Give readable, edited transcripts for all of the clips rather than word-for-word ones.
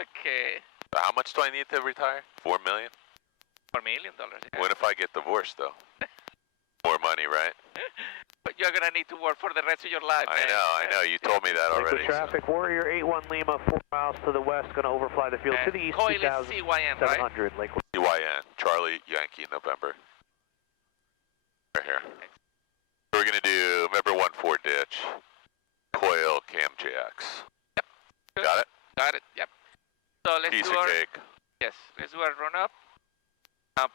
Okay. How much do I need to retire? $4 million? $4 million. Yeah. What if I get divorced, though? More money, right? But you're gonna need to work for the rest of your life, man. I know. You told me that already. Traffic, so. Warrior 81 Lima, 4 miles to the west, gonna overfly the field to the east. Coil is CYN, right? Lakewood. CYN, Charlie Yankee, November. Right here. We're gonna do, remember 1-4 ditch, coil cam JX. Yep. Good. Got it? Got it, yep. So let's Piece do of our, cake. yes, let's do our run up.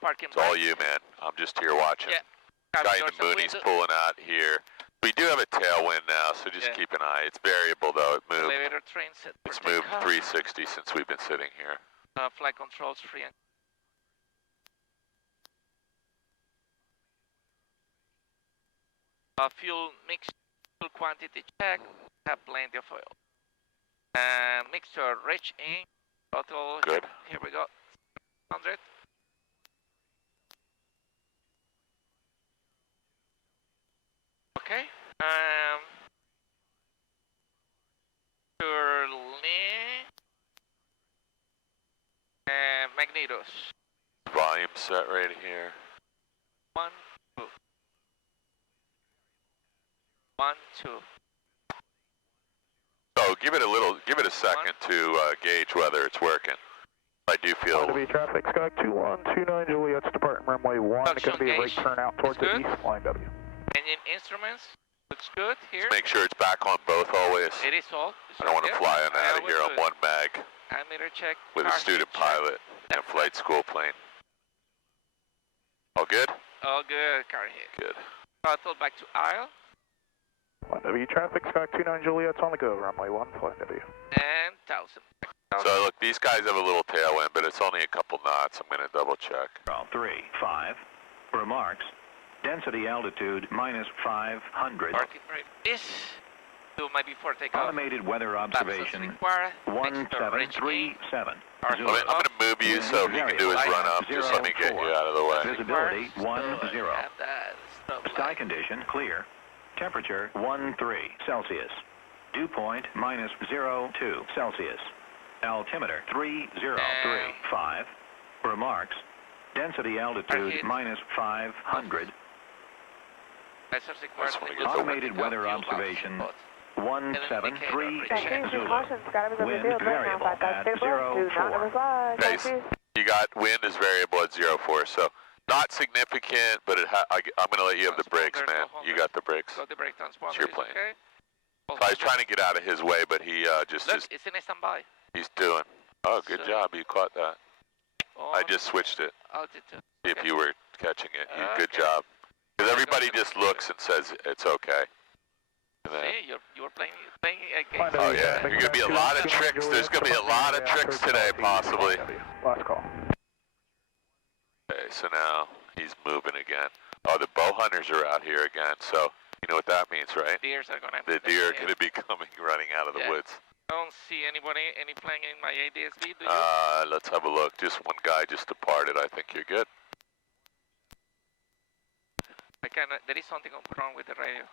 Parking. It's all you, man. I'm just here watching. Yeah. Guy in the Mooney's pulling out here. We do have a tailwind now, so just keep an eye. It's variable though. It moved. Elevator train set. It's moved 360 since we've been sitting here. Flight controls free. Fuel mix, fuel quantity check. Have plenty of oil. Mixture rich in. Total. Good. Here we go. 100. Okay. Curly and magnetos. Volume set right here. 1, 2. 1, 2. Oh, give it a second to gauge whether it's working. I do feel. Be traffic, Sky 2129 Juliet's departing runway 1. It's going to be a right turn out towards the east, line W. Engine instruments, looks good here. Just make sure it's back on both always. It is all. I don't want to fly on out of here on 1 mag. Ammeter check. With a student pilot and a flight school plane. All good? All good, car hit. Good. Throttle back to aisle. 1W traffic, Sky 29 Juliet's on the go, runway 1, flight W. And 1000. So look, these guys have a little tailwind, but it's only a couple knots. I'm going to double check. 3, 5. Remarks. Density altitude -500. Parking brake. This do my before takeoff. Automated weather observation 1737. I'm going to move you so he can do his run up. Just let me get you out of the way. Visibility 10. Sky condition clear. Temperature 13 Celsius. Dew point -02 Celsius. Altimeter 3035. Remarks. Density altitude -500. Automated weather observation 1738. Wind variable at 04. Pace. You got wind is variable at 04, so not significant, but I'm going to let you have the brakes, man. You got the brakes. It's your plane. So I was trying to get out of his way, but he just Look, it's in a standby. He's doing. Oh, good job. You caught that. I just switched it. If you were catching it, good job. Because everybody just looks and says it's okay. See, you're playing against. Oh yeah, there's gonna be a lot of tricks. There's gonna be a lot of tricks today, possibly. Last call. Okay, so now he's moving again. Oh, the bow hunters are out here again. So you know what that means, right? Deers are gonna. The deer are gonna be coming, running out of the woods. I don't see any plane in my ADSB. Do you? Let's have a look. Just one guy just departed. I think you're good. There is something wrong with the radio. I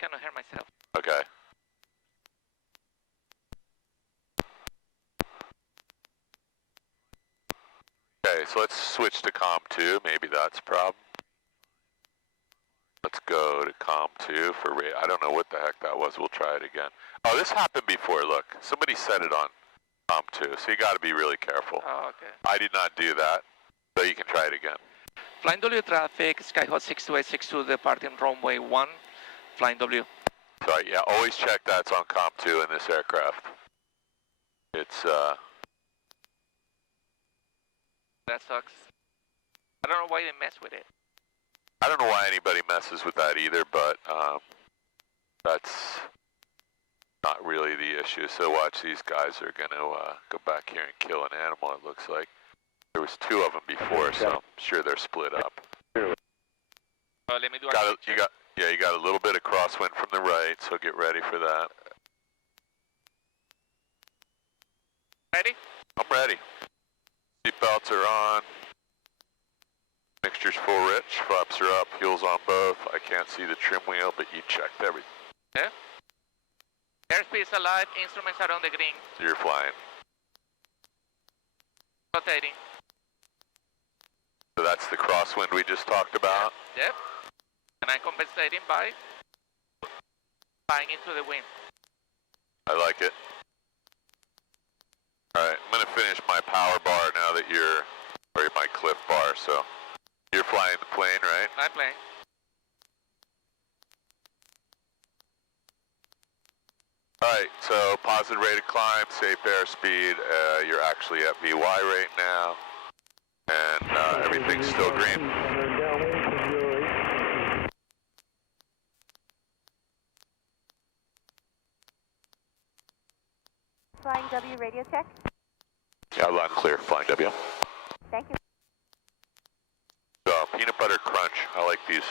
cannot hear myself. Okay. Okay, so let's switch to COM 2. Maybe that's a problem. Let's go to COM 2 for I don't know what the heck that was. We'll try it again. Oh, this happened before. Look, somebody set it on COM 2, so you got to be really careful. Oh, okay. I did not do that, so you can try it again. Flying W traffic, Skyhawk 62862 departing runway 1. Flying W. Sorry, yeah, always check that's on COM 2 in this aircraft. It's, That sucks. I don't know why they mess with it. I don't know why anybody messes with that either, but that's not really the issue. So watch, these guys are going to go back here and kill an animal, it looks like. There was 2 of them before, so I'm sure they're split up. Let me do you got a little bit of crosswind from the right, so get ready for that. Ready? I'm ready. Seatbelts are on. Mixture's full rich, flaps are up, fuel's on both. I can't see the trim wheel, but you checked everything. Yeah. Airspeed is alive, instruments are on the green. You're flying. Rotating. So that's the crosswind we just talked about? Yep. And I'm compensating by flying into the wind. I like it. Alright, I'm going to finish my power bar now that you're, or my cliff bar, so you're flying the plane, right? I'm playing. Alright, so positive rate of climb, safe airspeed, you're actually at VY right now, and everything's still green. Flying W radio check. Yeah, loud and clear, flying W. Thank you. So, peanut butter crunch, I like these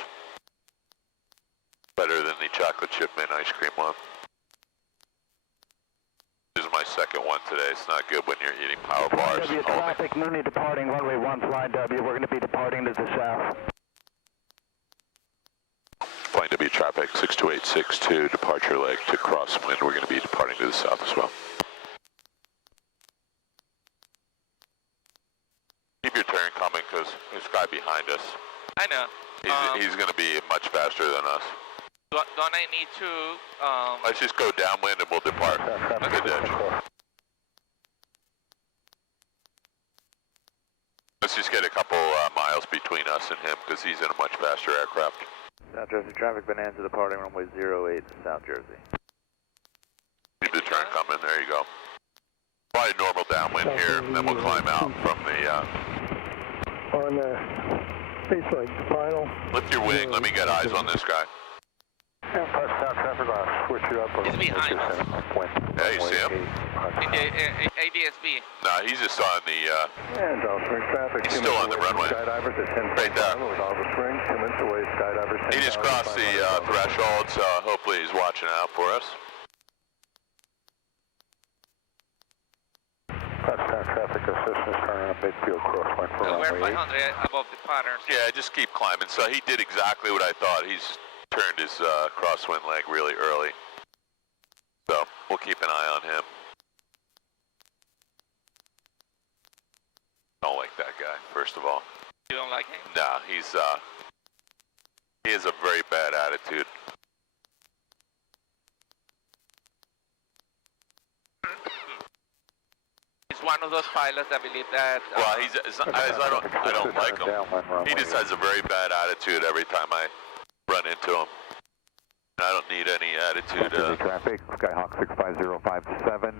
better than the chocolate chip mint ice cream one. This is my second one today. It's not good when you're eating power bars. W traffic, Mooney departing, runway 1, flying W. We're going to be departing to the south. Flying W traffic, 62862, departure leg to crosswind. We're going to be departing to the south as well. Keep your turn coming because this guy behind us, I know. he's going to be much faster than us. Don't I need to... Let's just go downwind and we'll depart to the ditch. Let's just get a couple miles between us and him because he's in a much faster aircraft. South Jersey traffic, Bonanza departing runway 08, South Jersey. Keep the turn coming, there you go. Probably normal downwind here, and then we'll climb out from the... On the space leg, final. Lift your wing, let me get eyes on this guy. South traffic, I'll switch you up. He's behind us. Yeah, you see him? In the ADSB. No, he's just on the... And Spring traffic. He's still on the runway. Skydivers at 10. Right there. Spring, commence away, skydivers. He just crossed the threshold, so hopefully he's watching out for us. South traffic assistance turning on midfield crosswind for We're runway 500 above the patterns. Yeah, just keep climbing. So he did exactly what I thought. He's turned his crosswind leg really early. So we'll keep an eye on him. Don't like that guy, first of all. You don't like him? No, he has a very bad attitude. He's one of those pilots that believe that... Well, I don't like him. He just has a very bad attitude every time I run into him. And I don't need any attitude. Traffic, Skyhawk 65057,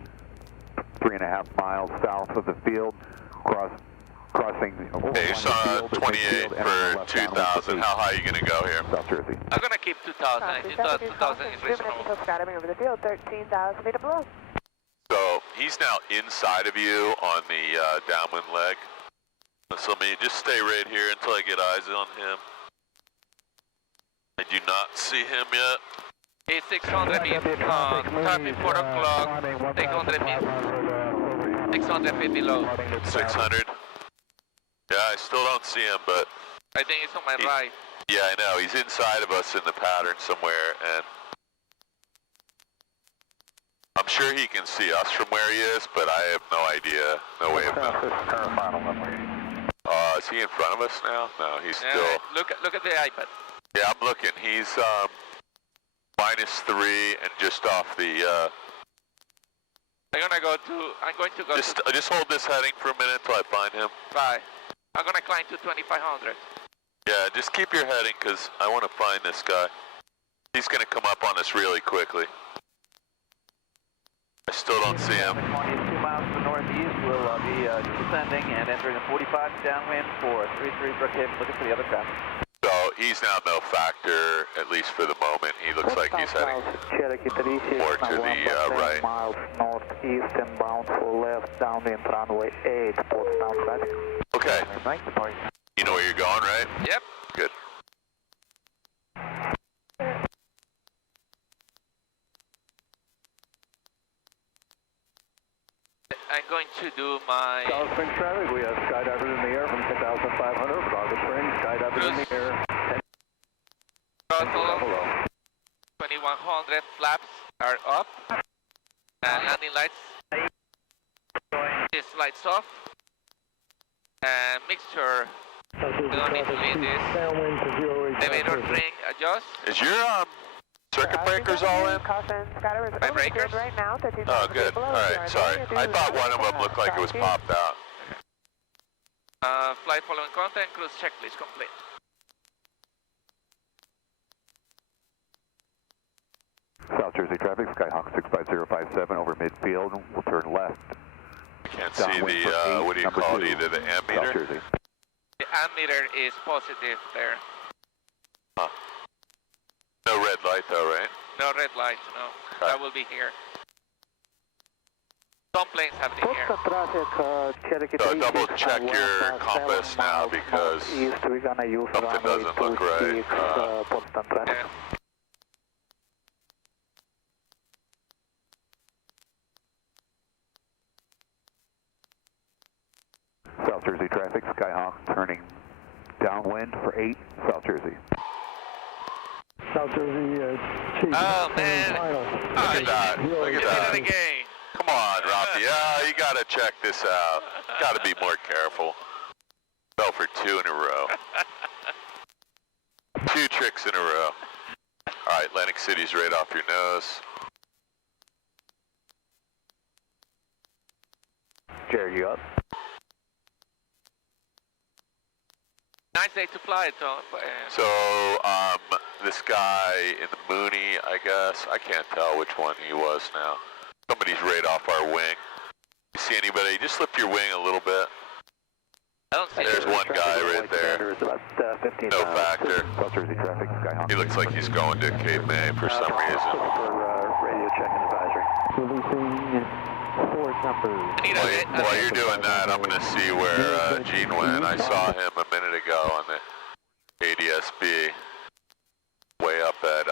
3.5 miles south of the field, crossing... Okay, you saw 28 for 2,000. How high are you going to go here? South Jersey. I'm going to keep 2,000. I think 2,000 is reasonable. Skydiving over the field, 13,000 feet below. So he's now inside of you on the downwind leg. So let me just stay right here until I get eyes on him. I do not see him yet. He's 600 feet, traffic 4 o'clock, 600 feet, 600 feet below. 600. Yeah, I still don't see him, but... I think he's on my right. Yeah, I know. He's inside of us in the pattern somewhere, and... I'm sure he can see us from where he is, but I have no idea, no way of knowing. Is he in front of us now? No, he's still... Look at the iPad. Yeah, I'm looking. He's -3 and just off the... I'm going to go Just hold this heading for a minute until I find him. Right. I'm going to climb to 2,500. Yeah, just keep your heading, because I want to find this guy. He's going to come up on us really quickly. I still don't see him. 22 miles to the northeast, we'll be descending and entering a 45 downwind for 33 Brookhaven, looking for the other traffic. So he's now no factor, at least for the moment. He looks like he's heading more to the right. Miles northeast and bound for left, downwind runway 8, Portsmouth traffic. Okay. You know where you're going, right? Yep. Good. I'm going to do my... South Spring traffic, we have skydivers in the air from 10,500, Bravo Spring, skydivers in the air. Throttle, 2,100 flaps are up. Landing lights. This lights off. Mixture. We don't need to lead this. Elevator ring adjust. Is your circuit breakers all in? My breakers? Right now, Oh, good. All right, sorry. I thought one of them looked like it was popped out. Flight following content, cruise checklist complete. South Jersey traffic, Skyhawk 65057 over midfield. We'll turn left. I can't see the, what do you call it, either the ammeter? South Jersey. The ammeter is positive there. Huh. No red light though, right? No red light, no. Okay. That will be here. Some planes have it here. So double check your compass now because something doesn't look right. Yeah. South Jersey traffic, Skyhawk turning downwind for 8, South Jersey. South Jersey, Chief. Oh, man. Look at that. Look at that. Again. Come on, Rafi. Yeah, you got to check this out. Got to be more careful. Fell for 2 in a row. 2 tricks in a row. All right, Atlantic City's right off your nose. Jared, you up? Nice day to fly, Tom. So, this guy in the Mooney, I guess, I can't tell which one he was now. Somebody's right off our wing. You see anybody? Just lift your wing a little bit. I don't see There's one guy right there. No factor. South Jersey traffic, Skyhawk. He looks like he's going to Cape May for some reason. Radio check and advisory. Releasing forward numbers. While you're doing that, I'm going to see where Gene went. I saw him a minute ago on the ADSB way up at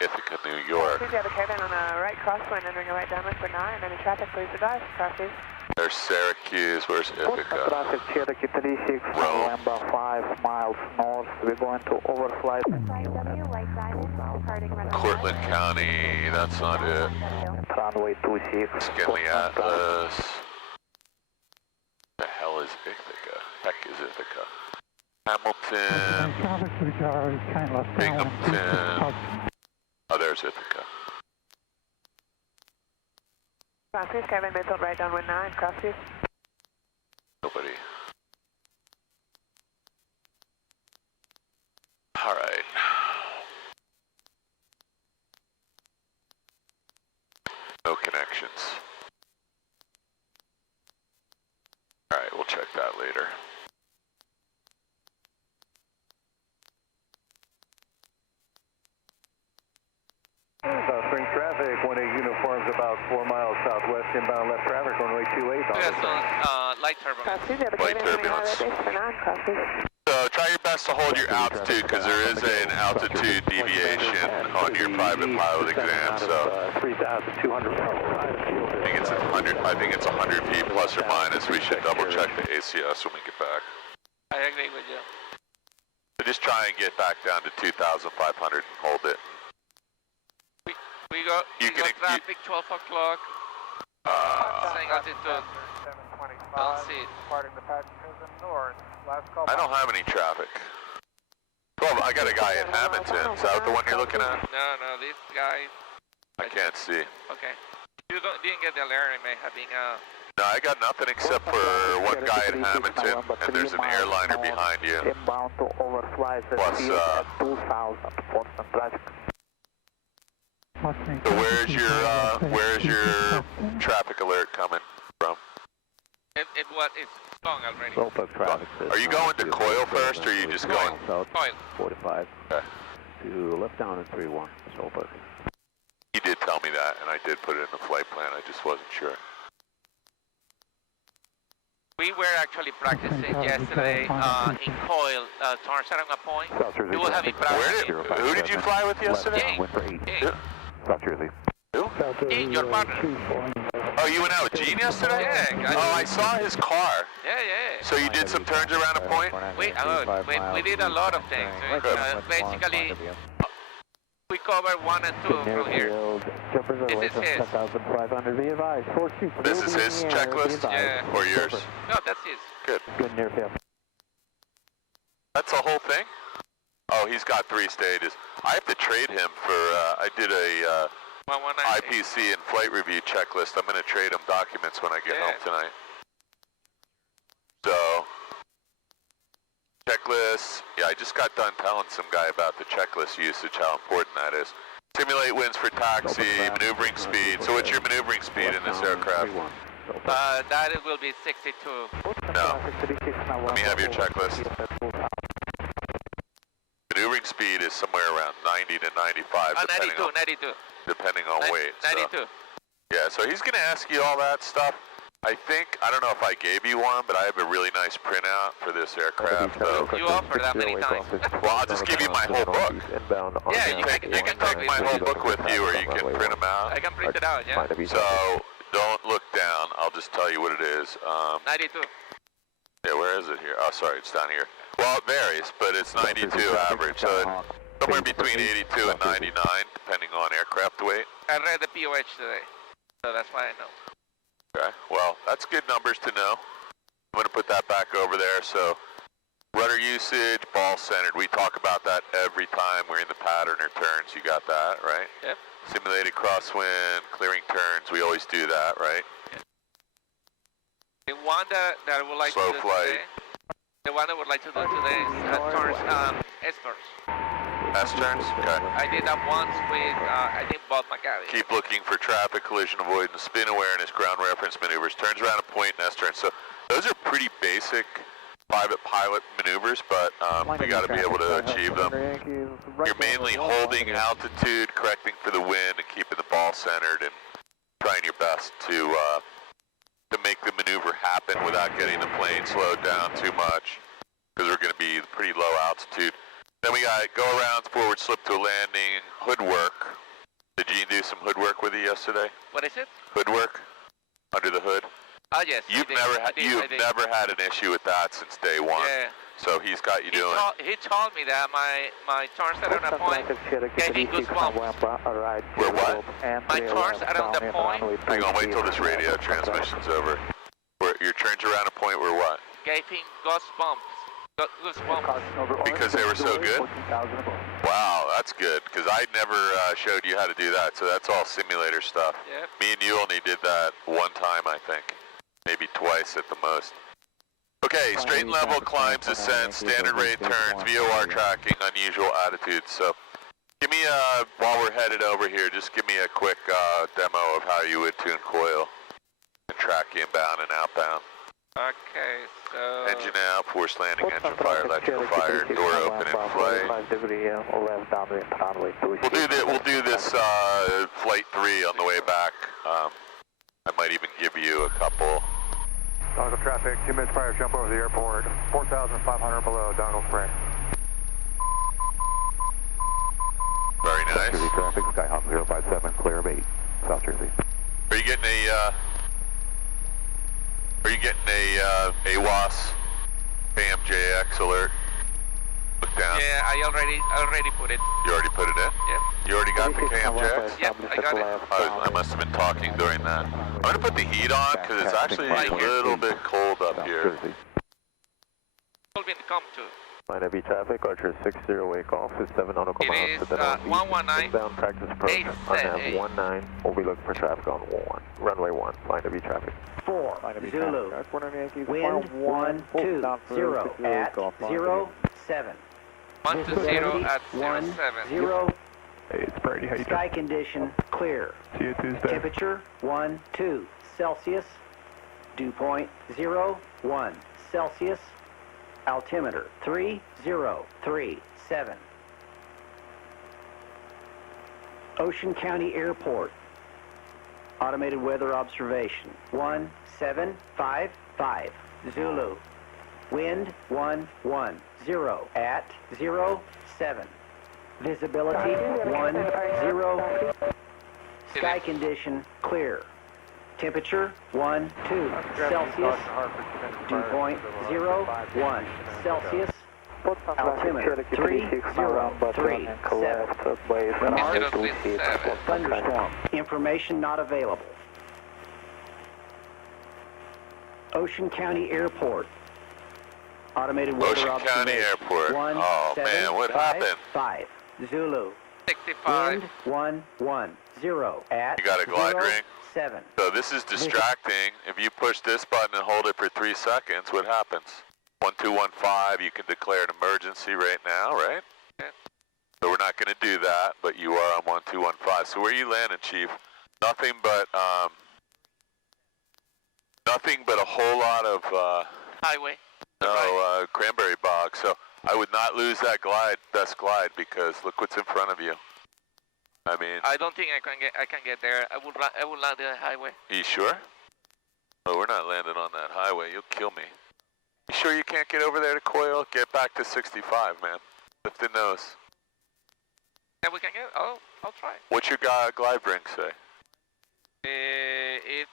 Ithaca, New York. You have a cabin on a right crosswind entering a right downwind for 9. Any traffic, please advise. Crosswind. There's Syracuse. Where's Ithaca? Traffic, Cherokee 36, Lambda 5 miles north. We're going to overfly. Cortland County, that's not it. Runway 26. Skinley Atlas. The hell is Ithaca? Heck is Ithaca? Hamilton. Binghamton. Oh, there's Ithaca. Crosswind, cabin middle right downwind 9. Crosswind. Nobody. All right. No connections. All right, we'll check that later. Spring traffic, 18 uniforms about 4 miles southwest, inbound left traffic, runway 28. Yes, light turbulence. Crosswind, you have a Light cabin on turbulence. highway base for 9. Crosswind. So try your best to hold your altitude because there is an altitude deviation on your private pilot exam. So 3,200. I think it's 100 feet plus or minus. We should double check the ACS when we get back. I agree with you. So just try and get back down to 2,500 and hold it. We got traffic 12 o'clock. Saying altitude. Don't see it. I don't have any traffic. Well, I got a guy in Hamilton. Is that the one you're looking at? No, this guy. I can't see. Okay. You didn't get the alert, it may have been No, I got nothing except for one guy in Hamilton, and there's an airliner behind you. Inbound to overfly the Plus, field at 2,000. Boston traffic. So where's your traffic alert coming from? It's long already. Are you going to Coil first, or are you just going? Coil. 45. Okay. To left down in 31, Solberg. He did tell me that, and I did put it in the flight plan. I just wasn't sure. We were actually practicing yesterday in Coil, towards Saranga Point. We will have it practicing. Who did you fly with yesterday? King. South Jersey. Who? King, your partner. Oh, you went out with Gene yesterday? Yeah. Oh, I saw his car. Yeah. So you did some turns around a point? We did a lot of things. Basically, We cover 1 and 2 from here. This is his. 10,500, be advised. 4-2. This is his checklist? Yeah. Or yours? No, that's his. Good. Good near field. That's the whole thing? Oh, he's got 3 stages. I have to trade him for, I did a 119. IPC and flight review checklist. I'm going to trade him documents when I get home tonight. So, checklist. Yeah, I just got done telling some guy about the checklist usage, how important that is. Simulate winds for taxi, maneuvering speed. So what's your maneuvering speed in this aircraft? That it will be 62. No. Let me have your checklist. Maneuvering speed is somewhere around 90 to 95, 92. Depending on weight. 92. So. Yeah, so he's going to ask you all that stuff. I don't know if I gave you one, but I have a really nice printout for this aircraft. You offer that many times. Well, I'll just give you my whole book. Yeah, you can take my whole book with you, or you can print them out. I can print it out, yeah. So don't look down. I'll just tell you what it is. 92. Yeah, where is it here? Oh, sorry, it's down here. Well, it varies, but it's 92 average, so somewhere between 82 and 99, depending on aircraft weight. I read the POH today, so that's why I know. Okay, well, that's good numbers to know. I'm going to put that back over there. So, rudder usage, ball centered. We talk about that every time we're in the pattern or turns. You got that, right? Yep. Simulated crosswind, clearing turns. We always do that, right? Yep. The one that I would like Slow to do flight. today, the one I would like to do today is turns, S-turns. S-turns? Okay. I did that once with, I think, Bob McGarry. Keep looking for traffic, collision avoidance, spin awareness, ground reference maneuvers, turns around a point, and S-turns. So those are pretty basic private pilot maneuvers, but we got to be able to achieve them. You're mainly holding altitude, correcting for the wind, and keeping the ball centered, and trying your best to make the maneuver happen without getting the plane slowed down too much, because we're going to be pretty low altitude. Then we got go around, forward slip to a landing, hood work. Did Gene do some hood work with you yesterday? What is it? Hood work? Under the hood? Oh, yes. You've never had an issue with that since day one. Yeah. So he's got you doing. He told me that my turns are on a point gave me goosebumps. Where what? My turns are on the point. Hang on, wait till this radio transmission's over. Where your turns around a point where what? Gave him goosebumps. Because they were so good? Wow, that's good, because I never showed you how to do that, so that's all simulator stuff. Yep. Me and you only did that one time, I think. Maybe twice at the most. Okay, straight and level climbs, ascents, standard rate turns, VOR tracking, unusual attitudes. So give me, while we're headed over here, just give me a quick demo of how you would tune coil and track inbound and outbound. Okay, so... Engine out, forced landing, engine fire, electrical fire, door open and flight. We'll do this flight 3 on the way back. I might even give you a couple. Downhill traffic, 2 minutes prior, jump over the airport, 4,500 below, downhill spring. Very nice. Jersey traffic, Skyhawk 057, clear of 8, South Jersey. Are you getting a AWAS AMJX alert? Look down. Yeah, I already put it. You already put it in? Yep. You already got the KMJX? Yep, I got it. I must have been talking during that. I'm going to put the heat on because it's actually a little bit cold up here. Told me to come to. Line of traffic, Archer 60, wake off is 7 nautical miles. It is 119. Inbound practice approach. I have 19. We'll be looking for traffic on 1. Runway 1, line of traffic. 4, Zulu. Wind 120 at 07. 120 at 07. 0. Hey, it's Brady, how you doing? Sky condition clear. See you Tuesday. Temperature 12 Celsius. Dew point 01 Celsius. Altimeter 3037. Ocean County Airport. Automated weather observation 1755. Zulu. Wind 110 at 07. Visibility 10. Sky condition clear. Temperature 12 Celsius. Dew point 01 Celsius. Altimeter 303.7. Thunderstorm. Information not available. Ocean County Airport. Automated weather Ocean County Airport. Oh man, what happened? 5 Zulu. 65. Wind 110 at You got a glide ring? 7. So this is distracting. If you push this button and hold it for 3 seconds, what happens? 1215, you can declare an emergency right now, right? Yeah. So we're not going to do that, but you are on 1215. So where are you landing, Chief? Nothing but a whole lot of Highway. cranberry bog. So I would not lose that best glide, because look what's in front of you. I mean, I don't think I can get there. I will land the highway. you sure? Oh, we're not landing on that highway. You'll kill me. You sure you can't get over there to Coyle? Get back to 65, man. Lift the nose. Yeah, we can get. Oh, I'll try. What's your glide ring say? It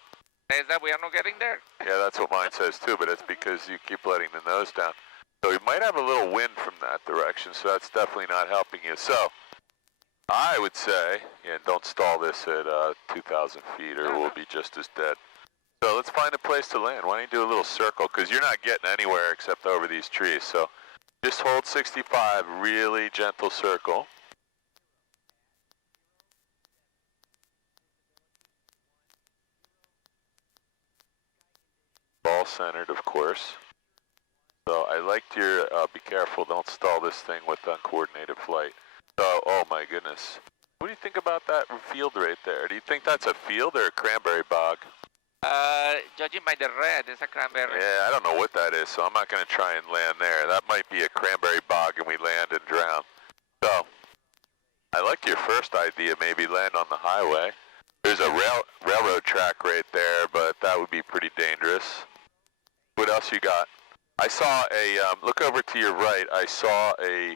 says that we are not getting there. Yeah, that's what mine says too, but it's because you keep letting the nose down. So you might have a little wind from that direction, so that's definitely not helping you. So I would say, yeah, don't stall this at 2,000 feet or we'll be just as dead. So let's find a place to land. Why don't you do a little circle? Because you're not getting anywhere except over these trees. So just hold 65, really gentle circle. Ball centered, of course. So I liked your, be careful, don't stall this thing with uncoordinated flight. So, oh my goodness. What do you think about that field right there? Do you think that's a field or a cranberry bog? Judging by the red, it's a cranberry. Yeah, I don't know what that is, so I'm not going to try and land there. That might be a cranberry bog and we land and drown. So, I like your first idea, maybe land on the highway. There's a railroad track right there, but that would be pretty dangerous. What else you got? I saw a, look over to your right, I saw a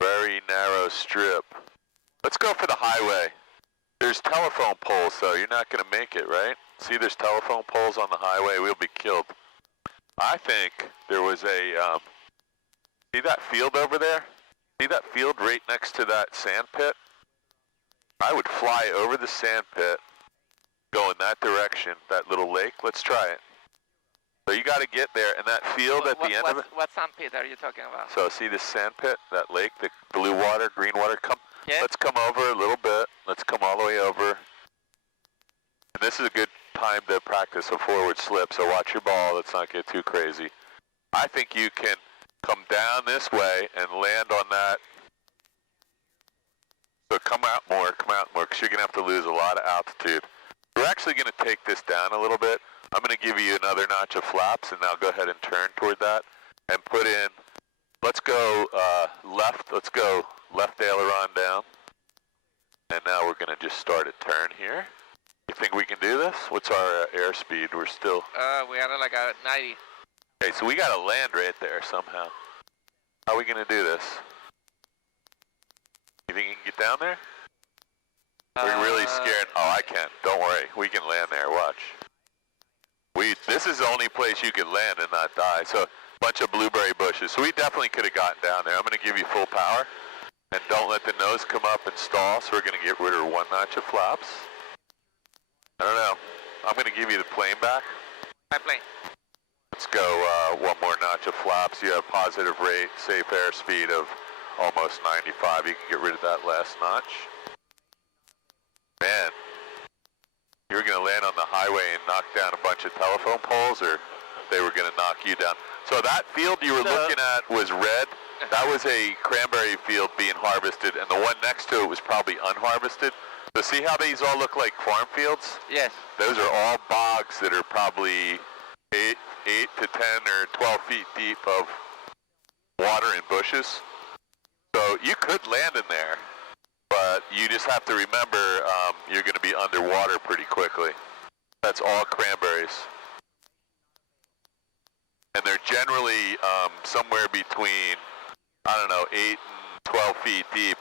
very narrow strip. Let's go for the highway. There's telephone poles, though. You're not going to make it, right? See, there's telephone poles on the highway. We'll be killed. I think there was a, see that field over there? See that field right next to that sand pit? I would fly over the sand pit, go in that direction, that little lake. Let's try it. So you got to get there, and that field at the end of it. What sand pit are you talking about? So see this sand pit, that lake, the blue water, green water? Yeah. Let's come over a little bit. Let's come all the way over. And this is a good time to practice a forward slip, so watch your ball. Let's not get too crazy. I think you can come down this way and land on that. So come out more, because you're going to have to lose a lot of altitude. We're actually going to take this down a little bit. I'm going to give you another notch of flaps, and now go ahead and turn toward that and put in, let's go left, left aileron down. And now we're going to just start a turn here. You think we can do this? What's our airspeed? We're still... we are like a 90. Okay, so we got to land right there somehow. How are we going to do this? You think you can get down there? We're really scared. Oh, I can. Don't worry. We can land there. Watch. This is the only place you can land and not die. So, bunch of blueberry bushes. So we definitely could have gotten down there. I'm going to give you full power. And don't let the nose come up and stall. So we're going to get rid of one notch of flaps. I don't know. I'm going to give you the plane back. My plane. Let's go one more notch of flaps. You have positive rate, safe airspeed of almost 95. You can get rid of that last notch. Man, you were going to land on the highway and knock down a bunch of telephone poles, or they were going to knock you down? So that field you were looking at was red. That was a cranberry field being harvested, and the one next to it was probably unharvested. So see how these all look like farm fields? Yes. Those are all bogs that are probably 8 to 10 or 12 feet deep of water and bushes. So you could land in there, but you just have to remember you're going to be underwater pretty quickly. That's all cranberries. And they're generally somewhere between, I don't know, 8 and 12 feet deep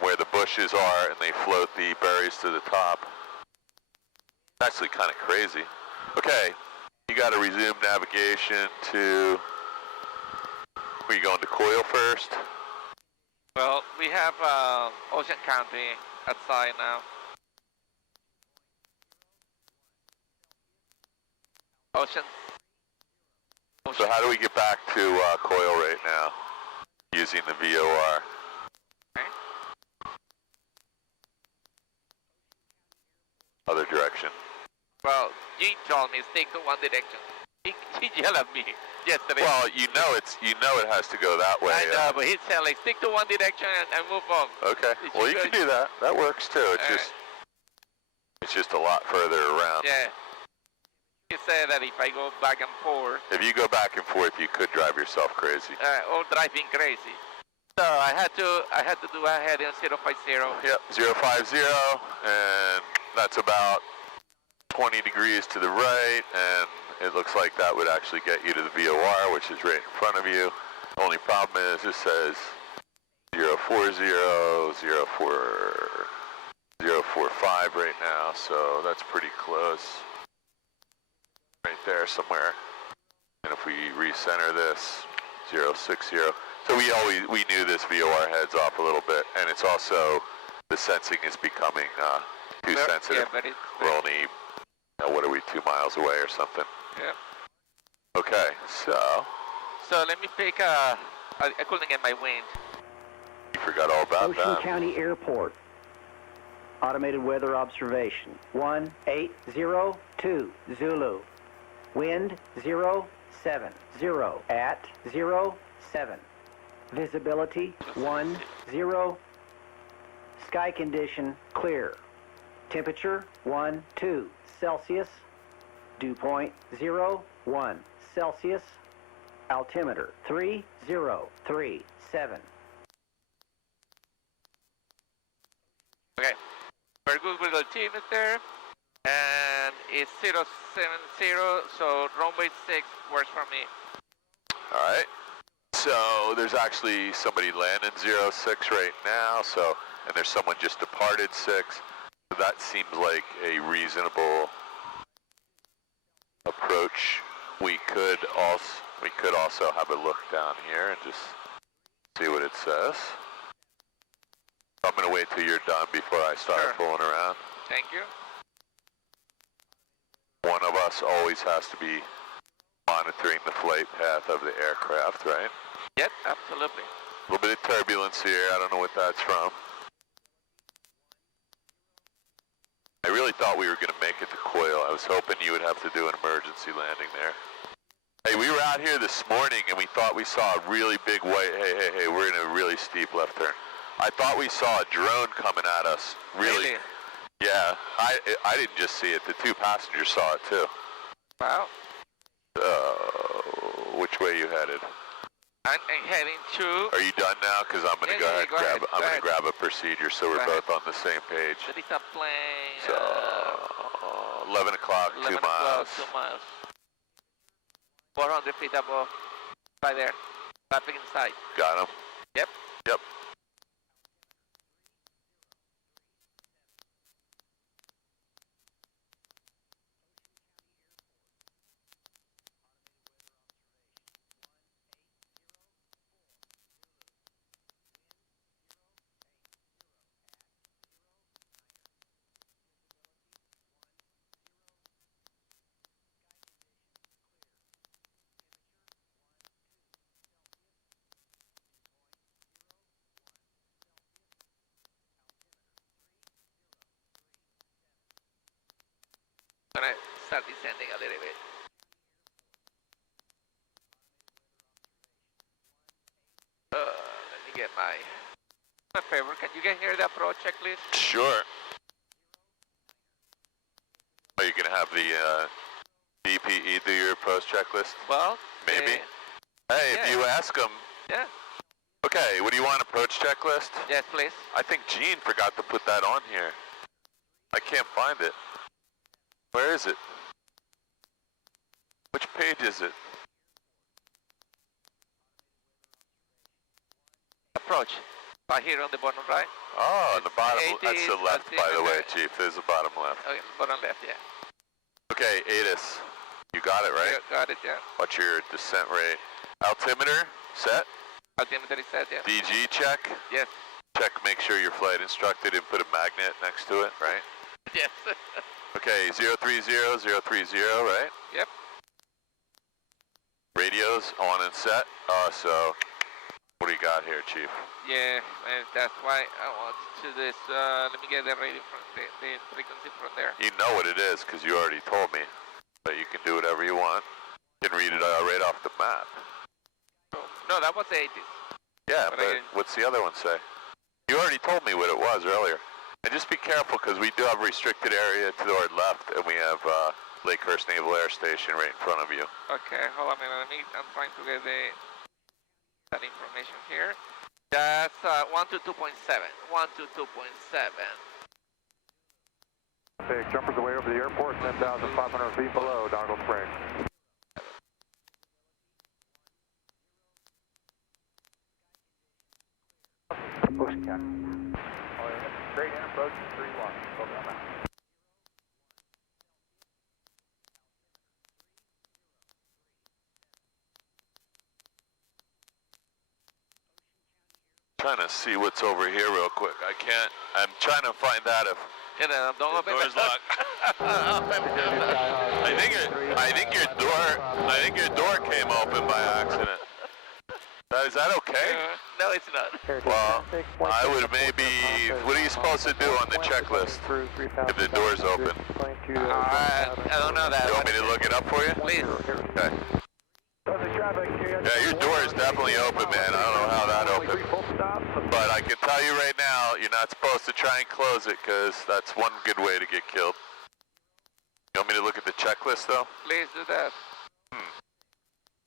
where the bushes are, and they float the berries to the top. It's actually kind of crazy. Okay, you got to resume navigation to Are you going to coil first? Well, we have Ocean County outside now. Ocean. So how do we get back to coil right now using the VOR? Okay. Other direction. Well, Gene told me stick to one direction. He yelled at me yesterday. Well, you know it has to go that way. I know, but he said like stick to one direction and move on. Okay. Well, you can do that. That works too. It's just a lot further around. Yeah. He said that if I go back and forth. If you go back and forth, you could drive yourself crazy. Or driving crazy. So I had to do a heading 050. Yep, 050, and that's about 20 degrees to the right, and it looks like that would actually get you to the VOR, which is right in front of you. Only problem is it says 040, 045 right now, so that's pretty close. Right there somewhere. And if we recenter this, 060. So we knew this VOR heads off a little bit, and it's also, the sensing is becoming too sensitive. Yeah, We're only, what are we, 2 miles away or something? Yeah. Okay, so let me pick I couldn't get my wind. you forgot all about Ocean that. County Airport. Automated weather observation. 1802 Zulu. Wind 070 at 07. Visibility 10. Sky condition clear. Temperature 12 Celsius. Dew point 01 Celsius. Altimeter 3037. Okay. Very good with the team is there. And it's 070, so runway 6 works for me. All right. So there's actually somebody landing 06 right now, and there's someone just departed 6. So that seems like a reasonable approach. We could also have a look down here and just see what it says. I'm going to wait till you're done before I start fooling around. Thank you. One of us always has to be monitoring the flight path of the aircraft, right? Yep, absolutely. A little bit of turbulence here. I don't know what that's from. I really thought we were going to make it to coil. I was hoping you would have to do an emergency landing there. Hey, we were out here this morning and we thought we saw a really big white, hey, we're in a really steep left turn. I thought we saw a drone coming at us. Really? Yeah, I didn't just see it. The 2 passengers saw it too. Wow. Which way are you headed? I'm heading to... Are you done now? Because I'm going to I'm going to grab a procedure so we're both on the same page. There is a plane. So, 11 o'clock, 2 miles. 2 miles. 400 feet above. Right there. Tapping inside. Got him? Yep. Yep. I'm going to start descending a little bit. Let me get my favor. Can you get here the approach checklist? Sure. Are you going to have the DPE do your approach checklist? Well, maybe. Hey, if you ask them. Yeah. Okay, what do you want, approach checklist? Yes, please. I think Gene forgot to put that on here. I can't find it. Where is it? Which page is it? Approach. Right here on the bottom right. Oh, on the bottom. That's the left, by the way, okay. Chief. There's the bottom left. Okay, bottom left, yeah. Okay, ATIS. You got it, right? Yeah, got it, yeah. What's your descent rate? Altimeter, set? Altimeter is set, yeah. DG check? Yes. Check, make sure your flight instructor didn't put a magnet next to it, right? Yes. Okay, 030, 030, right? Yep. Radios on and set. So what do you got here, Chief? Yeah, and that's why I want to do this. Let me get the radio from the frequency from there. You know what it is because you already told me, but you can do whatever you want. You can read it right off the map. No, that was the 80s. Yeah, but what's the other one say? You already told me what it was earlier. And just be careful because we do have a restricted area to our left, and we have Lakehurst Naval Air Station right in front of you. Okay, hold on a minute. I'm trying to get that information here. That's 122.7. 122.7. Okay, jumpers away over the airport, 10,500 feet below Dongle Springs. Ocean County. Straight in, approach 3-1. Over on that. Trying to see what's over here real quick. I'm trying to find out if Don't open the door's locked. I think your door came open by accident. Is that okay? No, it's not. Well, I would maybe. What are you supposed to do on the checklist if the door's open? I don't know that. You want me to look it up for you? Please. Okay. Yeah, your door is definitely open, man. I don't know how that opened. But I can tell you right now, you're not supposed to try and close it because that's one good way to get killed. You want me to look at the checklist, though? Please do that.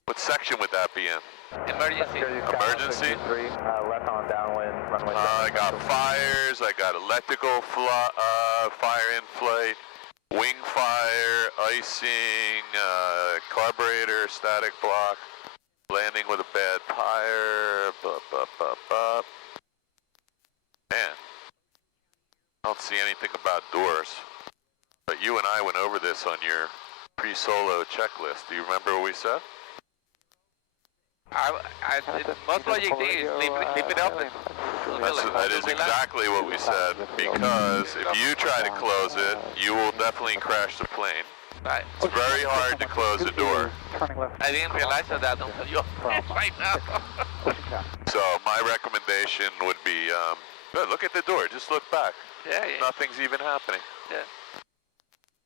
What section would that be in? Emergency. Emergency? Left on downwind, runway I got fires, I got electrical fire in flight, wing fire, icing, carburetor, static block, landing with a bad tire, Man, I don't see anything about doors. But you and I went over this on your pre-solo checklist. Do you remember what we said? Most logic thing is leave it open. That is exactly what we said, because if you try to close it, you will definitely crash the plane. Right. It's very hard to close the door. I didn't realize that until you right now. So my recommendation would be, good, look at the door, just look back. Yeah. Nothing's even happening. Yeah.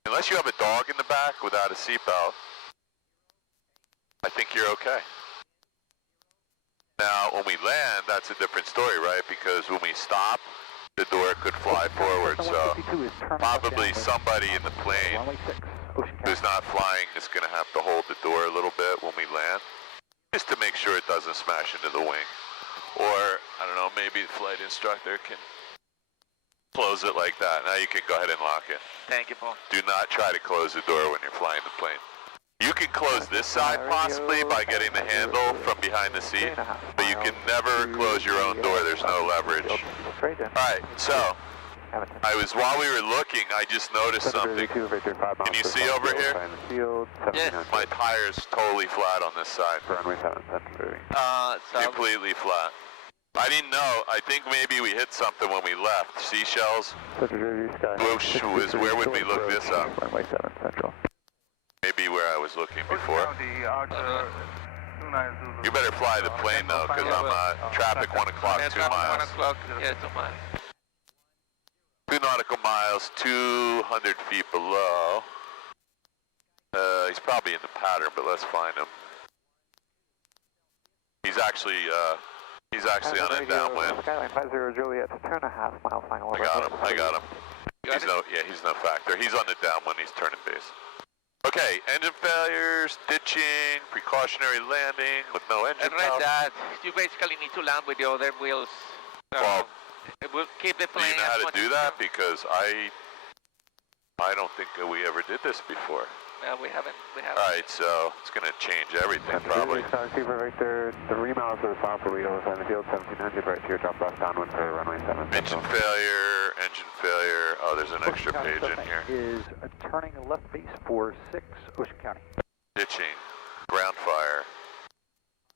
Unless you have a dog in the back without a seatbelt, I think you're okay. Now, when we land, that's a different story, right? Because when we stop, the door could fly forward. So probably somebody in the plane who's not flying is going to have to hold the door a little bit when we land, just to make sure it doesn't smash into the wing. Or, I don't know, maybe the flight instructor can close it like that. Now you can go ahead and lock it. Thank you, Paul. Do not try to close the door when you're flying the plane. You can close this side possibly by getting the handle from behind the seat, but you can never close your own door. There's no leverage. Alright, so, while we were looking, I just noticed something. Can you see over here? Yes. My tire's totally flat on this side. Completely flat. I didn't know. I think maybe we hit something when we left. Seashells? Where would we look this up? Maybe where I was looking before. You better fly the plane though, because I'm traffic 1 o'clock, 2 miles. 1 o'clock, yeah, 2 miles. 2 nautical miles, 200 feet below. He's probably in the pattern, but let's find him. He's actually on a downwind. Skyline 50 Juliet, 2.5 miles final. I got him. He's no factor. He's on the downwind, he's turning base. Okay, engine failures, ditching, precautionary landing with no engine power. I read that. You basically need to land with the other wheels. Well, it will keep the do plane. you know how to do that? Because I don't think that we ever did this before. No, we haven't. Alright, so it's going to change everything probably. Victor, 3 miles to the south of Lido, the field 1700 right here, drop off downwind for runway 7. Engine failure. Oh, there's an extra page in here. Is turning left base for 6 Ocean County. Ditching, ground fire.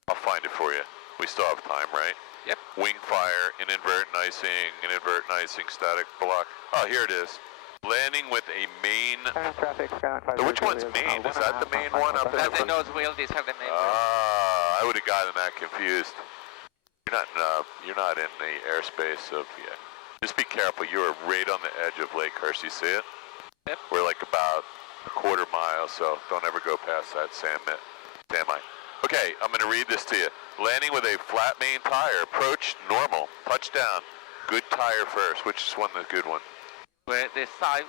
I'll find it for you. We still have time, right? Yep. Wing fire, inadvertent icing, static block. Oh, here it is. Landing with a main. Traffic, So which one's main? Is that the main one up in That's the the nose wheel. These are the main wheels. Ah, I would have gotten that confused. You're not in the airspace of, yeah. Just be careful, you are right on the edge of Lakehurst, you see it? Yep. We're like about a quarter mile, so don't ever go past that sand mine. Okay, I'm gonna read this to you. Landing with a flat main tire, approach normal, touchdown. Good tire first, which is one of the good ones? Where the side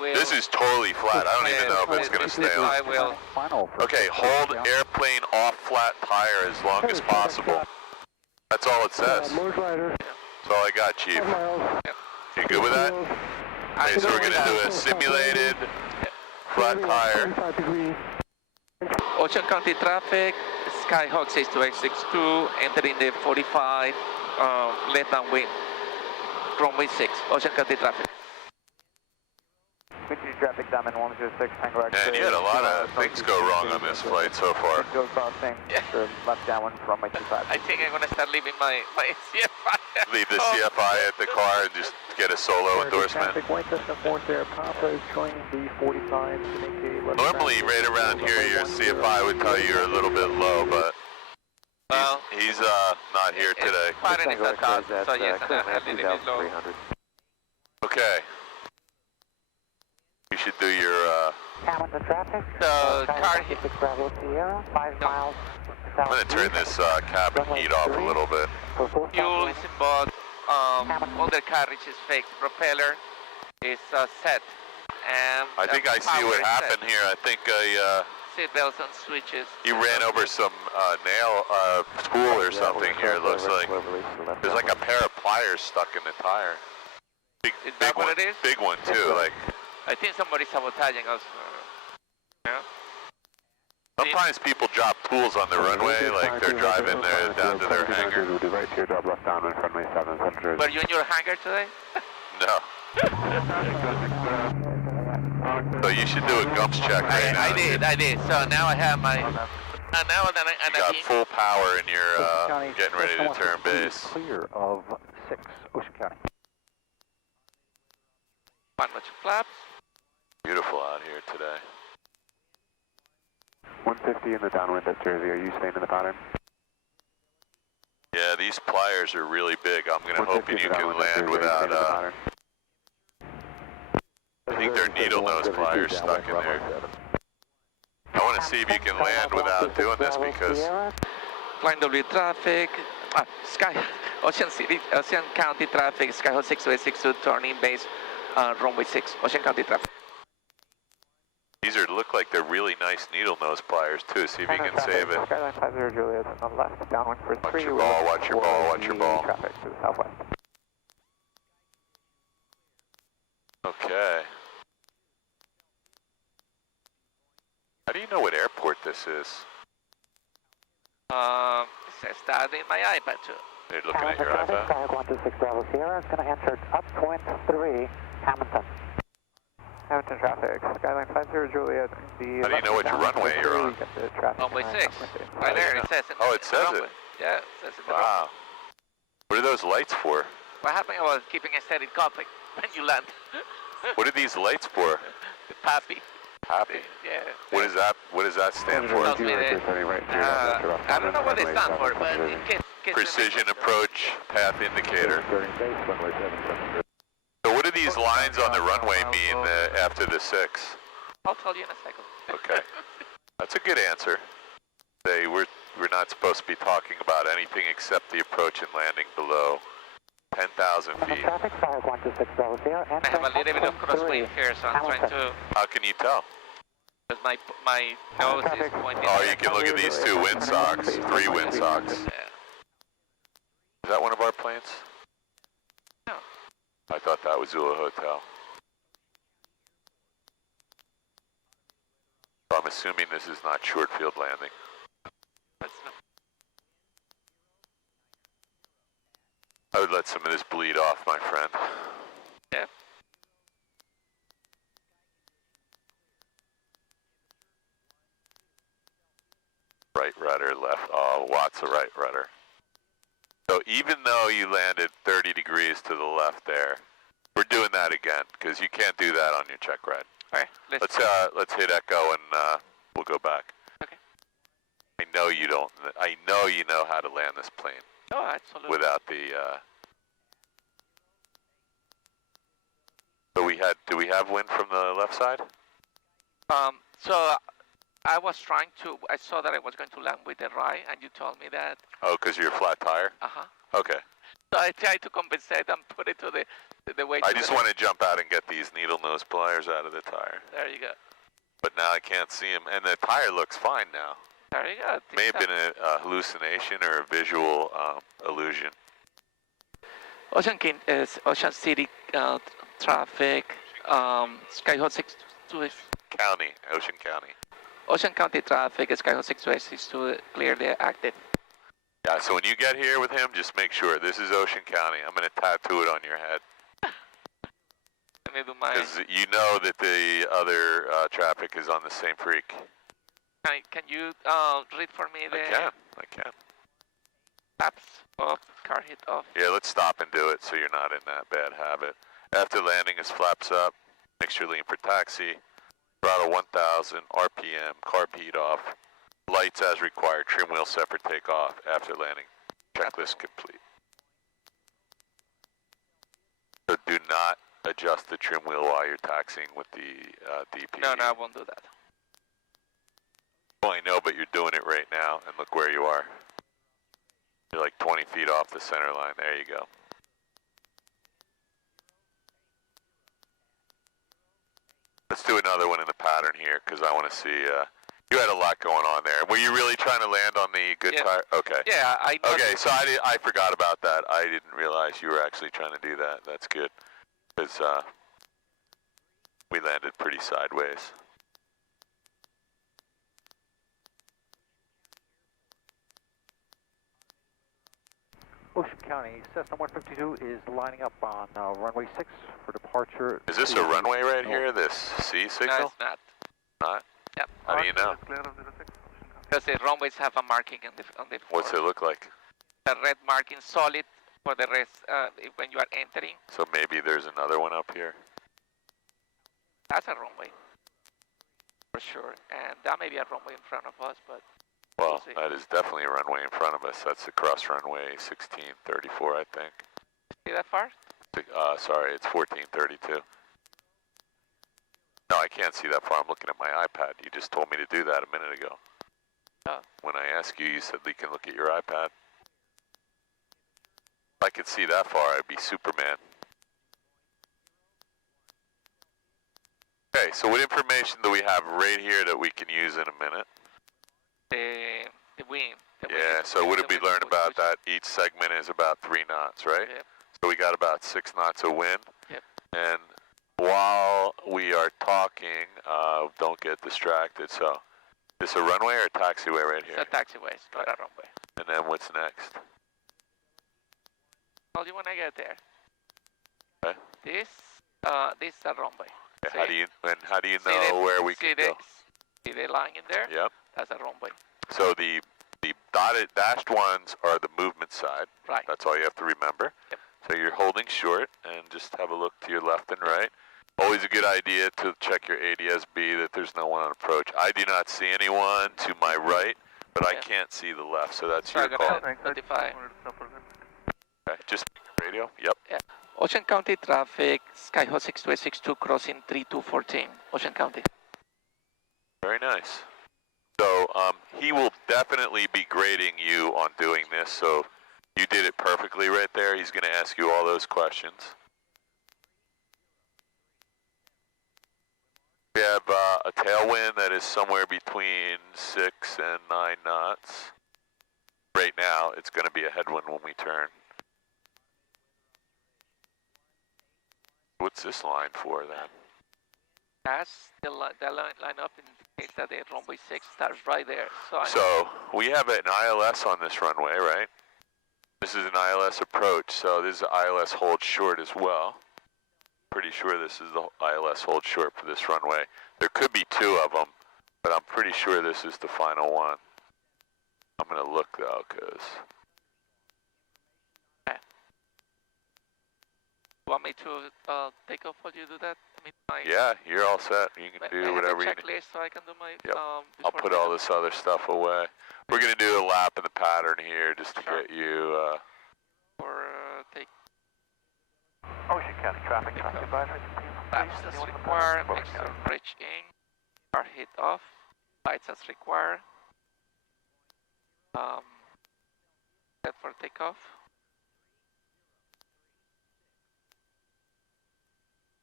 wheel. This is totally flat, I don't even know if it's gonna stay on. Side wheel. Okay, hold airplane off flat tire as long as possible. That's all it says. That's all I got, Chief. You good with that? Okay, so we're going to do a simulated flat tire. Ocean County traffic, Skyhawk 62X62, entering the 45, left downwind, runway 6, Ocean County traffic. Continue traffic, Diamond 106, Tango X. Man, you had a lot of things go wrong on this flight so far. Go crossing, left downwind from my 25. I think I'm going to start leaving my CFI. Leave the CFI at the car and just get a solo endorsement. Traffic, white system 4 there, Papa is joining the 45 to make a left. Normally, right around here, your CFI would tell you you're a little bit low, but he's not here today. Firing is at top, so yes, I'm a little bit low. Okay. You should do your, Hamilton traffic. So, car hit. 6 Bravo Sierra, 5 miles. I'm going to turn this cabin heat off a little bit. Fuel is involved. All the carriage is fixed. Propeller is set. And I think I see what happened here. I think seat belts and switches. you ran over some spool or something here. It looks like there's like a pair of pliers stuck in the tire. Big what one, it is? big one too. Like I think somebody's sabotaging us. Yeah. sometimes people drop tools on the runway, like they're driving there down to their hangar. Right teardrop left down in front of me, 700. Were you in your hangar today? No. So you should do a gumps check right now. I did. So now I have my. You got full power and you're getting ready to turn base. Clear of 6, Ocean County. One much flaps. Beautiful out here today. 150 in the downwind at Jersey. Are you staying in the pattern? Yeah, these pliers are really big. I'm going to hope you can land without, I think they're needle nose pliers stuck in there. I want to see if you can land without doing this because... Flying W traffic, Ocean County traffic, Skyhawk 6262 turning base, runway 6, Ocean County traffic. These look like they're really nice needle nose pliers too. See if you can save it. Skyline 50 Juliet on the left, downwind for 3. Watch your ball, watch your ball, watch your ball. Traffic to the southwest. Okay. How do you know what airport this is? It says that in my iPad too. You're looking at your iPad? Skyhawk 126 Bravo Sierra is going to enter upwind 3, Hamilton. Hamilton traffic, Skyline 50 Juliet. How do you know which runway you're on? Runway 6. Right there, it says it. Oh, it says it? Yeah, it says it. Wow. What are those lights for? What happened was keeping a steady copy when you land. What are these lights for? Pappy. Happy. Yeah. What does that stand for? Tells me that, I don't know what they stand for, but in case Precision approach path indicator. So what do these lines on the runway mean after the 6? I'll tell you in a second. Okay. That's a good answer. We're not supposed to be talking about anything except the approach and landing below 10,000 feet. Traffic, Skyhawk 126 Bravo Sierra. I have a little bit of crosswind here, so I'm trying to... How can you tell? Because my nose is pointing... Oh, you can look at these 2 windsocks, 3 windsocks. Yeah. Is that one of our planes? No. I thought that was Zulu Hotel. So I'm assuming this is not short field landing. That's not... I would let some of this bleed off, my friend. Yeah. Right rudder, left. Oh, Watt's a right rudder. So even though you landed 30 degrees to the left there, we're doing that again because you can't do that on your check ride. All right, let's hit echo and we'll go back. Okay. I know you don't. I know you know how to land this plane. Oh, absolutely. Without the. So do we have wind from the left side? So I was trying to. I saw that I was going to land with the right, and you told me that. Oh, because you're a flat tire. Okay. So I tried to compensate and put it to the way. I just want to jump out and get these needle nose pliers out of the tire. There you go. But now I can't see them, and the tire looks fine now. There you go. May have been a hallucination or a visual illusion. Ocean City traffic, Skyhawk 62. County, Ocean County. Ocean County traffic, Skyhawk 62 clearly active. Yeah, so when you get here with him, just make sure this is Ocean County. I'm going to tattoo it on your head. Let me do mine. Because you know that the other traffic is on the same freak. Can you read for me the... I can. Flaps off, car hit off. Yeah, let's stop and do it so you're not in that bad habit. After landing is flaps up, mixture lean for taxi, throttle 1000, RPM, carb heat off, lights as required, trim wheel set for takeoff after landing. Checklist complete. So do not adjust the trim wheel while you're taxiing with the DP. No, I won't do that. Well, I know, but you're doing it right now, and look where you are. You're like 20 feet off the center line. There you go. Let's do another one in the pattern here, because I want to see, you had a lot going on there. Were you really trying to land on the good tire? Okay. Yeah, I know. Okay, so I forgot about that. I didn't realize you were actually trying to do that. That's good, because we landed pretty sideways. Ocean County, Cessna 152 is lining up on runway 6 for departure. Is this a runway right here, this C signal? No, it's not. Not? Yep. How do you know? Because the runways have a marking on the floor. What's it look like? The red marking solid for the rest when you are entering. So maybe there's another one up here? That's a runway. For sure. And that may be a runway in front of us, but... Well, that is definitely a runway in front of us. That's across runway 1634, I think. See that far? Sorry, it's 1432. No, I can't see that far. I'm looking at my iPad. You just told me to do that a minute ago. Oh. When I asked you, you said you can look at your iPad. If I could see that far, I'd be Superman. Okay, so what information do we have right here that we can use in a minute? The wind. Yeah, so what did we learn about that? Each segment is about 3 knots, right? Yep. So we got about 6 knots of wind. Yep. And while we are talking, don't get distracted. So, is this a runway or a taxiway right here? It's a taxiway, it's not a runway. And then what's next? Tell you when I get there. Okay. This is a runway. Okay, how do you know where we can go? See the line in there? Yep. That's a runway. So the dotted dashed ones are the movement side. Right. That's all you have to remember. Yep. So you're holding short and just have a look to your left and right. Always a good idea to check your ADS-B that there's no one on approach. I do not see anyone to my right, but I can't see the left, so that's your call. Notify. Okay, just radio. Yep. Yeah. Ocean County traffic, Skyhawk 6262 crossing 3214. Ocean County. Very nice. So he will definitely be grading you on doing this, so you did it perfectly right there. He's going to ask you all those questions. We have a tailwind that is somewhere between 6 and 9 knots. Right now, it's going to be a headwind when we turn. What's this line for then? That's the line up in case that the runway 6 starts right there. So we have an ILS on this runway, right? This is an ILS approach, so this is an ILS hold short as well. Pretty sure this is the ILS hold short for this runway. There could be 2 of them, but I'm pretty sure this is the final one. I'm going to look though, because Want me to take off while you do that? Yeah, you're all set. You can do whatever you need. Checklist so I can do my. Yep. I'll put all this other stuff away. We're gonna do a lap of the pattern here just to get you. Take. Ocean County traffic advisory. Laps as required. Mixer bridge in. Car hit off. Lights as required. Set for takeoff.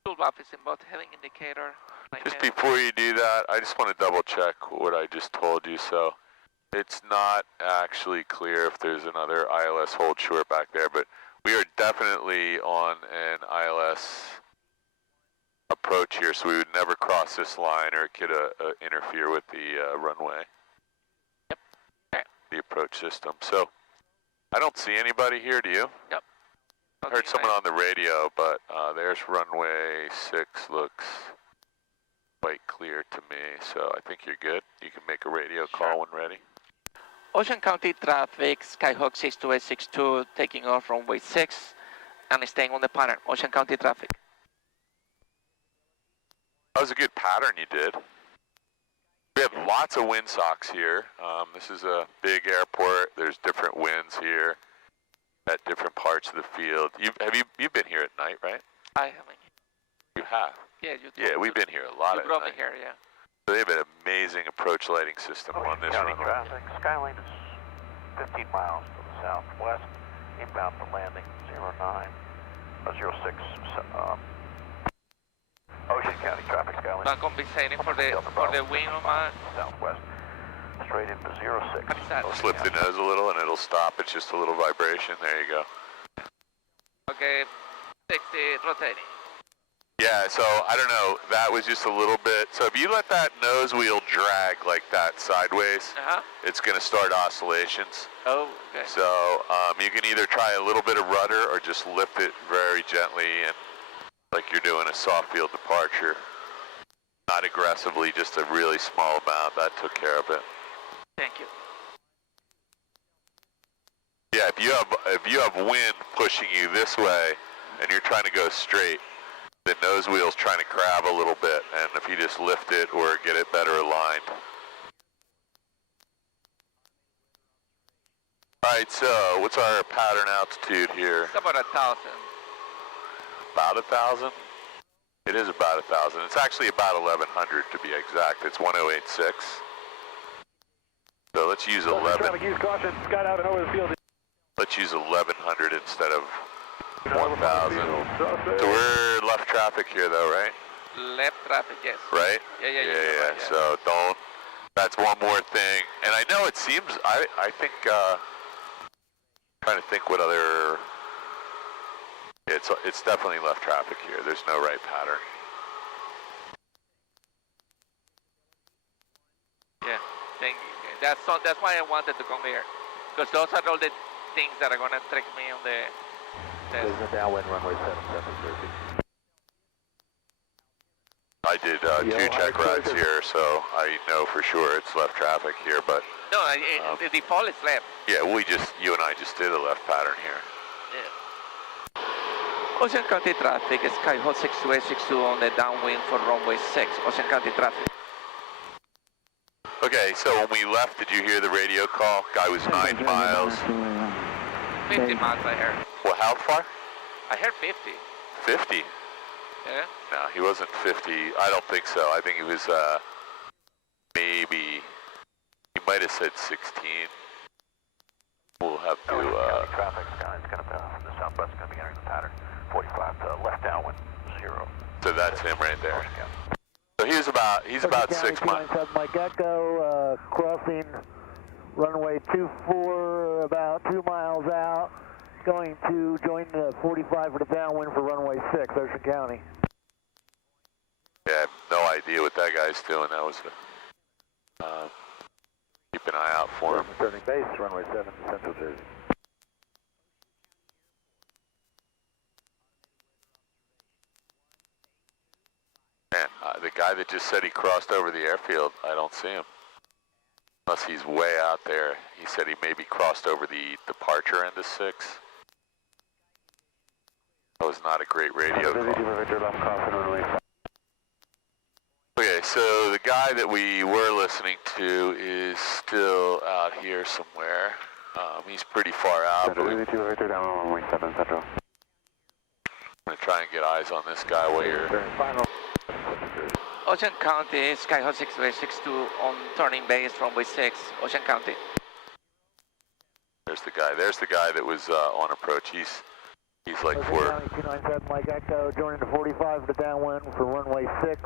Fuel map is in both heading indicator. Just before you do that, I just want to double check what I just told you. So it's not actually clear if there's another ILS hold short back there, but we are definitely on an ILS approach here, so we would never cross this line or it could interfere with the runway. Yep. Okay. The approach system. So I don't see anybody here, do you? Yep. I heard someone on the radio, but there's runway 6, looks quite clear to me, so I think you're good. You can make a radio call when ready. Ocean County traffic, Skyhawk 62862 taking off runway 6 and staying on the pattern. Ocean County traffic. That was a good pattern you did. We have lots of windsocks here. This is a big airport. There's different winds here at different parts of the field. You've been here at night, right? I haven't. You have? Yeah, we've been here a lot at night. You brought me here, yeah. So they have an amazing approach lighting system on this runway. Traffic. Skyline is 15 miles to the southwest. Inbound for landing 06. Ocean County traffic. Skyline. Not compensating for the wind on my southwest. Straight into 06. I'll slip the nose a little and it'll stop. It's just a little vibration. There you go. Okay, 60 rotating. Yeah, so I don't know. That was just a little bit. So if you let that nose wheel drag like that sideways, it's going to start oscillations. Oh, okay. So you can either try a little bit of rudder or just lift it very gently and like you're doing a soft field departure. Not aggressively, just a really small amount. That took care of it. Thank you. Yeah, if you have wind pushing you this way and you're trying to go straight, the nose wheel's trying to crab a little bit, and if you just lift it or get it better aligned. Alright, so what's our pattern altitude here? It's about 1,000. About 1,000? It is about 1,000. It's actually about 1,100 to be exact. It's 1086. So let's use 11. Use caution. Sky out and over the field. Let's use 1,100 instead of 1,000. So we're left traffic here though, right? Left traffic, yes. Right? Yeah. Right, yeah. So don't, that's one more thing. And I know it seems, I think, trying to think what other, it's definitely left traffic here. There's no right pattern. Yeah, thank you. That's why I wanted to come here. Because those are all the things that are going to trick me on the... There's a downwind runway 7, Jersey. I did 2 check rides here, so I know for sure it's left traffic here, but... No, the default is left. Yeah, you and I just did a left pattern here. Yeah. Ocean County traffic, Skyhawk 62862 on the downwind for runway 6, Ocean County traffic. Okay, so when we left, did you hear the radio call? Guy was 9 miles. 50 miles I heard. Well, how far? I heard 50. 50? Yeah? No, he wasn't 50. I don't think so. I think he was, maybe, he might have said 16. We'll have to, traffic, Skyline's going to be from the southwest, going to be entering the pattern. 45 to left downwind, 0. So that's him right there. So he's about 6 miles. Mike Echo, crossing runway 24, about 2 miles out, going to join the 45 for the downwind for runway 6, Ocean County. Yeah, I have no idea what that guy's doing. That was keep an eye out for him. Turning base, runway 7, Central Jersey. Man, the guy that just said he crossed over the airfield, I don't see him. Unless he's way out there. He said he maybe crossed over the departure end of 6. That was not a great radio call. Okay, so the guy that we were listening to is still out here somewhere. He's pretty far out. But I'm going to try and get eyes on this guy while you're... Ocean County, Skyhawk 662 on turning base, runway 6, Ocean County. There's the guy. There's the guy that was on approach. He's like Ocean 4. County 297, Mike Echo, joining the 45 to downwind for runway 6.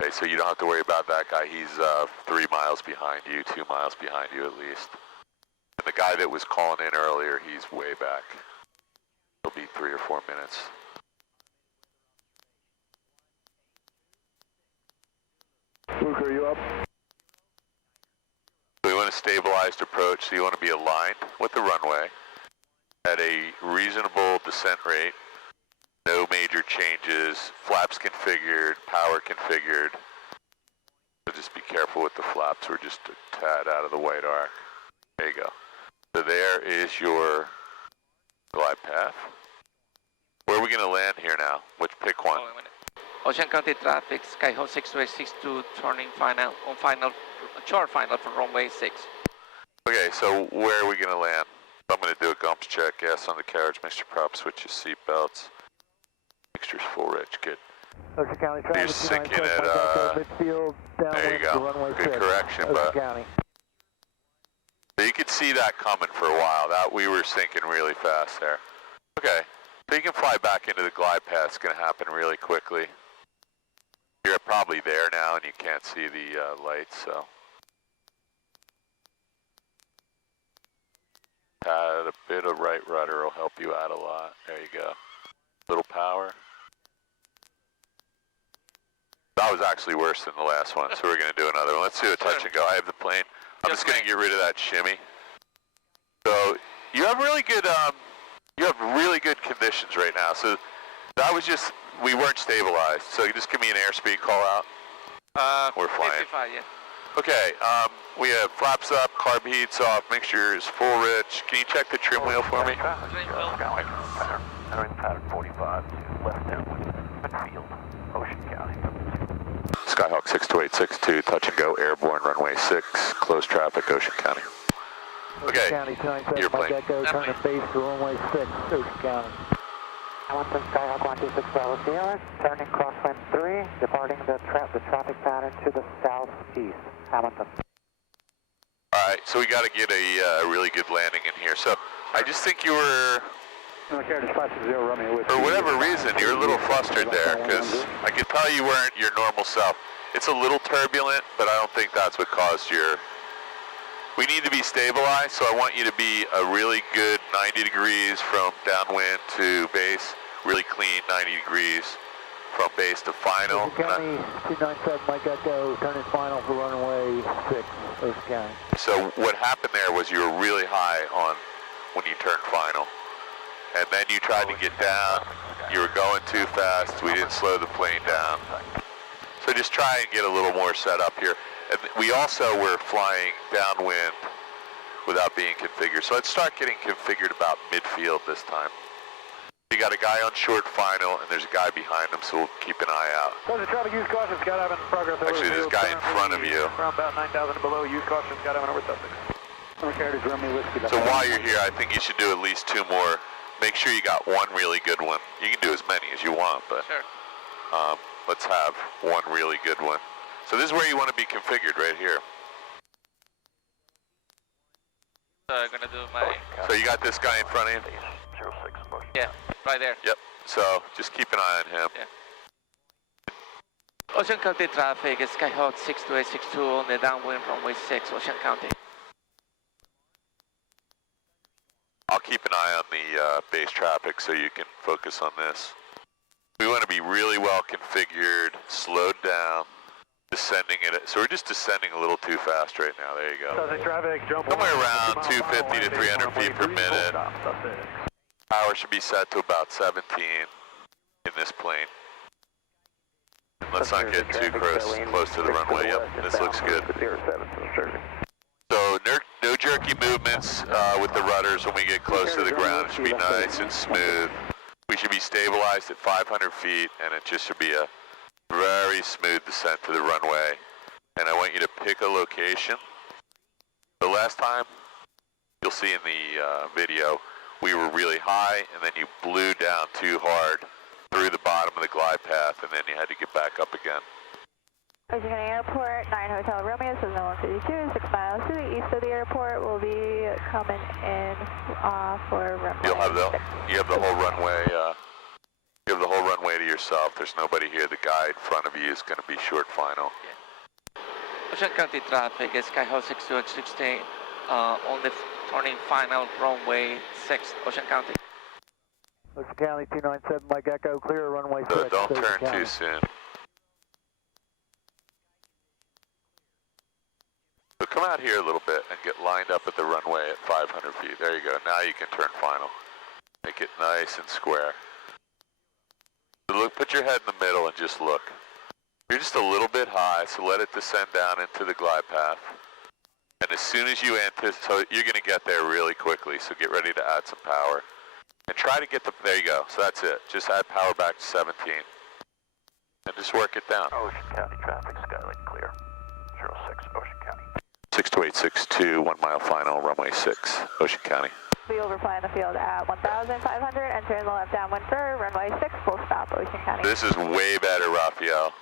Okay, so you don't have to worry about that guy. He's 3 miles behind you, 2 miles behind you at least. And the guy that was calling in earlier, he's way back. It'll be 3 or 4 minutes. Luke, are you up? So we want a stabilized approach, so you want to be aligned with the runway at a reasonable descent rate. No major changes, flaps configured, power configured. So just be careful with the flaps, we're just a tad out of the white arc. There you go. So there is your glide path. Where are we going to land here now? Pick one. Ocean County traffic, Skyhawk 662 turning final, on final, short final for runway 6. Okay, so where are we going to land? I'm going to do a gumps check, gas on the carriage, mixture prop, switch your seat belts. Mixture's full rich, good. Ocean County traffic, You're sinking at, midfield, there you go, good correction, but County. So you could see that coming for a while, that we were sinking really fast there. Okay, so you can fly back into the glide path, it's going to happen really quickly. You're probably there now and you can't see the lights, so. Add a bit of right rudder will help you out a lot. There you go. Little power. That was actually worse than the last one, so we're going to do another one. Let's do a touch and go. I have the plane. I'm just going to get rid of that shimmy. So you have really good, conditions right now. So that was just, we weren't stabilized. So you just give me an airspeed call out. We're flying. 55, yeah. Okay, we have flaps up, carb heats off, mixture is full rich. Can you check the trim wheel for me? Entering pattern 45 to left downwind, midfield, Ocean County. Skyhawk 62862, touch and go, airborne, runway 6, close traffic, Ocean County. Okay, County 297, your plane. Mike Echo, turning base to runway 6, Ocean County. Hamilton, Skyhawk 126 Bravo Sierra, turning crosswind 3, departing the traffic pattern to the southeast. Hamilton. All right, so we got to get a really good landing in here. So I just think you were, for whatever reason, you're a little flustered there because I could tell you weren't your normal self. It's a little turbulent, but I don't think that's what caused your... We need to be stabilized, so I want you to be a really good 90 degrees from downwind to base, really clean 90 degrees from base to final. Ocean County 297, Mike Echo, turning final for runway 6, Ocean County. So what happened there was you were really high on when you turned final. And then you tried to get down, you were going too fast, we didn't slow the plane down. So just try and get a little more set up here. And we also were flying downwind without being configured. So let's start getting configured about midfield this time. You got a guy on short final, and there's a guy behind him, so we'll keep an eye out. Traffic, use caution, skydive in progress. Actually, there's a guy in front of you. Around about 9,000 below, use caution, skydive over Sussex. So while you're here, I think you should do at least 2 more. Make sure you got one really good one. You can do as many as you want, but let's have one really good one. So this is where you want to be configured, right here. So I'm going to do my... So you got this guy in front of you? 06. Yeah, right there. Yep. So just keep an eye on him. Yeah. Ocean County traffic, Skyhawk 62862 on the downwind runway 6, Ocean County. I'll keep an eye on the base traffic so you can focus on this. We want to be really well configured, slowed down, descending it. So we're just descending a little too fast right now. There you go. Traffic, Somewhere around 250 to 300 feet per minute. Power should be set to about 17 in this plane. Let's not get too close to the runway. Yep, this looks good. So no jerky movements with the rudders when we get close to the ground. It should be nice and smooth. We should be stabilized at 500 feet, and it just should be a very smooth descent to the runway. And I want you to pick a location. The last time, you'll see in the video, we were really high, and then you blew down too hard through the bottom of the glide path, and then you had to get back up again. Ocean County Airport, 9 Hotel Romeo, Cessna 152, 6 miles to the east of the airport. We'll be coming in for runway. You have the whole runway. You have the whole runway to yourself. There's nobody here. The guy in front of you is going to be short final. Yeah. Ocean County traffic, Skyhawk 6216, on the turning final runway 6, Ocean County. Ocean County 297, Mike Echo, clear runway 6. Don't turn too soon. So come out here a little bit and get lined up at the runway at 500 feet. There you go. Now you can turn final. Make it nice and square. So look, put your head in the middle and just look. You're just a little bit high, so let it descend down into the glide path. And as soon as you anticipate, you're going to get there really quickly, so get ready to add some power. And try to get the, there you go, so that's it. Just add power back to 17. And just work it down. Ocean County traffic, Skylink clear. 06, Ocean County. 62862, 1 mile final, runway 6, Ocean County. We overflying the field at 1,500, entering the left downwind for runway 6, full stop, Ocean County. This is way better, Raphael.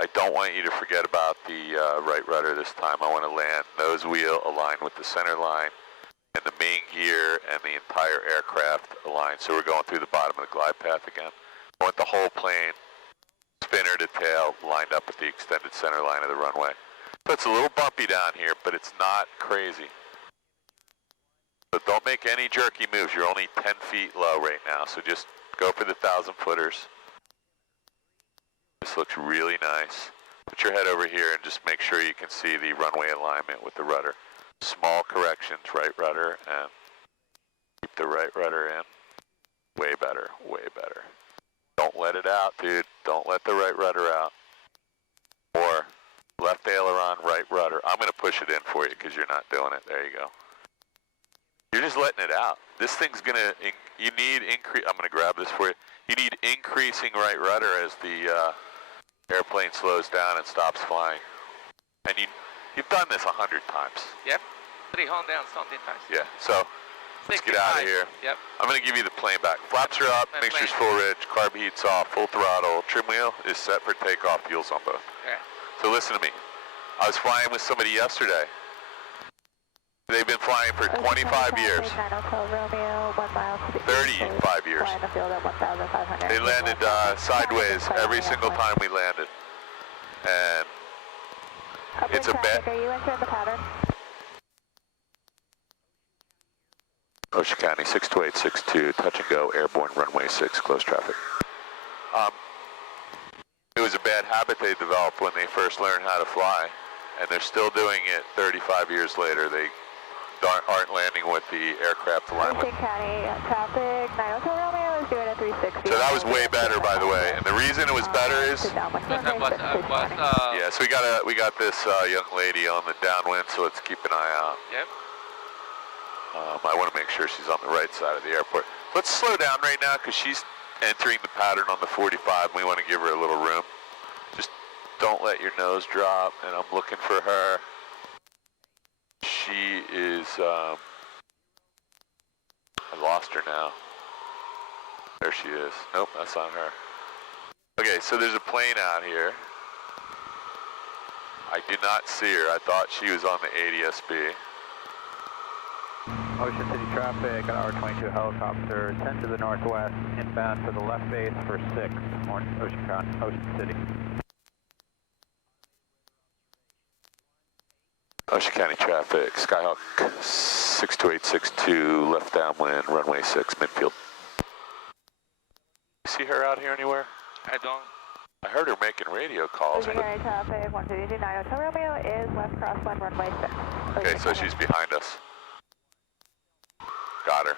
I don't want you to forget about the right rudder this time. I want to land nose wheel aligned with the center line and the main gear and the entire aircraft aligned. So we're going through the bottom of the glide path again. I want the whole plane, spinner to tail, lined up at the extended center line of the runway. So it's a little bumpy down here, but it's not crazy. So don't make any jerky moves. You're only 10 feet low right now, so just go for the 1,000-footers. This looks really nice. Put your head over here and just make sure you can see the runway alignment with the rudder. Small corrections, right rudder, and keep the right rudder in. Way better, way better. Don't let it out, dude. Don't let the right rudder out. Or left aileron, right rudder. I'm going to push it in for you because you're not doing it. There you go. You're just letting it out. This thing's going to, you need increase, I'm going to grab this for you. You need increasing right rudder as the airplane slows down and stops flying. And you've done this 100 times. Yep, 300 and something times. Yeah, so let's get out of here. Yep. I'm going to give you the plane back. Flaps are up, mixture's full ridge, carb heat's off, full throttle, trim wheel is set for takeoff, fuel's on both. Okay. So listen to me. I was flying with somebody yesterday. They've been flying for 25 years. 35 years. They landed sideways every single time we landed. And it's a bad... Are you entering the pattern? Ocean County 62862, touch and go, airborne runway 6, close traffic. It was a bad habit they developed when they first learned how to fly, and they're still doing it 35 years later. They aren't landing with the aircraft alignment. Ocean County traffic, 9 Hotel Romeo is doing a 360. So that was way better, by the way. And the reason it was better is, yeah. So we got this young lady on the downwind, so let's keep an eye out. Yep. I want to make sure she's on the right side of the airport. Let's slow down right now because she's entering the pattern on the 45. And we want to give her a little room. Just don't let your nose drop. And I'm looking for her. She is, I lost her now. There she is. Nope, that's not her. Okay, so there's a plane out here. I did not see her. I thought she was on the ADSB. Ocean City traffic, an R-22 helicopter, 10 to the northwest, inbound to the left base for 6, Ocean City. Ocean County traffic, Skyhawk 62862, left downwind, runway 6, midfield. See her out here anywhere? I don't. I heard her making radio calls. Ocean County traffic, 129 Hotel Romeo is left crosswind, runway 6. Okay, so she's behind us. Got her.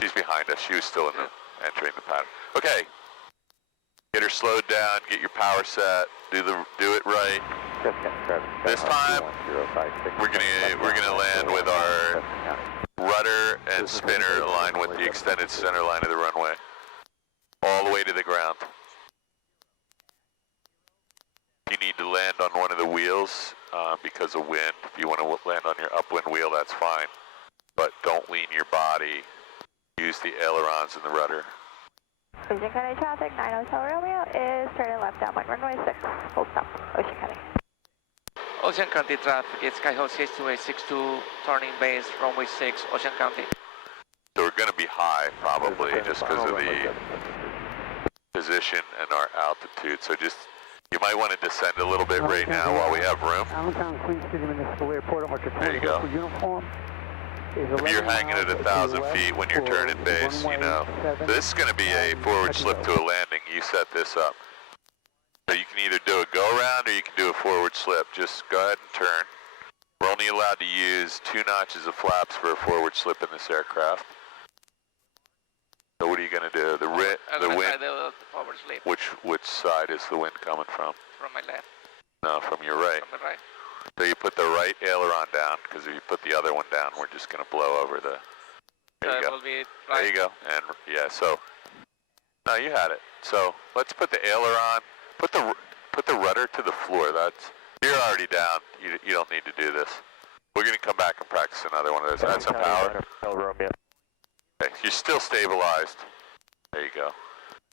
She's behind us. She was still in the entering the pattern. Okay. Get her slowed down, get your power set, do it right. This time, we're gonna land with our rudder and spinner aligned with the extended center line of the runway, all the way to the ground. You need to land on one of the wheels because of wind. If you want to land on your upwind wheel, that's fine. But don't lean your body. Use the ailerons and the rudder. Ocean County traffic, 9 Hotel Romeo is turning left downwind runway 6, full stop, Ocean County. Ocean County traffic, it's Skyhawk 62862, turning base, runway 6, Ocean County. So we're going to be high, probably, just because of the position and our altitude. So just, you might want to descend a little bit right now while we have room. Allentown, Queen City Municipal Airport, there you go. Uniform. If you're hanging at 1,000 feet when you're turning base, you know. This is going to be a forward slip to a landing. You set this up. So you can either do a go-around or you can do a forward slip. Just go ahead and turn. We're only allowed to use 2 notches of flaps for a forward slip in this aircraft. So what are you going to do? The wind. The forward slip. Which side is the wind coming from? From my left. No, from your right. From the right. So you put the right aileron down, because if you put the other one down, we're just going to blow over the... There you go. Will be right. There you go. And yeah, so... No, you had it. So let's put the aileron, put the rudder to the floor. You're already down. You don't need to do this. We're going to come back and practice another one of those. Add some power. Okay, you're still stabilized. There you go.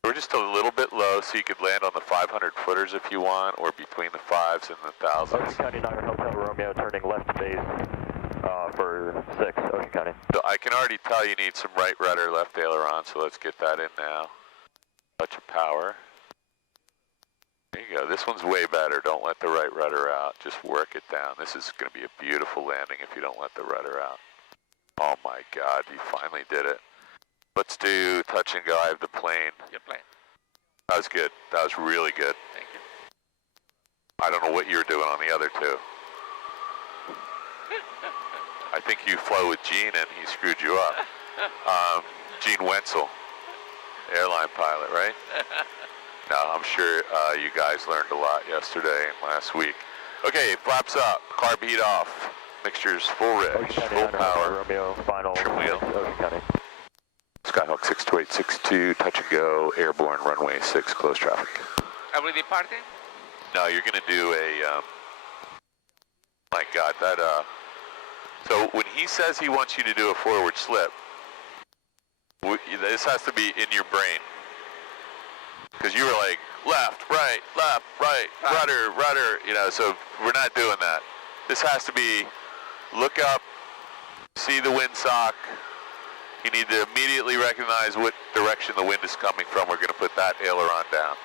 We're just a little bit low, so you could land on the 500 footers if you want, or between the 5s and the 1000s. Ocean County 9 Hotel Romeo turning left base for 6, Ocean County. So I can already tell you need some right rudder, left aileron, so let's get that in now. Touch of power. There you go. This one's way better. Don't let the right rudder out. Just work it down. This is going to be a beautiful landing if you don't let the rudder out. Oh my God, you finally did it. Let's do touch and go. I have the plane. Your plane. That was good. That was really good. Thank you. I don't know what you were doing on the other 2. I think you flew with Gene and he screwed you up. Gene Wenzel, airline pilot, right? No, I'm sure you guys learned a lot yesterday and last week. Okay, flaps up, carb heat off, mixtures full ridge, full power, Romeo, final trim wheel. Ocean County. Skyhawk 62862, touch and go, airborne, runway 6, close traffic. Are we departing? No, you're going to do a, my God, so when he says he wants you to do a forward slip, this has to be in your brain. Because you were like, left, right, rudder, you know, so we're not doing that. This has to be, look up, see the windsock. You need to immediately recognize what direction the wind is coming from. We're going to put that aileron down.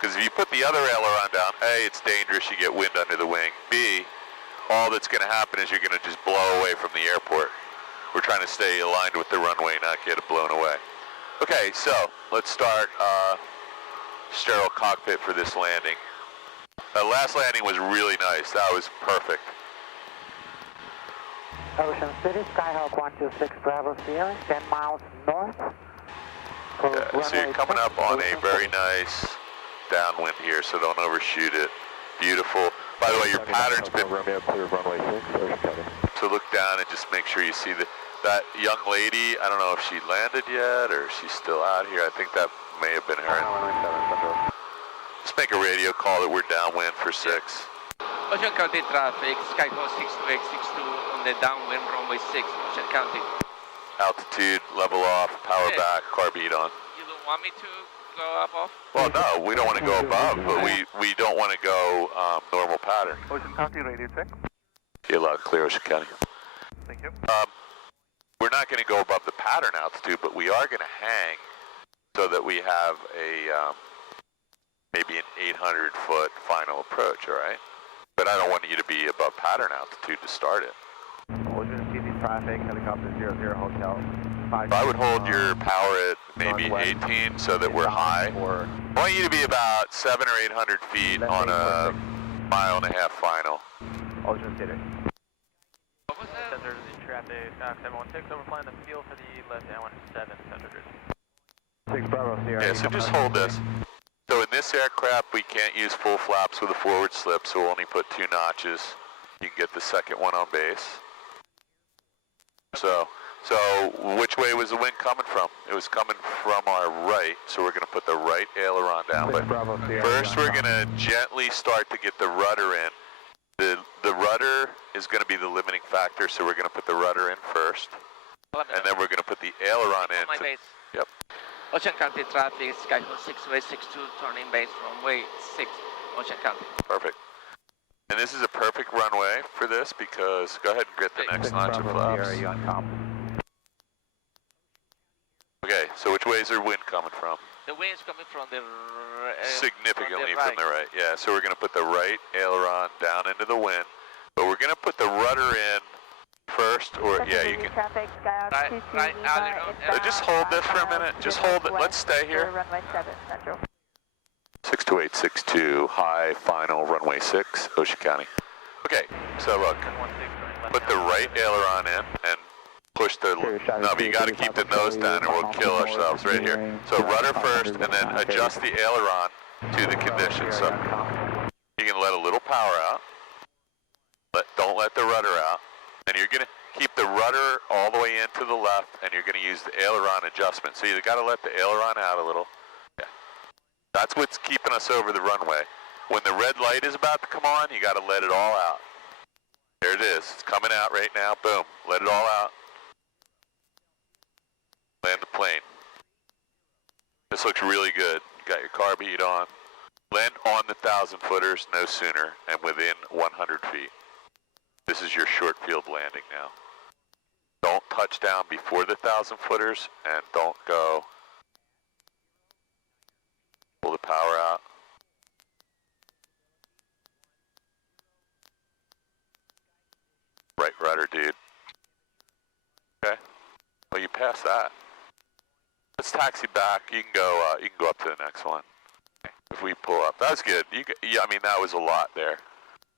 Because if you put the other aileron down, A, it's dangerous, you get wind under the wing. B, all that's going to happen is you're going to just blow away from the airport. We're trying to stay aligned with the runway, not get it blown away. Okay, so let's start sterile cockpit for this landing. The last landing was really nice. That was perfect. Ocean City, Skyhawk 126 Bravo Sierra, 10 miles north. Yeah, so you're coming up on a very nice downwind here, so don't overshoot it. Beautiful. By the way, your pattern's been... Romeo, clear runway 6, Ocean County. So look down and just make sure you see that young lady. I don't know if she landed yet or if she's still out here. I think that may have been her. Just make a radio call that we're downwind for 6. Ocean County traffic, Skyhawk 62862 on the downwind runway 6, Ocean County. Altitude, level off, power back, carb heat on. You don't want me to go up off? Well, no, we don't want to go above, but we don't want to go normal pattern. Ocean County, radio check. You're loud, clear, Ocean County. Thank you. We're not going to go above the pattern altitude, but we are going to hang so that we have a maybe an 800-foot final approach, all right? But I don't want you to be above pattern altitude to start it. Ocean City traffic, helicopter 00 hotel. I would hold your power at maybe 18 so that we're high. I want you to be about 700 or 800 feet on a 1.5 mile final. Ocean City. What was that? Center to the traffic, 716, overflying the field for the left downwind 7 center. 6 Bravo Sierra. Yeah, so just hold this. So in this aircraft, we can't use full flaps with a forward slip, so we'll only put 2 notches. You can get the second one on base. So which way was the wind coming from? It was coming from our right, so we're going to put the right aileron down. But first, we're going to gently start to get the rudder in. The rudder is going to be the limiting factor, so we're going to put the rudder in first, and then we're going to put the aileron in. My base. Yep. Ocean County traffic, Skyhawk 6-way-62, turning base, runway 6, Ocean County. Perfect. And this is a perfect runway for this because, go ahead and get the next notch of flaps. Okay, so which way is there wind coming from? The wind is coming from the significantly from the right. Yeah, so we're going to put the right aileron down into the wind, but we're going to put the rudder in first, or yeah, you can. Right aileron. Just hold this for a minute. Just hold it. Let's stay here. Runway 7, Central. 62862, high, final, runway 6, Ocean County. Okay, so look, put the right aileron in and push the, no, but you got to keep the nose down or we'll kill ourselves right here. So rudder first and then adjust the aileron to the conditions. So you can let a little power out, but don't let the rudder out. And you're going to keep the rudder all the way into the left and you're going to use the aileron adjustment. So you got to let the aileron out a little. Yeah. That's what's keeping us over the runway. When the red light is about to come on, you got to let it all out. There it is. It's coming out right now. Boom. Let it all out. Land the plane. This looks really good. You got your carb heat on. Land on the 1,000-footers no sooner and within 100 feet. This is your short field landing now. Don't touch down before the 1,000-footers and don't go. Pull the power out. Right rudder, dude. Okay. Well, you passed that. Let's taxi back. You can go up to the next one. If we pull up, that was good. Yeah, I mean that was a lot there.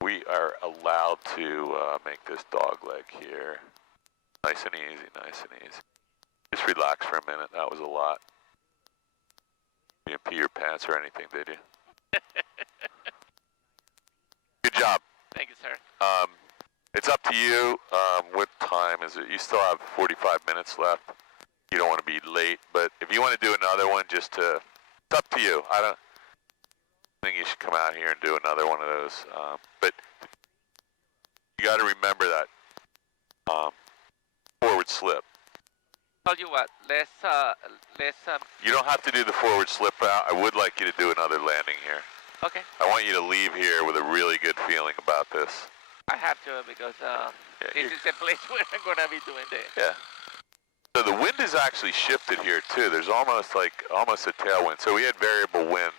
We are allowed to make this dog leg here. Nice and easy, nice and easy. Just relax for a minute. That was a lot. You didn't pee your pants or anything, did you? Good job. Thank you, sir. It's up to you. What time is it? You still have 45 minutes left. You don't want to be late, but if you want to do another one, it's up to you. I don't think you should come out here and do another one of those. But you got to remember that forward slip. Tell you what, let's You don't have to do the forward slip route. I would like you to do another landing here. Okay. I want you to leave here with a really good feeling about this. I have to because this is the place where I'm gonna be doing this. Yeah. So the wind is actually shifted here too. There's almost a tailwind. So we had variable wind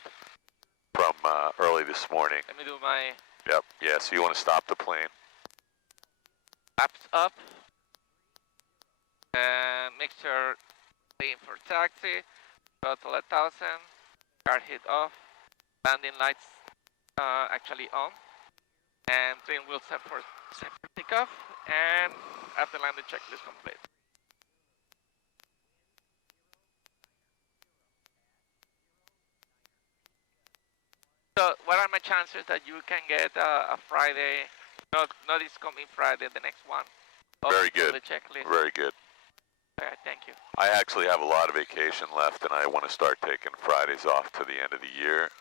from early this morning. Let me do my Yep. Yeah. So you want to stop the plane. apps up and make sure lean for taxi. Total 1,000. Car heat off. Landing lights actually on. And train wheels set for takeoff. And after landing checklist complete. So what are my chances that you can get a Friday, not this coming Friday, the next one? Very good. The checklist. Very good. Okay, thank you. I actually have a lot of vacation left, and I want to start taking Fridays off to the end of the year.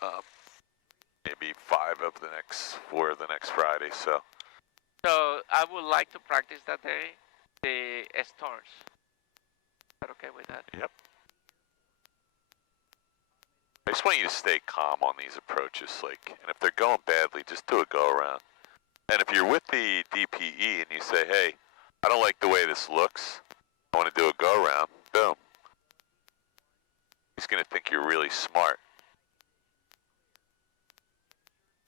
Maybe 4 of the next Friday. So I would like to practice that day, the storms. Is that okay with that? Yep. I just want you to stay calm on these approaches, and if they're going badly, just do a go around. And if you're with the DPE and you say, hey, I don't like the way this looks, I want to do a go around, boom. He's going to think you're really smart.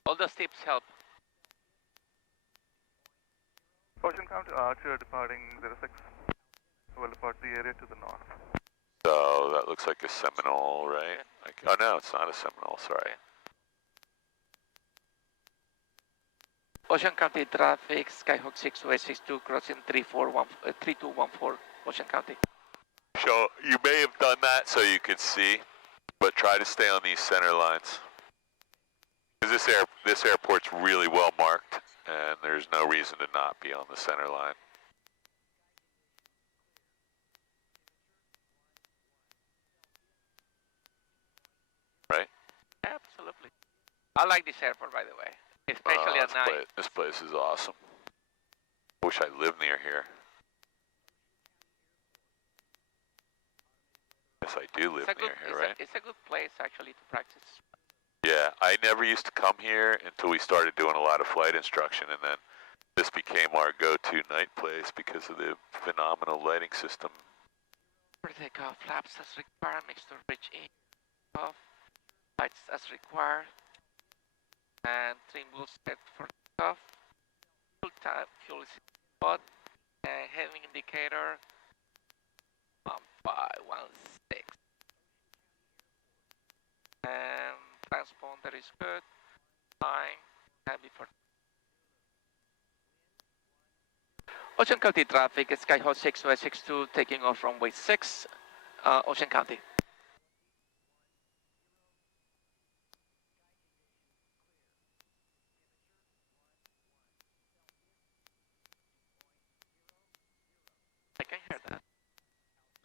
All those tips help. Ocean County Archer departing 06. Will depart the area to the north. So that looks like a Seminole, right? Oh no, it's not a Seminole, sorry. Ocean County traffic, Skyhawk 6-way-62 crossing 3214, Ocean County. So you may have done that so you could see but try to stay on these center lines. Because this airport's really well marked, and there's no reason to not be on the center line. Right? Absolutely. I like this airport, by the way, especially at night. This place is awesome. I wish I lived near here. Yes, I do live near here, right? It's a good place, actually, to practice. Yeah, I never used to come here until we started doing a lot of flight instruction, and then this became our go-to night place because of the phenomenal lighting system. For takeoff, flaps as required, mixture bridge in, off, lights as required, and trim will set for takeoff, full time, fuel is in spot, and heading indicator, 1516. And transponder is good, fine, heavy for Ocean County traffic, Skyhawk 662 taking off runway 6, Ocean County. I can hear that.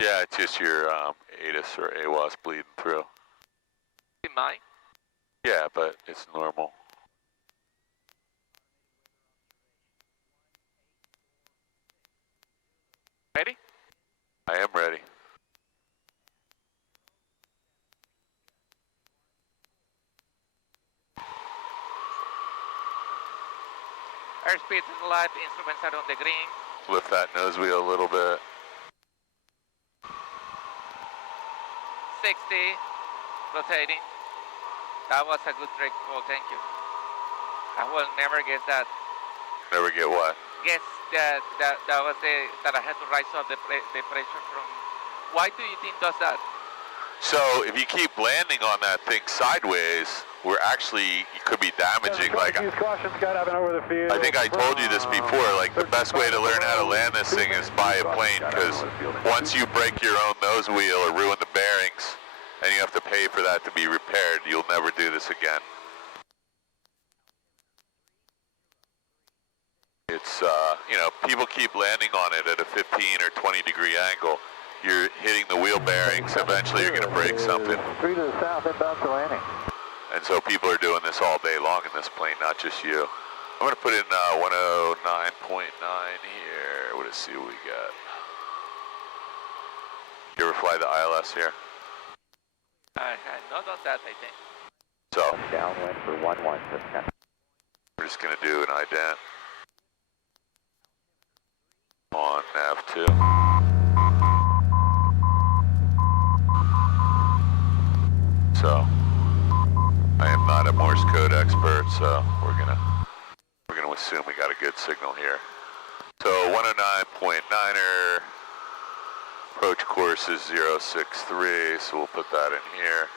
Yeah, it's just your ATIS or AWAS bleeding through. In mine? Yeah, but it's normal. Ready? I am ready. Airspeed is light, instruments are on the green. Lift that nose wheel a little bit. 60, rotating. That was a good brake call, thank you. I will never guess that. Never get what? Guess that was that I had to rise up the pressure from. Why do you think does that? So if you keep landing on that thing sideways, we're actually, you could be damaging. Like, I think I told you this before, like the best way to learn how to land this thing is buy a plane, because once you break your own nose wheel or ruin the bearings, and you have to pay for that to be repaired, you'll never do this again. It's, you know, people keep landing on it at a 15 or 20 degree angle. You're hitting the wheel bearings, eventually you're going to break something. 3 to the south, inbound to landing. And so people are doing this all day long in this plane, not just you. I'm going to put in 109.9 here. Let's see what we got. You ever fly the ILS here? I had not done that, I think. So, Downwind for 11. we're just going to do an ident on nav2. So, I am not a Morse code expert, so we're gonna assume we got a good signal here. So 109.9er, approach course is 063, so we'll put that in here.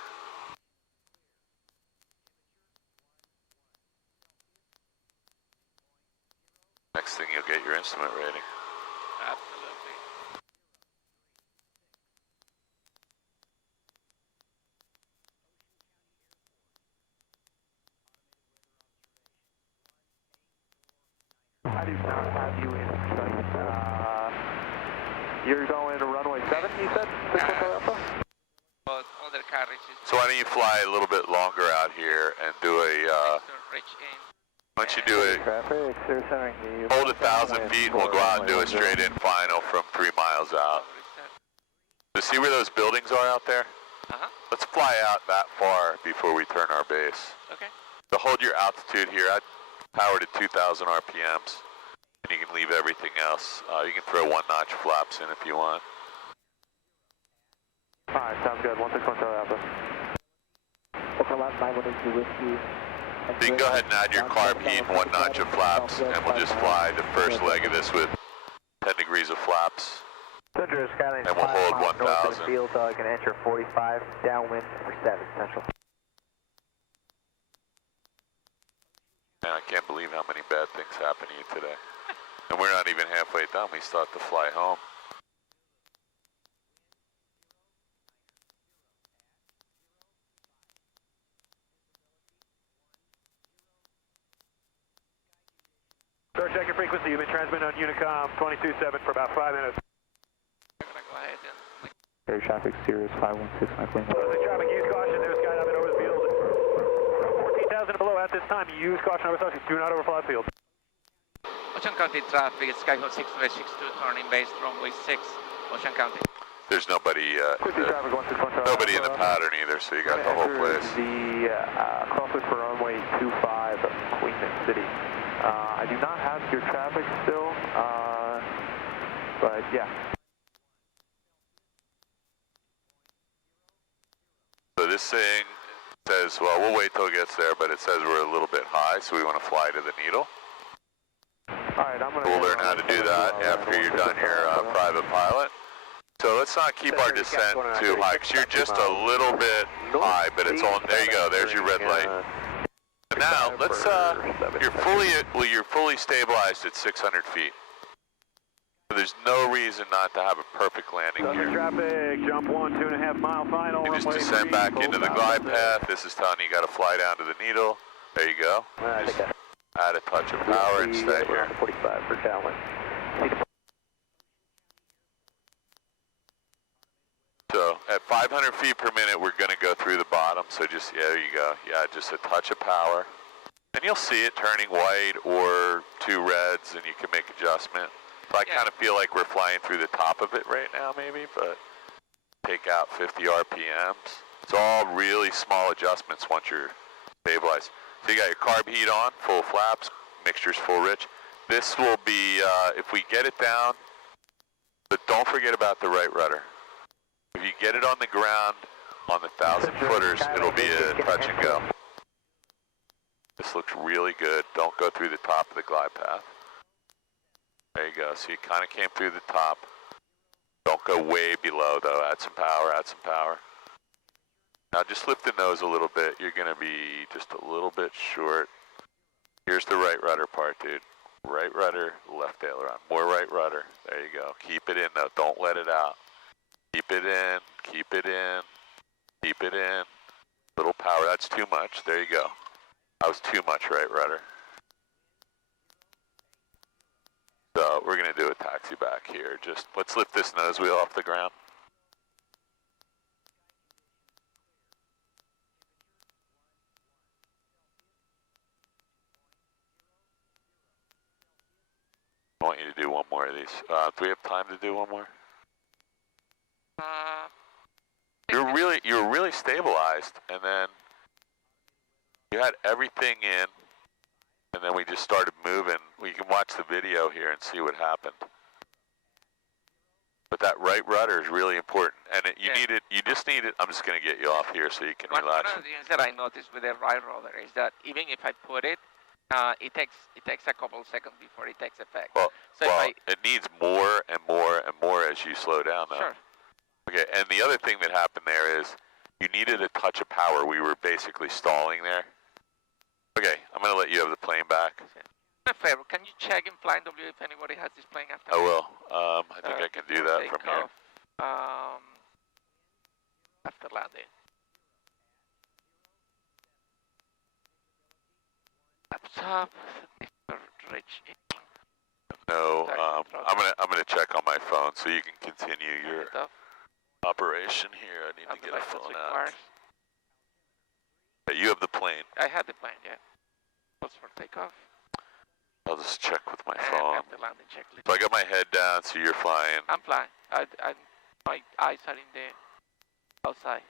Next thing you'll get your instrument rating. Absolutely. I do not have you in sight. You're going to runway 7, you said? Alpha? But other carriages. So why don't you fly a little bit longer out here and do a, why don't you do it, Traffic, hold 1,000 feet and we'll go out and do a straight in final from 3 miles out. To see where those buildings are out there? Let's fly out that far before we turn our base. Okay. So hold your altitude here. I'd power to 2,000 RPMs. And you can leave everything else. You can throw 1-notch flaps in if you want. Alright, sounds good. 161 Alpha. Over left 912 Whiskey. So you can go ahead and add your carb heat and 1 notch of flaps, and we'll just fly the first leg of this with 10 degrees of flaps. And we'll hold 1,000. Field dog and enter 45, downwind for 7 Central. Man, I can't believe how many bad things happen to you today. And we're not even halfway done. We still have to fly home. check your frequency. You've been transmitting on Unicom 22.7 for about 5 minutes. I'm gonna go ahead and... Air traffic, Sirius 516, Michael. Traffic, use caution. There's skydiving over the field. 14,000 below at this time. Use caution over subject. Do not overfly the field. Ocean County traffic, Skyhawk 6362, turning base, runway 6, Ocean County. There's nobody, nobody in the pattern either, so you got the whole place. The crosswind for runway 25, Queenston City. I do not have your traffic still, but yeah. So this thing says, well, we'll wait till it gets there, but it says we're a little bit high, so we want to fly to the needle. Alright, I'm going to... We'll learn how to do that after you're done your private pilot. So let's not keep our descent too high, because you're just a little bit high, but it's on, there you go, there's your red light. Now, let's, you're fully stabilized at 600 feet. So there's no reason not to have a perfect landing here. Traffic, jump 1, 2.5 mile final. You just descend back into the glide path. This is telling you got to fly down to the needle. There you go. Just add a touch of power and stay here. 45 for Talon. So at 500 feet per minute, we're going to go through the bottom. So just, yeah, there you go. Yeah, just a touch of power. And you'll see it turning white or 2 reds, and you can make adjustment. So I kind of feel like we're flying through the top of it right now, maybe, but take out 50 RPMs. It's all really small adjustments once you're stabilized. So you got your carb heat on, full flaps, mixture's full rich. This will be, if we get it down, but don't forget about the right rudder. If you get it on the ground, on the 1,000 footers, it'll be a touch and go. This looks really good. Don't go through the top of the glide path. There you go. So you kind of came through the top. Don't go way below, though. Add some power, add some power. Now just lift the nose a little bit. You're going to be just a little bit short. Here's the right rudder part, dude. Right rudder, left aileron. More right rudder. There you go. Keep it in, though. Don't let it out. Keep it in, keep it in, keep it in. Little power. That's too much. There you go. That was too much right rudder. So we're going to do a taxi back here. Just let's lift this nose wheel off the ground. I want you to do one more of these. Do we have time to do one more? You're really stabilized, and then you had everything in. And then we just started moving. We can watch the video here and see what happened. But that right rudder is really important. And you just need it. I'm just going to get you off here so you can relax. One of the things that I noticed with the right rudder is that even if I put it, it takes a couple seconds before it takes effect. Well, so it needs more and more and more as you slow down, though. Sure. Okay, and the other thing that happened there is you needed a touch of power. We were basically stalling there. Okay, I'm going to let you have the plane back. A favor, can you check in Flying W if anybody has this plane after? I will. I think I can do that from here. After landing. Up, Mr. Rich. No, I'm gonna check on my phone so you can continue your operation here. I need to get a phone out. You have the plane. I had the plane, yeah. What's for takeoff? I'll just check with my phone. I have the landing checklist. So I got my head down, so you're flying. I'm flying. My eyes are in the outside.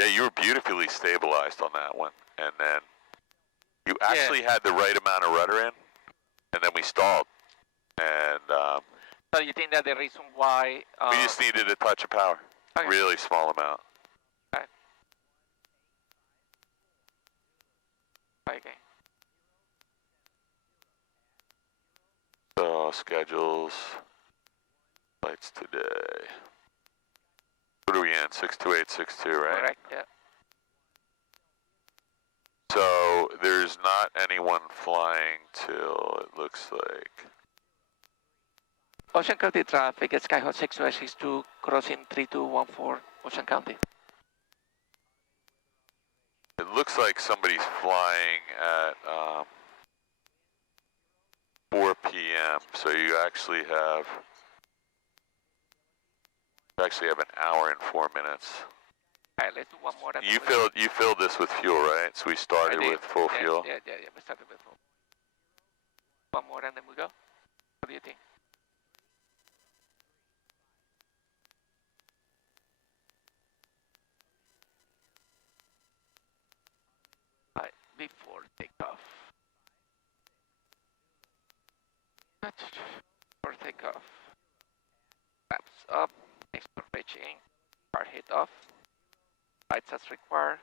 Yeah, you were beautifully stabilized on that one, and then you actually had the right amount of rudder in, and then we stalled. And so you think that the reason why we just needed a touch of power, really small amount. Okay. So schedules, flights today. What are we in? 62862, right? Correct, yeah. So there's not anyone flying till it looks like. Ocean County traffic, Skyhawk 6262, crossing 3214, Ocean County. It looks like somebody's flying at 4 p.m. So you actually have an hour and 4 minutes. All right, let's do one more. You filled this with fuel, right? So we started with full fuel. Yeah. We started with full. One more and then we go. What do you think? All right, before takeoff. Before takeoff. Flaps up. Export pitching. Car hit off. Lights as required.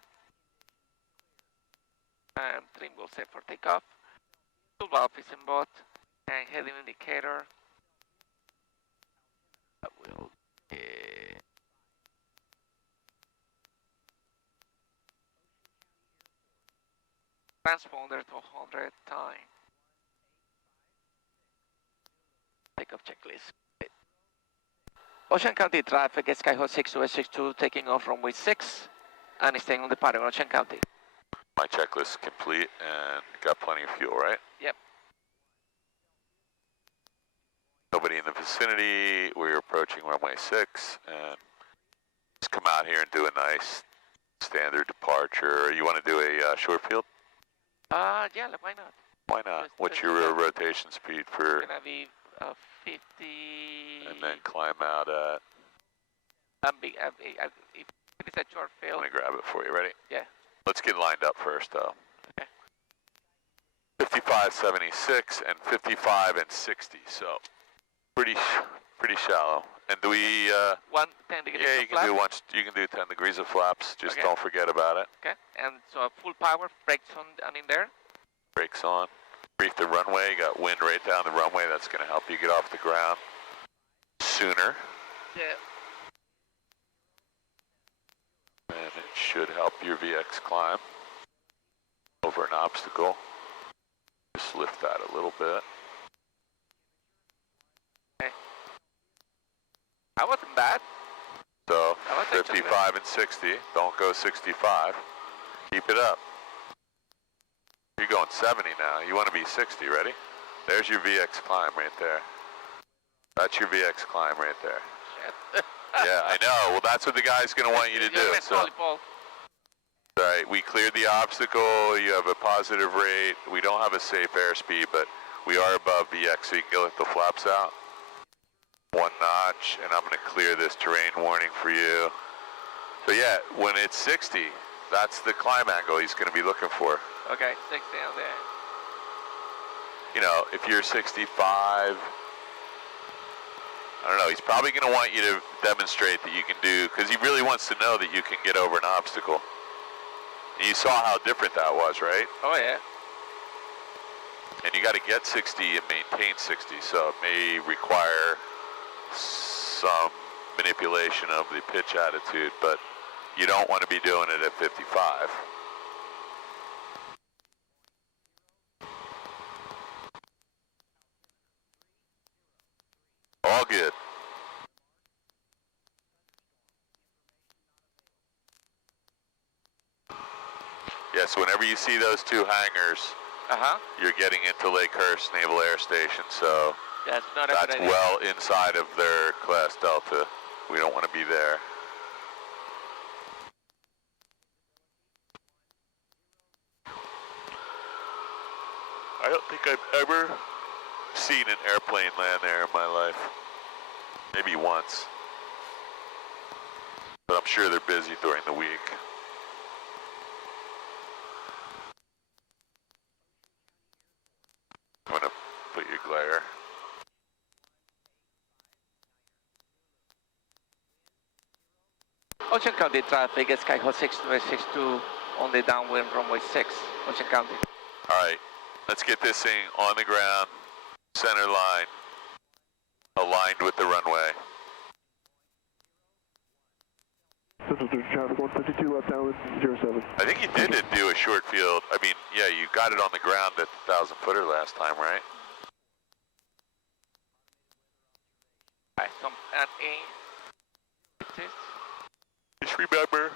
And trim will set for takeoff. Fuel valve is in both. And heading indicator. That will be transponder to 100 time. Takeoff checklist. Ocean County traffic, Skyhawk 6262 taking off runway 6 and staying on the pattern, Ocean County. My checklist complete and got plenty of fuel, right? Yep. Nobody in the vicinity. We're approaching runway 6 and just come out here and do a nice standard departure. You want to do a short field? Yeah, why not? Why not? What's your rotation speed for? It's gonna be 50. And then climb out at. If it's a short field. Let me grab it for you. Ready? Yeah. Let's get lined up first, though. Okay. 55.76 and 55 and 60. So pretty shallow. And do we? 10 degrees. Yeah, you can do once. You can do 10 degrees of flaps. Just don't forget about it. Okay. And so full power, brakes on and in there. Brakes on. Brief the runway. Got wind right down the runway. That's going to help you get off the ground sooner. Yeah. And it should help your VX climb over an obstacle. Just lift that a little bit. Okay. That wasn't bad. So 55 and 60. Don't go 65. Keep it up. You're going 70 now. You want to be 60. Ready? There's your VX climb right there. That's your VX climb right there. Shit. Yeah, I know. Well, that's what the guy's going to want you to do. So, all right, we cleared the obstacle. You have a positive rate. We don't have a safe airspeed, but we are above VX, so you can let the flaps out. 1 notch, and I'm going to clear this terrain warning for you. So yeah, when it's 60, that's the climb angle he's going to be looking for. Okay, 60 on there. You know, if you're 65, I don't know, he's probably going to want you to demonstrate that you can do, because he really wants to know that you can get over an obstacle. And you saw how different that was, right? Oh, yeah. And you got to get 60 and maintain 60, so it may require some manipulation of the pitch attitude, but you don't want to be doing it at 55. All good. Yes, whenever you see those two hangars, you're getting into Lake Hurst Naval Air Station, so that's well inside of their class Delta. We don't want to be there. I don't think I've ever seen an airplane land there in my life. Maybe once. But I'm sure they're busy during the week. I'm going to put your glare. Ocean County traffic, Skyhawk 6262 on the downwind runway 6, Ocean County. All right, let's get this thing on the ground, center line, aligned with the runway. Untitled Chapter 152, 2 left downwind 07. I think you did do a short field. I mean, yeah, you got it on the ground at the 1,000 footer last time, right? Some NA. Just remember,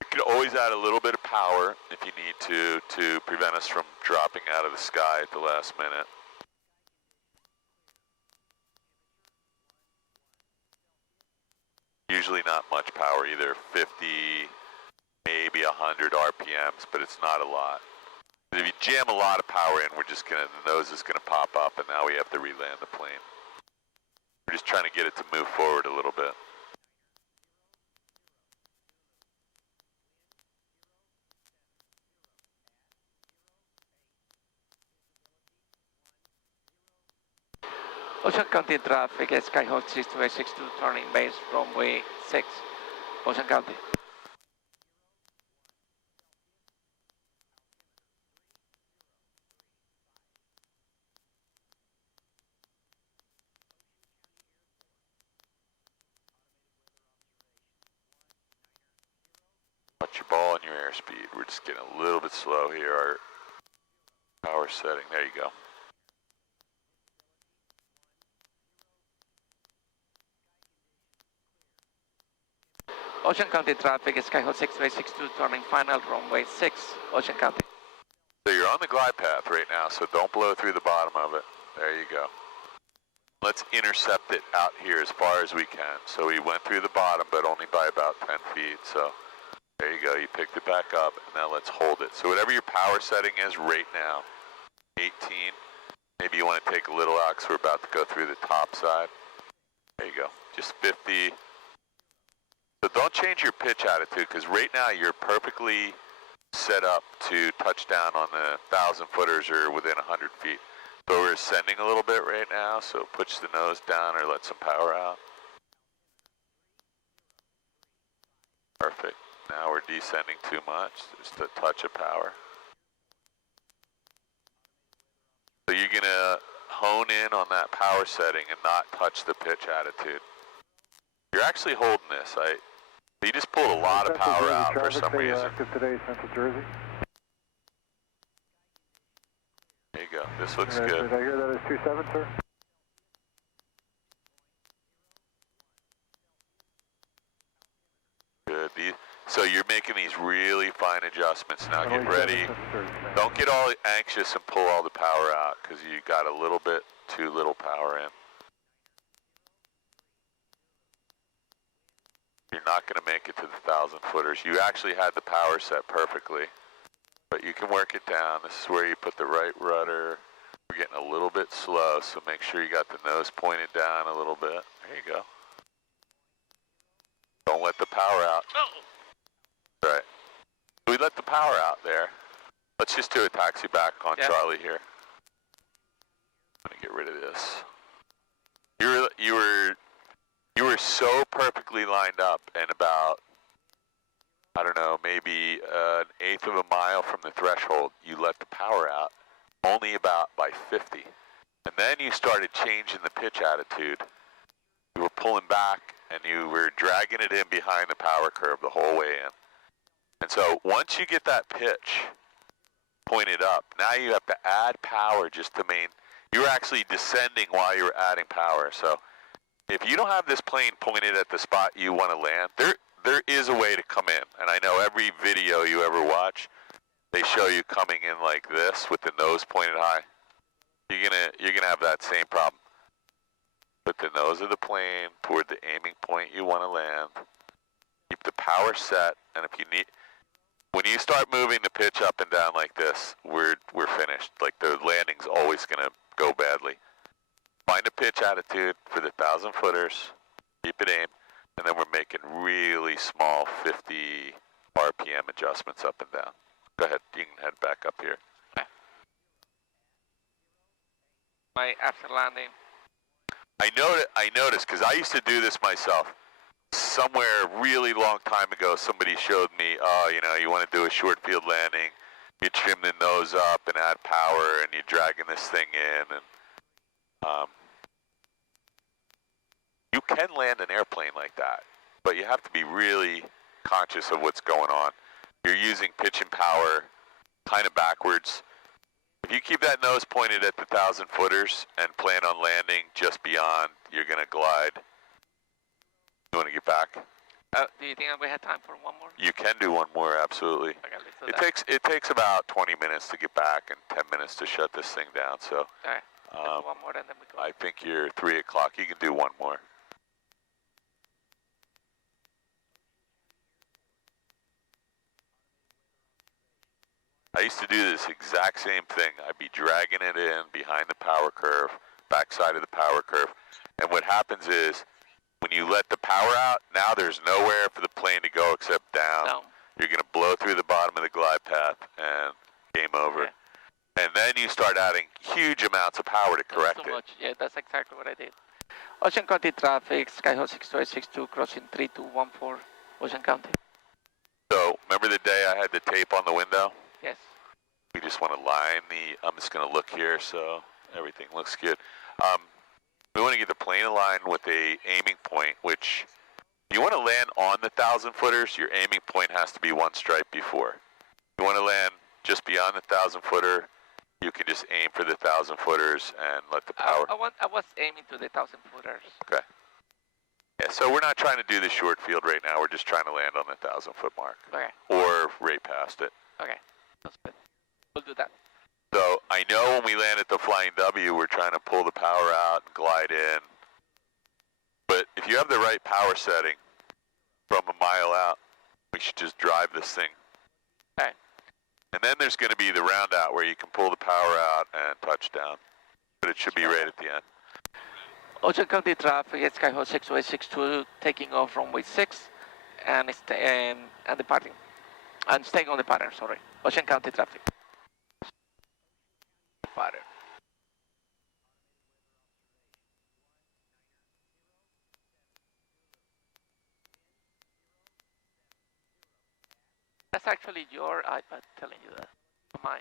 you can always add a little bit of power if you need to prevent us from dropping out of the sky at the last minute. Usually not much power, either 50, maybe 100 RPMs, but it's not a lot. If you jam a lot of power in, the nose is gonna pop up, and now we have to re-land the plane. We're just trying to get it to move forward a little bit. Ocean County traffic, Skyhawk 6262 turning base runway 6, Ocean County. Watch your ball and your airspeed. We're just getting a little bit slow here. Our power setting, there you go. Ocean County traffic, Skyhawk 6262 turning final runway 6, Ocean County. So you're on the glide path right now, so don't blow through the bottom of it. There you go. Let's intercept it out here as far as we can. So we went through the bottom, but only by about 10 feet. So there you go, you picked it back up, and now let's hold it. So whatever your power setting is right now, 18, maybe you want to take a little out because we're about to go through the top side. There you go, just 50. So don't change your pitch attitude, because right now you're perfectly set up to touch down on the 1,000 footers or within 100 feet. So we're ascending a little bit right now, so push the nose down or let some power out. Perfect. Now we're descending too much, just a touch of power. So you're gonna hone in on that power setting and not touch the pitch attitude. You're actually holding this. You just pulled a lot of power out for some reason. Active today, Central Jersey. There you go. This looks good. Did I hear that as 27, sir? Good. So you're making these really fine adjustments. Now get ready. Don't get all anxious and pull all the power out, because you got a little bit too little power in. You're not going to make it to the 1,000 footers. You actually had the power set perfectly, but you can work it down. This is where you put the right rudder. We're getting a little bit slow, so make sure you got the nose pointed down a little bit. There you go. Don't let the power out. Oh. Right. We let the power out there. Let's just do a taxi back on Charlie here. I'm going to get rid of this. You were so perfectly lined up, and about, I don't know, maybe an eighth of a mile from the threshold, you let the power out, only about by 50. And then you started changing the pitch attitude. You were pulling back, and you were dragging it in behind the power curve the whole way in. And so once you get that pitch pointed up, now you have to add power just to you were actually descending while you were adding power. So if you don't have this plane pointed at the spot you want to land, there is a way to come in. And I know every video you ever watch, they show you coming in like this with the nose pointed high. You're gonna have that same problem. Put the nose of the plane toward the aiming point you want to land. Keep the power set, and if you need, when you start moving the pitch up and down like this, we're finished. Like the landing's always gonna go badly. Find a pitch attitude for the 1,000 footers, keep it aimed, and then we're making really small 50 RPM adjustments up and down. Go ahead, you can head back up here. After landing. I noticed, because I used to do this myself. Somewhere a really long time ago, somebody showed me, you want to do a short field landing, you trim the nose up and add power, and you're dragging this thing in, and you can land an airplane like that, but you have to be really conscious of what's going on. You're using pitch and power kind of backwards. If you keep that nose pointed at the 1,000-footers and plan on landing just beyond, you're going to glide. You want to get back? Do you think we have time for one more? You can do one more, absolutely. Okay, It takes about 20 minutes to get back and 10 minutes to shut this thing down. So okay. One more and then we go. I think you're 3 o'clock. You can do one more. I used to do this exact same thing. I'd be dragging it in behind the power curve, backside of the power curve. And what happens is, when you let the power out, now there's nowhere for the plane to go except down. No. You're going to blow through the bottom of the glide path and game over. Okay. And then you start adding huge amounts of power to correct too it. much. Yeah, that's exactly what I did. Ocean County traffic, Skyhawk 62862 crossing 3214, Ocean County. So, remember the day I had the tape on the window? Yes. We just want to line I'm just going to look here so everything looks good. We want to get the plane aligned with a aiming point, which you want to land on the 1,000-footers, your aiming point has to be one stripe before. You want to land just beyond the 1,000-footer, you can just aim for the 1,000-footers and let the power... I was aiming to the 1,000-footers. Okay. Yeah, so we're not trying to do the short field right now, we're just trying to land on the 1,000-foot mark. Okay. Or right past it. Okay, that's good. We'll do that. So I know when we land at the Flying W, we're trying to pull the power out and glide in. But if you have the right power setting from a mile out, we should just drive this thing. Okay. And then there's going to be the round out where you can pull the power out and touch down. But it should be right at the end. Ocean County traffic, it's Skyhawk 62862 taking off runway 6 and departing. And staying on the pattern, sorry. Ocean County traffic. Pattern. That's actually your iPad telling you that. Mine.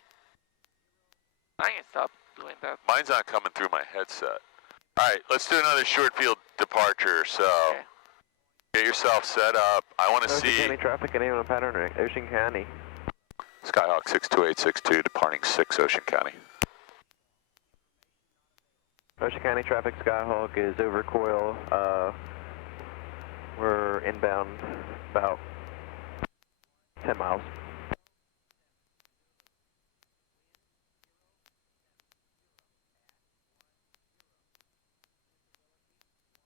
Mine stopped doing that. Mine's not coming through my headset. All right, let's do another short field departure. So Okay. get yourself set up. I want to Ocean see County traffic, anyone on pattern or Ocean County? Skyhawk 62862 departing 6 Ocean County. Ocean County traffic, Skyhawk is over coil. We're inbound about 10 miles.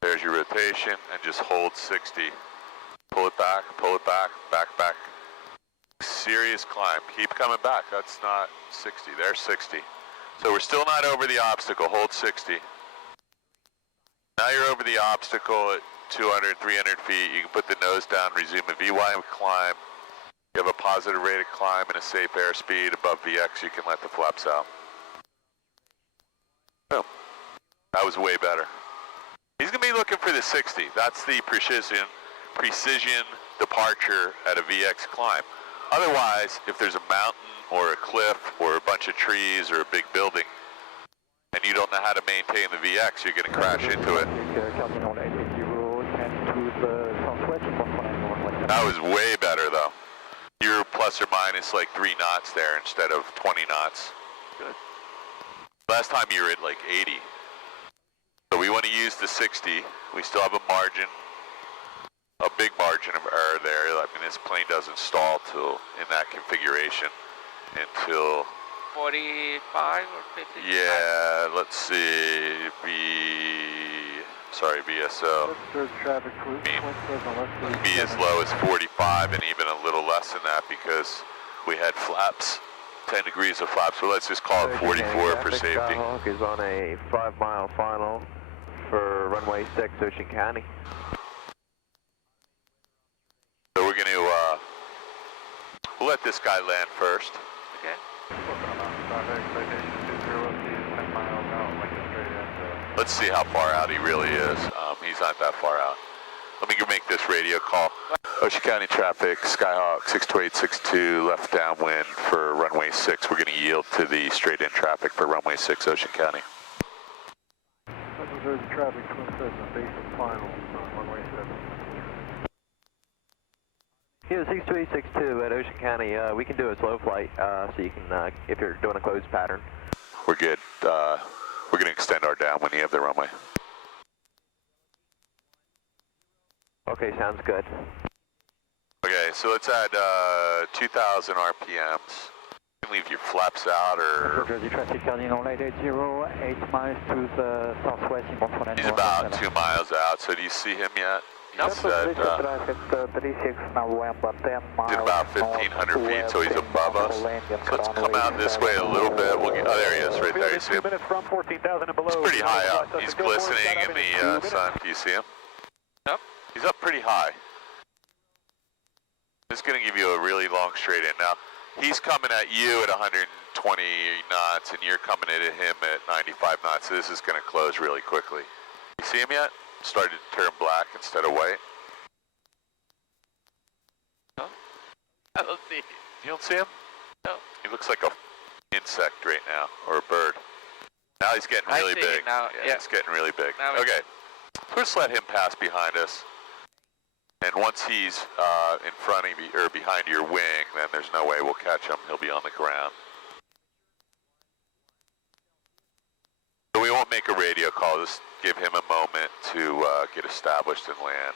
There's your rotation and just hold 60. Pull it back, back. Serious climb. Keep coming back. That's not 60. There's 60. So we're still not over the obstacle. Hold 60. Now you're over the obstacle at 200, 300 feet. You can put the nose down, resume a VY climb. You have a positive rate of climb and a safe airspeed above VX. You can let the flaps out. Boom. That was way better. He's going to be looking for the 60. That's the precision departure at a VX climb. Otherwise, if there's a mountain or a cliff or a bunch of trees or a big building and you don't know how to maintain the VX, you're going to crash into it. That was way better though. You're plus or minus like 3 knots there instead of 20 knots. Good. Last time you were at like 80. So we want to use the 60. We still have a margin, a big margin of error there. I mean, this plane doesn't stall till in that configuration until 45 or 50? Yeah, let's see. VSO. Be as low as 45 and even a little less than that because we had flaps, 10 degrees of flaps. So let's just call it 44 for safety. Skyhawk is on a 5-mile final for runway 6, Ocean County. So we're going to we'll let this guy land first. Okay. Let's see how far out he really is. He's not that far out. Let me go make this radio call. Ocean County traffic, Skyhawk 62862, left downwind for runway 6. We're going to yield to the straight-in traffic for runway 6, Ocean County. There's traffic Twin Cessna, base of final, runway 7. Yeah, 62862 at Ocean County. We can do a slow flight, so you can, if you're doing a closed pattern. We're good. We're going to extend our down when you have the runway. Okay, sounds good. Okay, so let's add 2,000 RPMs. You can leave your flaps out or... Jersey traffic, Cardinal 880, 8 miles to the southwest in Montreal. He's about 2 miles out, so do you see him yet? He's at, traffic, 36 November, 10 miles. he's about 1,500 feet, so he's above us. So let's come out this way a little bit. We'll get, oh, there he is, right there. You see him? From 14,000 and below. He's pretty high up. He's glistening in the sun. Do you see him? Yep. He's up pretty high. This is going to give you a really long straight in. Now, he's coming at you at 120 knots, and you're coming at him at 95 knots, so this is going to close really quickly. You see him yet? Started to turn black instead of white. No? I don't see him. You don't see him? No. He looks like a insect right now, or a bird. Now he's getting really big. Now, yeah. He's getting really big. Now okay, first let him pass behind us. And once he's in front of you, or behind your wing, then there's no way we'll catch him. He'll be on the ground. So we won't make a radio call. Just give him a moment to get established and land.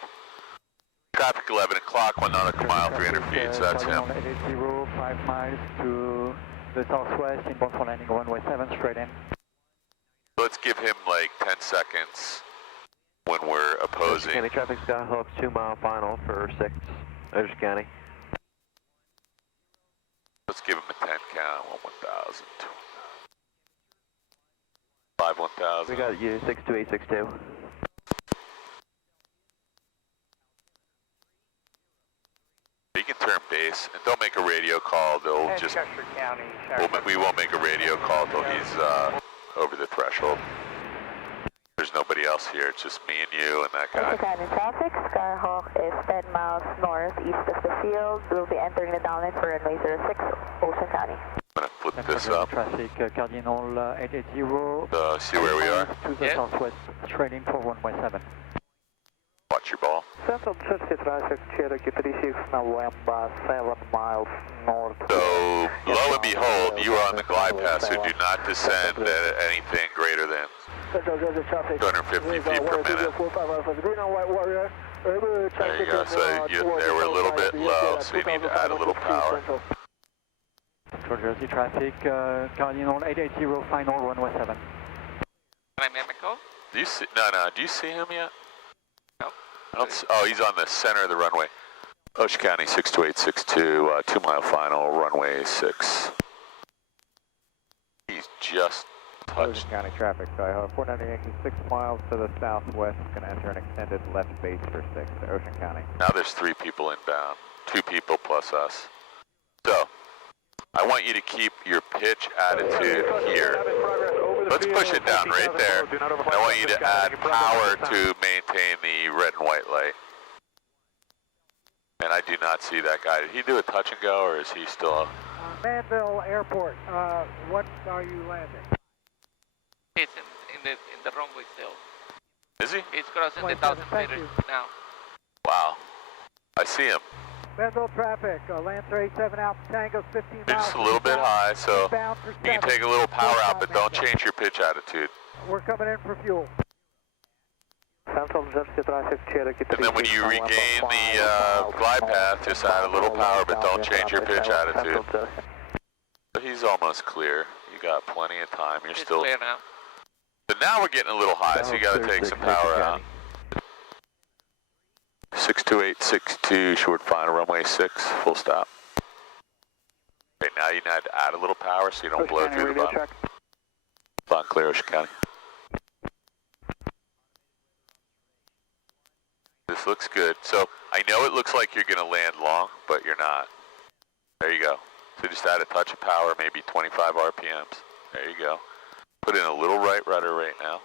Traffic 11 o'clock, 1 nautical mile, 300 feet, so that's him. 880, 5 miles to the southwest in Montreal landing, runway 7 straight in. Let's give him like 10 seconds when we're opposing. Ocean County traffic, Skyhawk 2 mile final for 6, Ocean County. Let's give him a 10 count, 1,000, 5 1,000. We got you, 62862. You can turn base, and don't make a radio call. They'll just, we won't make a radio call till he's over the threshold. There's nobody else here. It's just me and you and that guy. Ocean County traffic, Skyhawk is 10 miles northeast of the field. We'll be entering the downwind for runway 06, Ocean County. I'm going to flip this up. Traffic, Cardinal 880. See where we are? To the southwest, straight in for runway 7. Watch your ball. Central Jersey traffic, Cherokee 36 November, 7 miles north. So, lo and behold, you are on the glide path, so do not descend at anything greater than 250 feet per minute. There you go, so they were a little bit low, so you need to add a little power. Central Jersey traffic, Cardinal 880, final runway 7. Can I mimic call? Do you see, do you see him yet? No. Oh, he's on the center of the runway. Ocean County 62862, 2 mile final, runway 6. He's just touched. Ocean County traffic, Skyhawk 498, 6 miles to the southwest, going to enter an extended left base for 6 to Ocean County. Now there's 3 people inbound, 2 people plus us. So, I want you to keep your pitch attitude here. Let's push it down right there. I want you to add power to maintain the red and white light. And I do not see that guy. Did he do a touch and go, or is he still... Manville Airport, what are you landing? He's in the runway still. Is he? He's crossing the 1,000 meters now. Wow. I see him. Manville traffic, Lancer 87 Alpha Tango 15 miles. You're just a little bit high, so you can take a little power out, but don't change your pitch attitude. We're coming in for fuel. Central Jersey traffic, Cherokee 36. And then when you regain the glide path, just add a little power, but don't change your pitch attitude. So he's almost clear. You got plenty of time. You're still clear now. But now we're getting a little high, so you got to take some power out. 62862, short final, runway 6, full stop. Okay, now you need to add a little power so you don't blow through the bottom. On clear, Ocean County. This looks good. So I know it looks like you're going to land long, but you're not. There you go. So just add a touch of power, maybe 25 RPMs. There you go. Put in a little right rudder right now.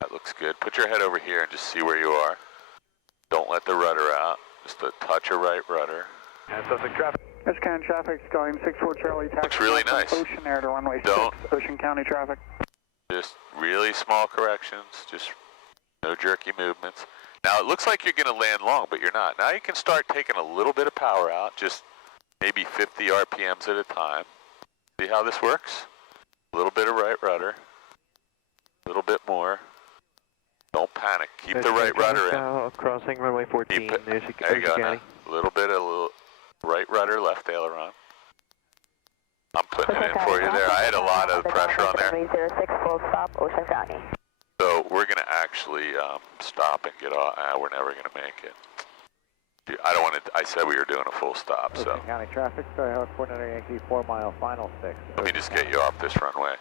That looks good. Put your head over here and just see where you are. Don't let the rudder out. Just a touch of right rudder. Ocean County traffic, going 64 Charlie. Looks really nice. Ocean Air to runway 6, Ocean County traffic. Just really small corrections. Just no jerky movements. Now it looks like you're going to land long, but you're not. Now you can start taking a little bit of power out, just maybe 50 RPMs at a time. See how this works? A little bit of right rudder, a little bit more. Don't panic. Keep the right rudder in. Crossing runway 14. There you go. Now. A little bit of right rudder, left aileron. I'm putting it in for you there. I had a lot of pressure on there. 06, full stop, Ocean County. So we're going to actually stop and get off. We're never going to make it. I don't want to. I said we were doing a full stop. So. Ocean County traffic, Skyhawk 49 Yankee, 4 mile, final 6. Let me just get you off this runway.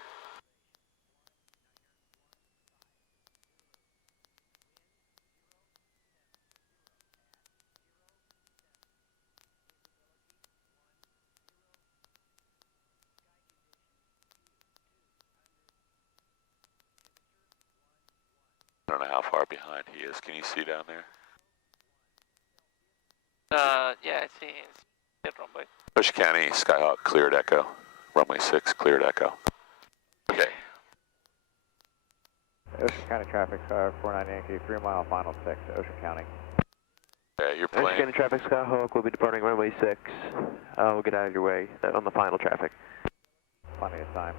I don't know how far behind he is. Can you see down there? Yeah, I see his dead runway. Ocean County, Skyhawk, cleared echo. Runway 6, cleared echo. Okay. Ocean County traffic, Skyhawk 49 Yankee, 3 mile, final 6, Ocean County. Yeah, you're playing. Ocean County traffic, Skyhawk will be departing runway 6. We'll get out of your way on the final traffic. Plenty of time.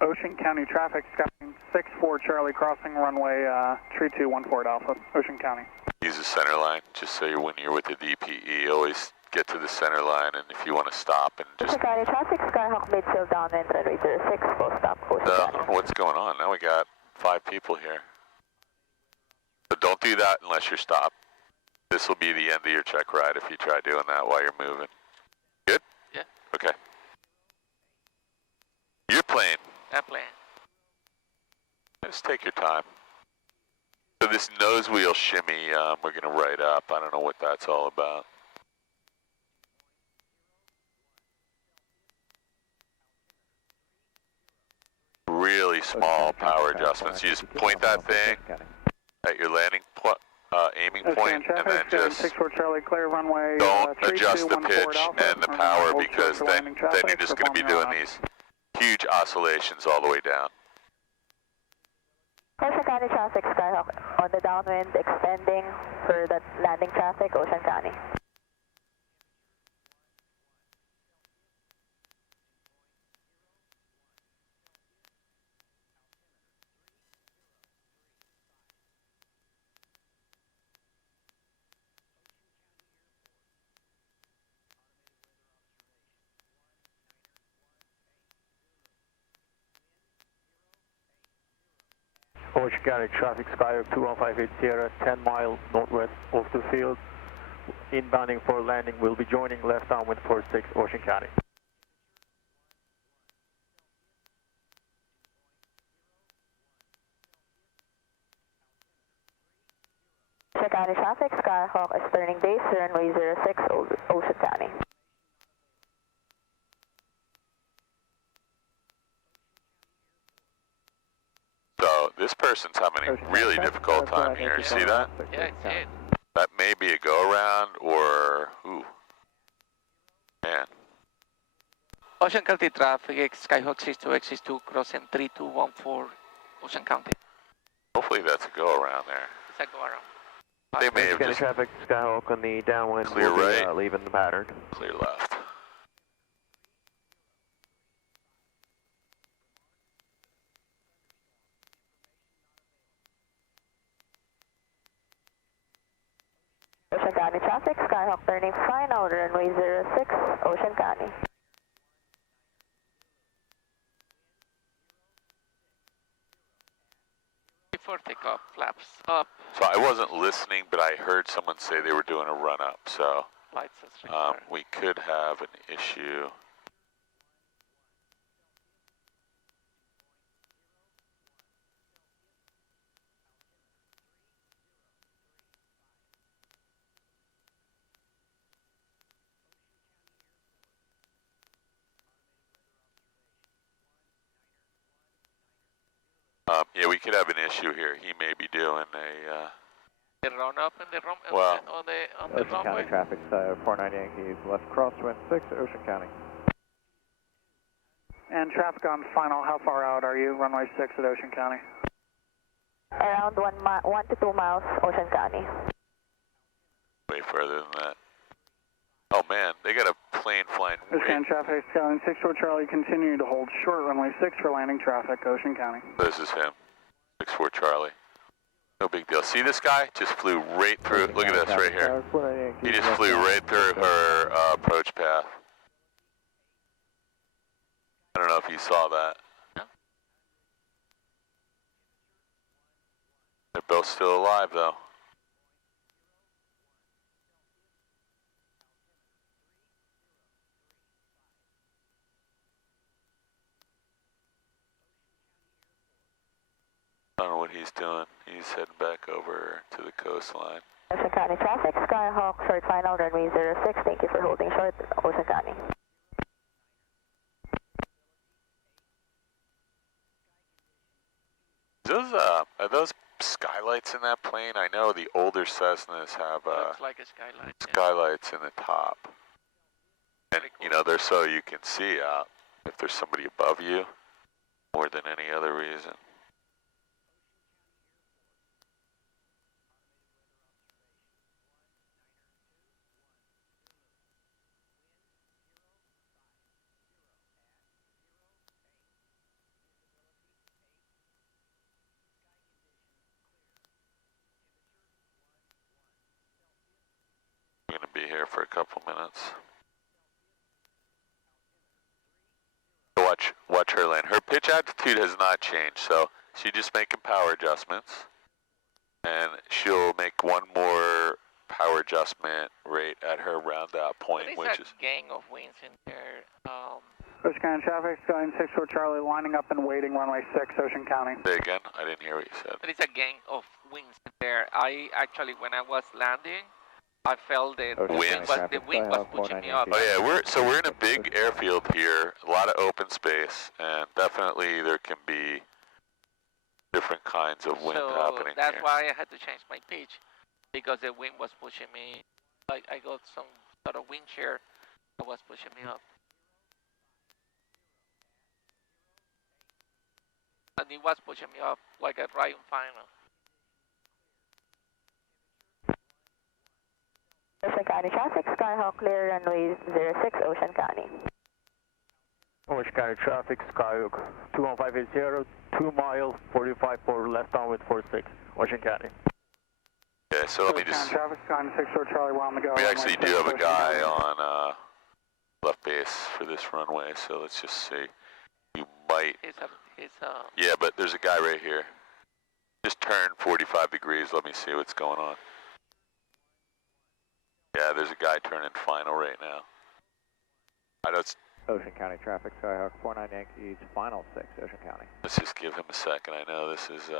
Ocean County traffic, Skyline 6-4 Charlie, crossing runway 3214 Alpha, Ocean County. Use the center line, just so when you're with the DPE, always get to the center line, and if you want to stop and just... Ocean County traffic, Skyhawk midfield downwind, runway 06, full stop, Ocean County. What's going on? Now we got 5 people here. But don't do that unless you're stopped. This will be the end of your check ride if you try doing that while you're moving. Good? Yeah. Okay. You're playing. I'm playing. Just take your time. So this nose wheel shimmy, we're going to write up. I don't know what that's all about. Really small power adjustments. You just point that thing at your landing aiming point, and then just don't adjust the pitch and the power, because then you're just going to be doing these huge oscillations all the way down. Ocean County traffic, Skyhawk on the downwind, extending for the landing traffic, Ocean County. Ocean County traffic, Skyhawk 2158 Sierra, 10 miles northwest of the field. Inbounding for landing, will be joining left downwind 46, Ocean County. Ocean County traffic, Skyhawk is turning base, runway 06, Ocean County. So this person's having a really difficult time here. You see that? Yeah, I see it. That may be a go-around or... Ooh. Man. Ocean County traffic, Skyhawk 62X62, crossing 3214, Ocean County. Hopefully that's a go-around there. It's a go around. They may have Ocean County just... traffic, Skyhawk on the downwind, Clear will be, right. leaving the pattern. Clear left. Ocean County traffic, Skyhawk turning final, runway 06, Ocean County. Before takeoff, flaps up, So I wasn't listening, but I heard someone say they were doing a run-up, so lights and straight we could have an issue. Yeah, we could have an issue here. He may be doing a... The run up and the run Well, on the Ocean County runway. traffic, 49 Yankees, left crosswind 6, Ocean County. And traffic on final, how far out are you? Runway 6 at Ocean County. Around 1 to 2 miles, Ocean County. Way further than that. Oh man, they got a plane flying. Ocean traffic, Skyline 64 Charlie, continue to hold short runway 6 for landing traffic, Ocean County. This is him, 64 Charlie. No big deal. See this guy? Just flew right through. Look at this right here. He just flew right through her approach path. I don't know if you saw that. They're both still alive though. I don't know what he's doing. He's heading back over to the coastline. Ocean County traffic, Skyhawk, short final, runway 06. Thank you for holding short, Ocean County. Are those skylights in that plane? I know the older Cessnas have Looks like a skylight. skylights in the top. And, you know, they're so you can see out if there's somebody above you more than any other reason. We're going to be here for a couple minutes. Watch her land. Her pitch altitude has not changed, so she's just making power adjustments. And she'll make one more power adjustment right at her round out point, There's which a is gang of winds in there. Ocean County traffic, Skyline 64 Charlie, lining up and waiting runway 6, Ocean County. say again. I didn't hear what you said. There is a gang of winds in there. I actually, when I was landing, I felt the Wind? wind was pushing me up. Oh yeah, we're in a big airfield here, a lot of open space, and definitely there can be different kinds of wind happening that's here. why I had to change my pitch, because the wind was pushing me. Like I got some sort of wind shear that was pushing me up, and it was pushing me up like a right on final. Ocean County traffic, Skyhawk clear, runway 06, Ocean County. Ocean County traffic, Skyhawk 21580, 2 miles, 45 for left downwind 46, Ocean County. Okay, so let me just. Traffic, Skyline 64 Charlie, we're on the go. We actually do have a guy on left base for this runway, so let's just see. You might. Yeah, but there's a guy right here. Just turn 45 degrees. Let me see what's going on. Yeah, there's a guy turning final right now. I know it's. Ocean County traffic, Skyhawk 49 Yankees, final 6, Ocean County. Let's just give him a second. I know this is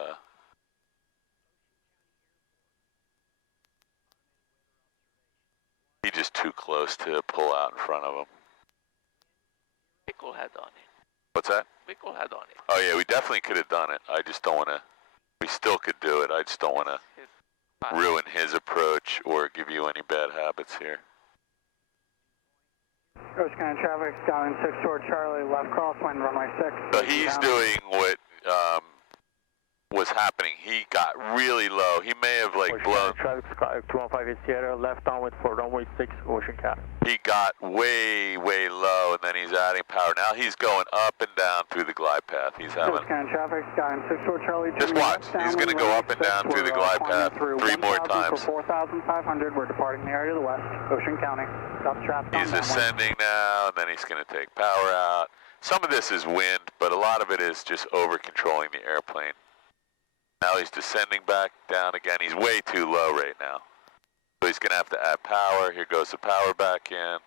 he's just too close to pull out in front of him. We could have done it. What's that? We could have done it. Oh yeah, we definitely could have done it. I just don't want to. We still could do it. I just don't want to ruin his approach or give you any bad habits here. Ocean County traffic, Skyline 64 Charlie, left crosswind, runway 6. So he's doing what was happening. He got really low. He may have like blown. Traffic, Skyhawk 215 Sierra, left downwind for runway 6, Ocean County. He got way low, and then he's adding power. Now he's going up and down through the glide path. He's having. Ocean County traffic, Skyline 64 Charlie. Just watch. He's going to go up and down through the glide path 3 more times. For 4,500, we're departing the area to the west, Ocean County. Stop traffic. He's ascending now, and then he's going to take power out. Some of this is wind, but a lot of it is just over controlling the airplane. Now he's descending back down again. He's way too low right now. So he's going to have to add power. Here goes the power back in.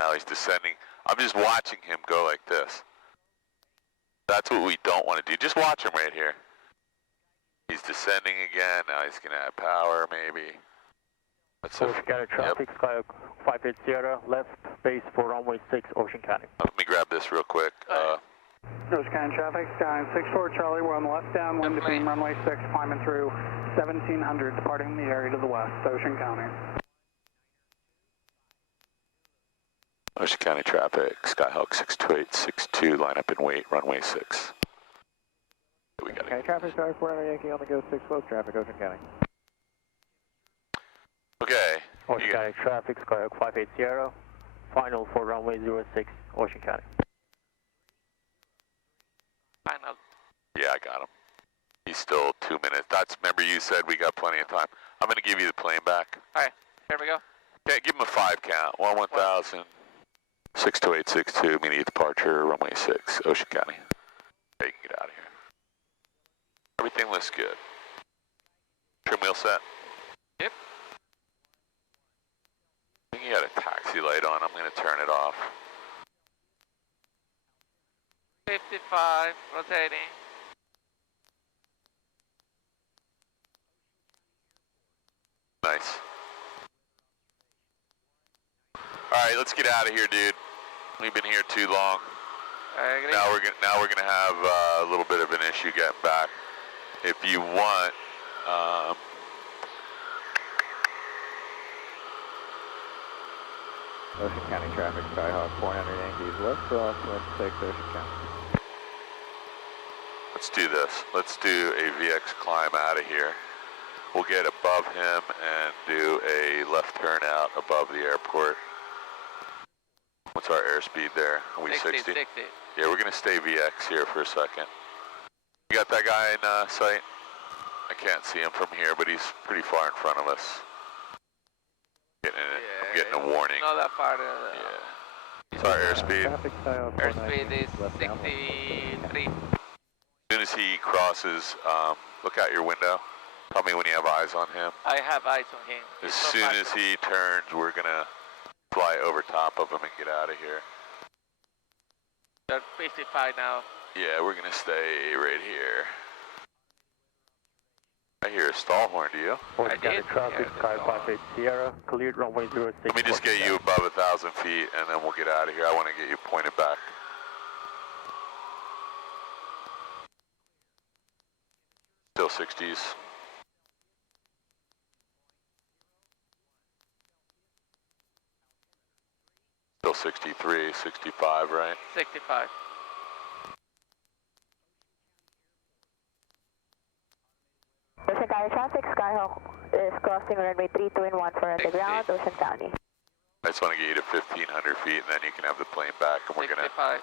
Now he's descending. I'm just watching him go like this. That's what we don't want to do. Just watch him right here. He's descending again. Now he's going to add power maybe. Ocean County traffic, Skyhawk 580, left base for runway 6, Ocean County. Let me grab this real quick. Ocean County traffic, Skyline 64 Charlie, we're on the left downwind between runway 6, climbing through 1700, departing the area to the west, Ocean County. Ocean County traffic, Skyhawk 62862, line up and wait, runway 6. County traffic, Sky 400 Yankee on the go, 6 close traffic, Ocean County. Okay. Ocean County traffic, Skyhawk 580, final for runway 06, Ocean County. Final. Yeah, I got him. He's still 2 minutes. Remember you said we got plenty of time. I'm going to give you the plane back. Alright, here we go. Okay, give him a 5 count. 1000, 62862, immediate departure, runway 6, Ocean County. Okay, you can get out of here. Everything looks good. Trim wheel set? Yep. I think you got a taxi light on. I'm going to turn it off. 55, rotating. Nice. Alright, let's get out of here, dude. We've been here too long. Now we're gonna have a little bit of an issue getting back. If you want, Ocean County traffic, Skyhawk 400 Yankees, west crosswind 6, Ocean County. let's do this. Let's do a VX climb out of here. We'll get above him and do a left turn out above the airport. What's our airspeed there? Are we 60? 60. Yeah, we're gonna stay VX here for a second. You got that guy in sight? I can't see him from here, but he's pretty far in front of us. I'm getting a warning. Not that far. Yeah. It's our airspeed. Airspeed is 63. As soon as he crosses, look out your window. Tell me when you have eyes on him. I have eyes on him. As soon as he turns, we're gonna fly over top of him and get out of here. They're 55 now. Yeah, we're gonna stay right here. I hear a stall horn, do you? Ocean County traffic, Sky 58 Sierra, cleared runway 06. Let me just get you above 1,000 feet and then we'll get out of here. I want to get you pointed back. Still 60s. Still 63, 65, right? 65. Ocean County traffic, Skyhawk is crossing runway 32 for at the ground, Ocean County. I just want to get you to 1,500 feet and then you can have the plane back and we're 65.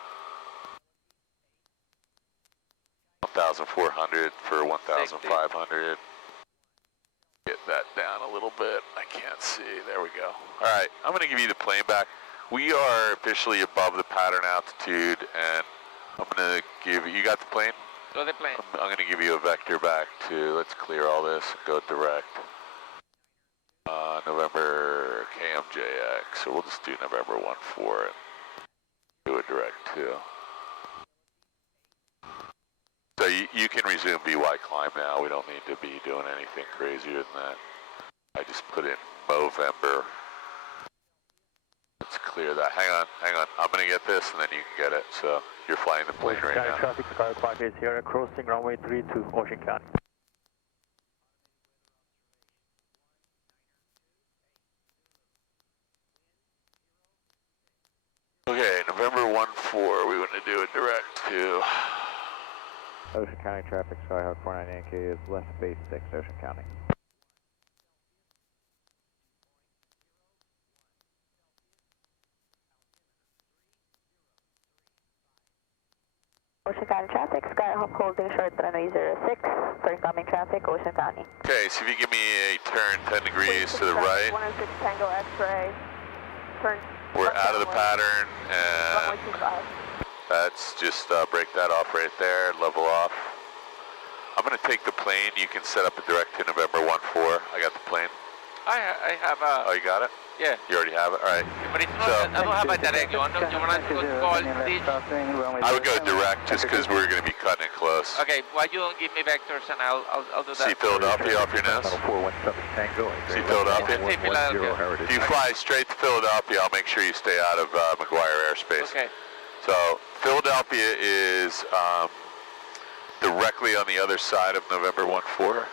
going to 1,400 for 1,500. Get that down a little bit. I can't see. There we go. All right, I'm going to give you the plane back. We are officially above the pattern altitude and I'm going to give you got the plane? Go the plane. I'm going to give you a vector back to, let's clear all this, go direct. November KMJX, so we'll just do November 14 and do a direct too. So you can resume VY climb now, we don't need to be doing anything crazier than that. I just put in Movember. Let's clear that, hang on, I'm going to get this and then you can get it, so you're flying the plane right now. Traffic, Sky 58 Sierra, crossing runway 32, Ocean County. Okay, November 14, we want to do a direct to... Ocean County traffic, Skyhawk 49 Yankee is left base 6, Ocean County. Ocean County traffic, Skyhawk holding short runway 06 for incoming traffic, Ocean County. Okay, so if you give me a turn 10 degrees to the right, 106 Tango X-ray, turn. we're out of the pattern, and Runway 25. that's just break that off right there, level off. I'm going to take the plane. You can set up a direct to November 14. I got the plane. I have a... Oh, you got it? Yeah. You already have it? All right. But it's not, I don't have a direct. You want to call this? I would go direct just because we're going to be cutting it close. Okay, why you don't give me vectors and I'll do that. See Philadelphia off your nose? See Philadelphia? See Philadelphia. If you fly straight to Philadelphia, I'll make sure you stay out of McGuire airspace. Okay. So Philadelphia is directly on the other side of November 14.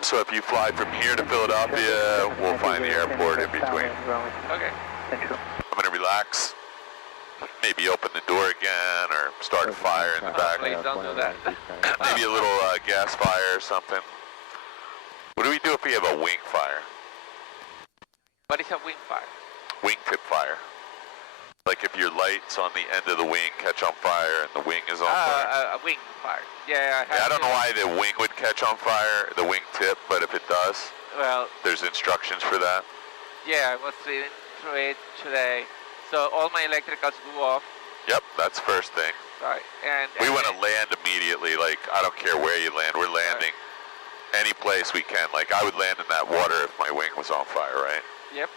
So if you fly from here to Philadelphia, we'll find the airport in between. Okay. I'm going to relax. maybe open the door again or start a fire in the back. Please don't do that. Maybe a little gas fire or something. What do we do if we have a wing fire? What is a wing fire? Wingtip fire. Like if your lights on the end of the wing catch on fire and the wing is on fire. A wing fire. Yeah, I don't know why the wing would catch on fire, the wing tip, but if it does, well, there's instructions for that. Yeah, I was reading through it today. So all my electricals go off. Yep, that's first thing. Right, and we want to land immediately. Like, I don't care where you land. We're landing any place we can. Like, I would land in that water if my wing was on fire, right? Yep.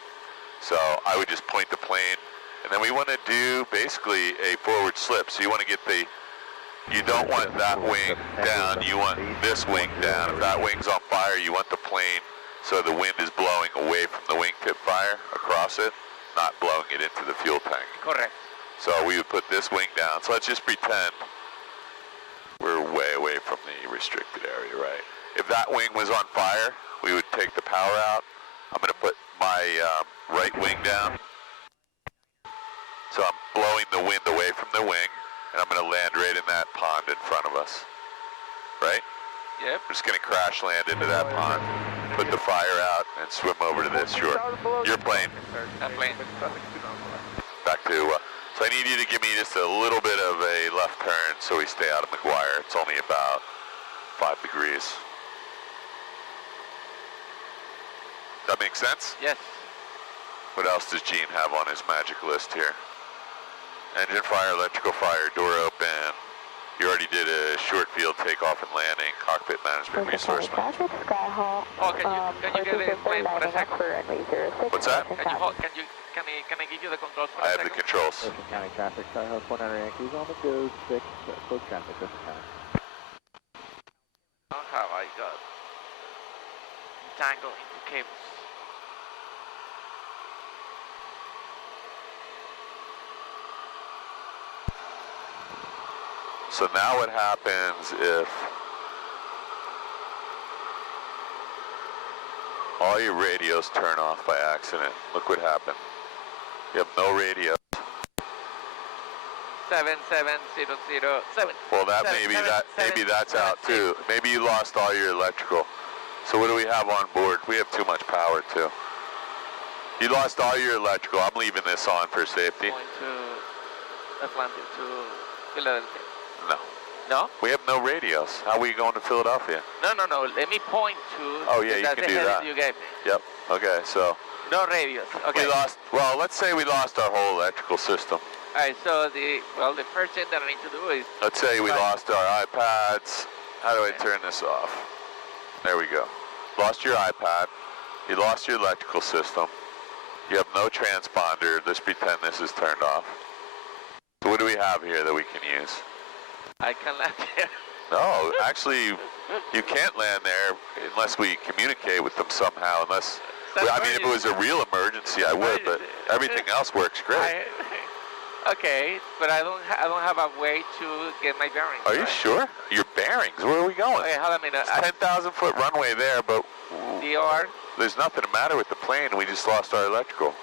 So I would just point the plane. And then we want to do basically a forward slip. So you want to get the, you don't want that wing down. You want this wing down. If that wing's on fire, you want the plane so the wind is blowing away from the wingtip fire across it, not blowing it into the fuel tank. Correct. So we would put this wing down. So let's just pretend we're way away from the restricted area, right? If that wing was on fire, we would take the power out. I'm going to put my right wing down. So I'm blowing the wind away from the wing, and I'm going to land right in that pond in front of us, right? Yep. I'm just going to crash land into that pond, put the fire out, and swim over to this shore. Your plane. That plane. Back to, so I need you to give me just a little bit of a left turn so we stay out of McGuire. It's only about 5 degrees. That make sense? Yes. What else does Gene have on his magic list here? Engine fire, electrical fire, door open. You already did a short field takeoff and landing, cockpit management, resource management. Oh, can you get the plane for a second? What's that? Can I give you the controls for I a have second? the controls. Ocean County traffic, Skyhawk 100 Yankees on the go, 6, close traffic, Ocean County. Somehow I got tangled into cables. So now what happens if all your radios turn off by accident? Look what happened. You have no radio. 7700. Well, maybe that's out too. Maybe you lost all your electrical. So what do we have on board? We have too much power too. You lost all your electrical. I'm leaving this on for safety. Going to Atlantic to Philadelphia. No. No? We have no radios. How are we going to Philadelphia? No. Let me point to. Oh yeah, you can do that. You gave me. Yep. Okay, so. No radios. Okay. We lost. Well, let's say we lost our whole electrical system. All right. So the first thing that I need to do is. Let's say we lost our iPads. How do I turn this off? There we go. Lost your iPad. You lost your electrical system. You have no transponder. Let's pretend this is turned off. So what do we have here that we can use? I can land here. No, actually, you can't land there unless we communicate with them somehow. Unless, I mean, if it was a real emergency, I would. But everything else works great. Okay, but I don't have a way to get my bearings. Are you sure? Your bearings? Where are we going? Okay, hold on a minute. 10,000 foot runway there, but DR. There's nothing the matter with the plane. We just lost our electrical.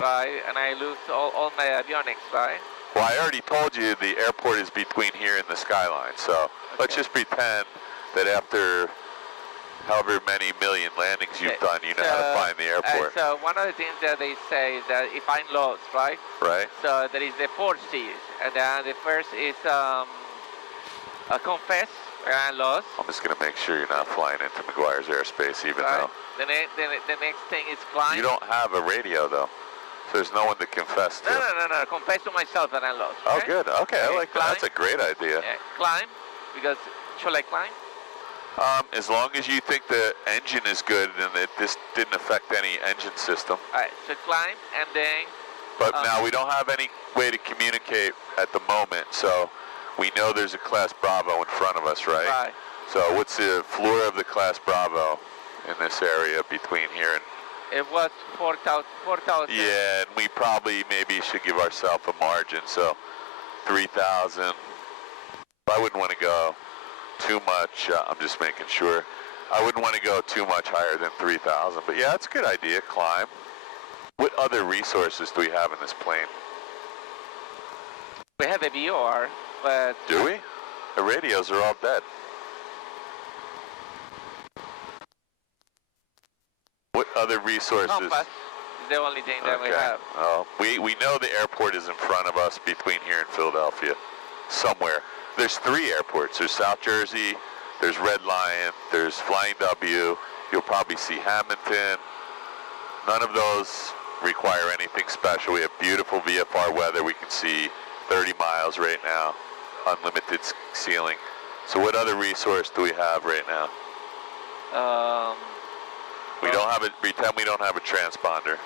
Right, and I lose all my avionics, right? Well, I already told you the airport is between here and the skyline, so let's just pretend that after however many million landings you've done, you know how to find the airport. So one of the things that they say is that if I'm lost, right? Right. So there is the 4 C's, and then the first is confess, where I'm lost. I'm just going to make sure you're not flying into McGuire's airspace, even though. The next thing is climb. You don't have a radio, though. So there's no one to confess to. No. Confess to myself that I'm lost. Oh, Okay? good. Okay, I like that. That's a great idea. Yeah, climb, because should I climb? As long as you think the engine is good and that this didn't affect any engine system. All right, so climb, and then... But now we don't have any way to communicate at the moment, so we know there's a Class Bravo in front of us, right? Right. So what's the floor of the Class Bravo in this area between here and... It was 4,000. Yeah, and we probably maybe should give ourselves a margin, so 3,000. I wouldn't want to go too much, I'm just making sure. I wouldn't want to go too much higher than 3,000, but yeah, that's a good idea, climb. What other resources do we have in this plane? We have a VOR, but... Do we? The radios are all dead. What other resources? Compass is the only thing that we have. Oh, we know the airport is in front of us between here and Philadelphia, somewhere. There's 3 airports. There's South Jersey, there's Red Lion, there's Flying W. You'll probably see Hamilton. None of those require anything special. We have beautiful VFR weather. We can see 30 miles right now, unlimited ceiling. So what other resource do we have right now? We don't have it. Pretend we don't have a transponder.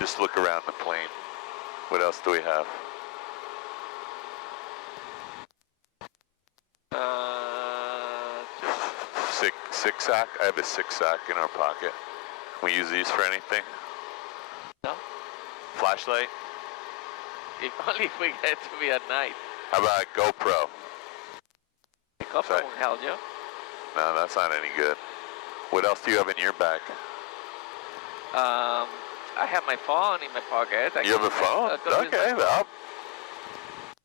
Just look around the plane. What else do we have? Six sack. I have a 6-sack in our pocket. Can we use these for anything? No. Flashlight? If only if we get to be at night. How about a GoPro? The GoPro won't help you. No, that's not any good. What else do you have in your bag? I have my phone in my pocket. You have a phone? Okay, well,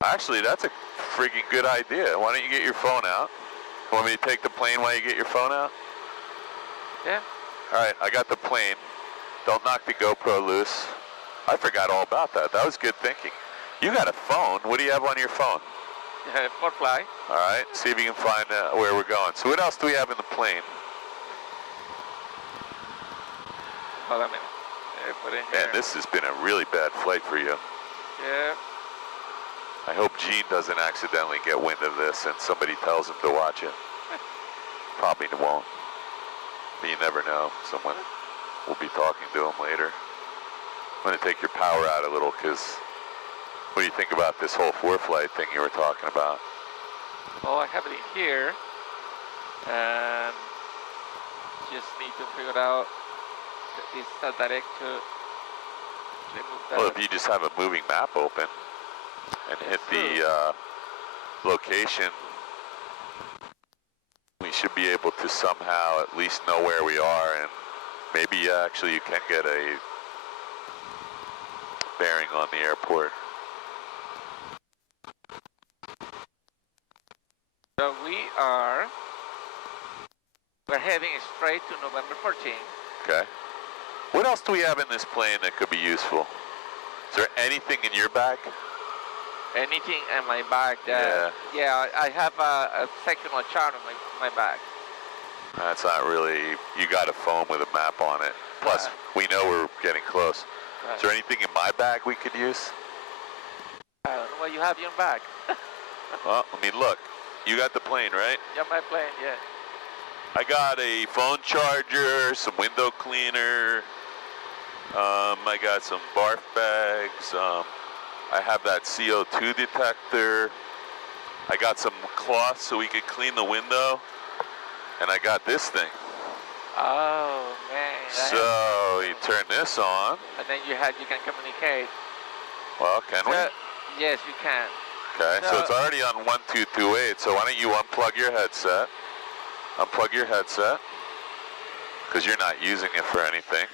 actually, that's a freaking good idea. Why don't you get your phone out? Want me to take the plane while you get your phone out? Yeah. All right, I got the plane. Don't knock the GoPro loose. I forgot all about that. That was good thinking. You got a phone. What do you have on your phone? For fly. All right, see if you can find where we're going. So what else do we have in the plane? Hold on a minute. Put it in Man, here. this has been a really bad flight for you. Yeah. I hope Gene doesn't accidentally get wind of this and somebody tells him to watch it. Probably won't. But you never know. Someone will be talking to him later. I'm going to take your power out a little because what do you think about this whole 4-flight thing you were talking about? Oh, I have it in here. And just need to figure out is that direct to remove that. Well, if you just have a moving map open and hit the location, we should be able to somehow at least know where we are, and maybe actually you can get a bearing on the airport. So we're heading straight to November 14. Okay. What else do we have in this plane that could be useful? Is there anything in your bag? Anything in my bag? Yeah, I have a sectional chart in my bag. That's not really, you got a phone with a map on it. Plus, we know we're getting close. Is there anything in my bag we could use? I don't know what you have in your bag. Well, I mean, look, you got the plane, right? Yeah, my plane, yeah. I got a phone charger, some window cleaner, I got some barf bags, I have that CO2 detector, I got some cloth so we could clean the window, and I got this thing. Oh, man. So you turn this on. And then you can communicate. Well, can we? Yes, you can. Okay, so it's already on 1228, so why don't you unplug your headset? Unplug your headset, because you're not using it for anything.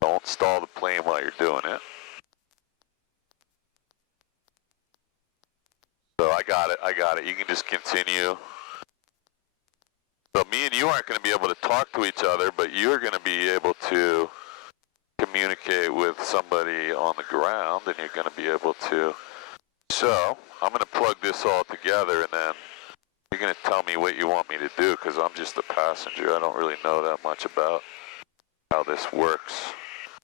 Don't stall the plane while you're doing it. So I got it. You can just continue. So me and you aren't going to be able to talk to each other, but you're going to be able to communicate with somebody on the ground, and you're going to be able to. So I'm going to plug this all together, and then you're going to tell me what you want me to do, because I'm just a passenger. I don't really know that much about how this works.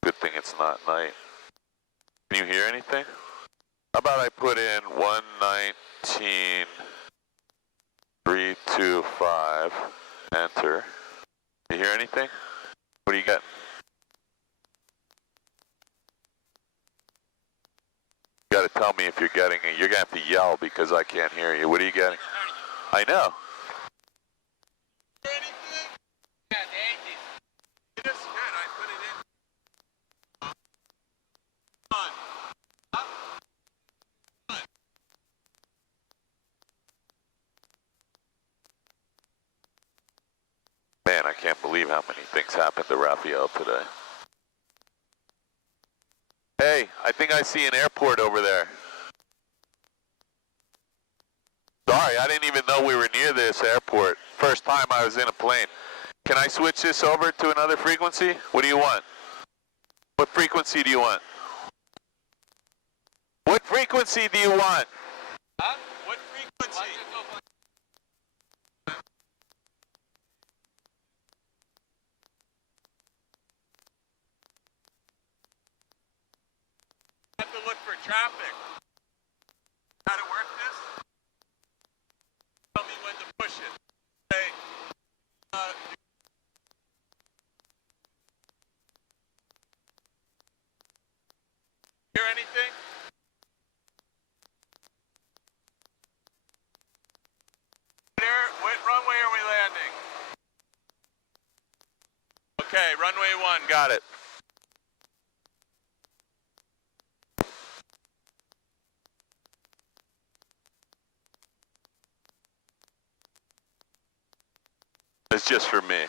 Good thing it's not night. Can you hear anything? How about I put in 119.325, enter. You hear anything? What do you get? You got to tell me if you're getting it. You're going to have to yell because I can't hear you. What are you getting? I know. Man, I can't believe believe how many things happened to Raphael today. Hey, I think I see an airport over there. Sorry, I didn't even know we were near this airport. First time I was in a plane. Can I switch this over to another frequency? What do you want? What frequency do you want? What frequency do you want? Huh? What frequency? Have to look for traffic. How to work this? Tell me when to push it. Say, hear anything? What runway are we landing? Okay, runway 1, got it. It's just for me.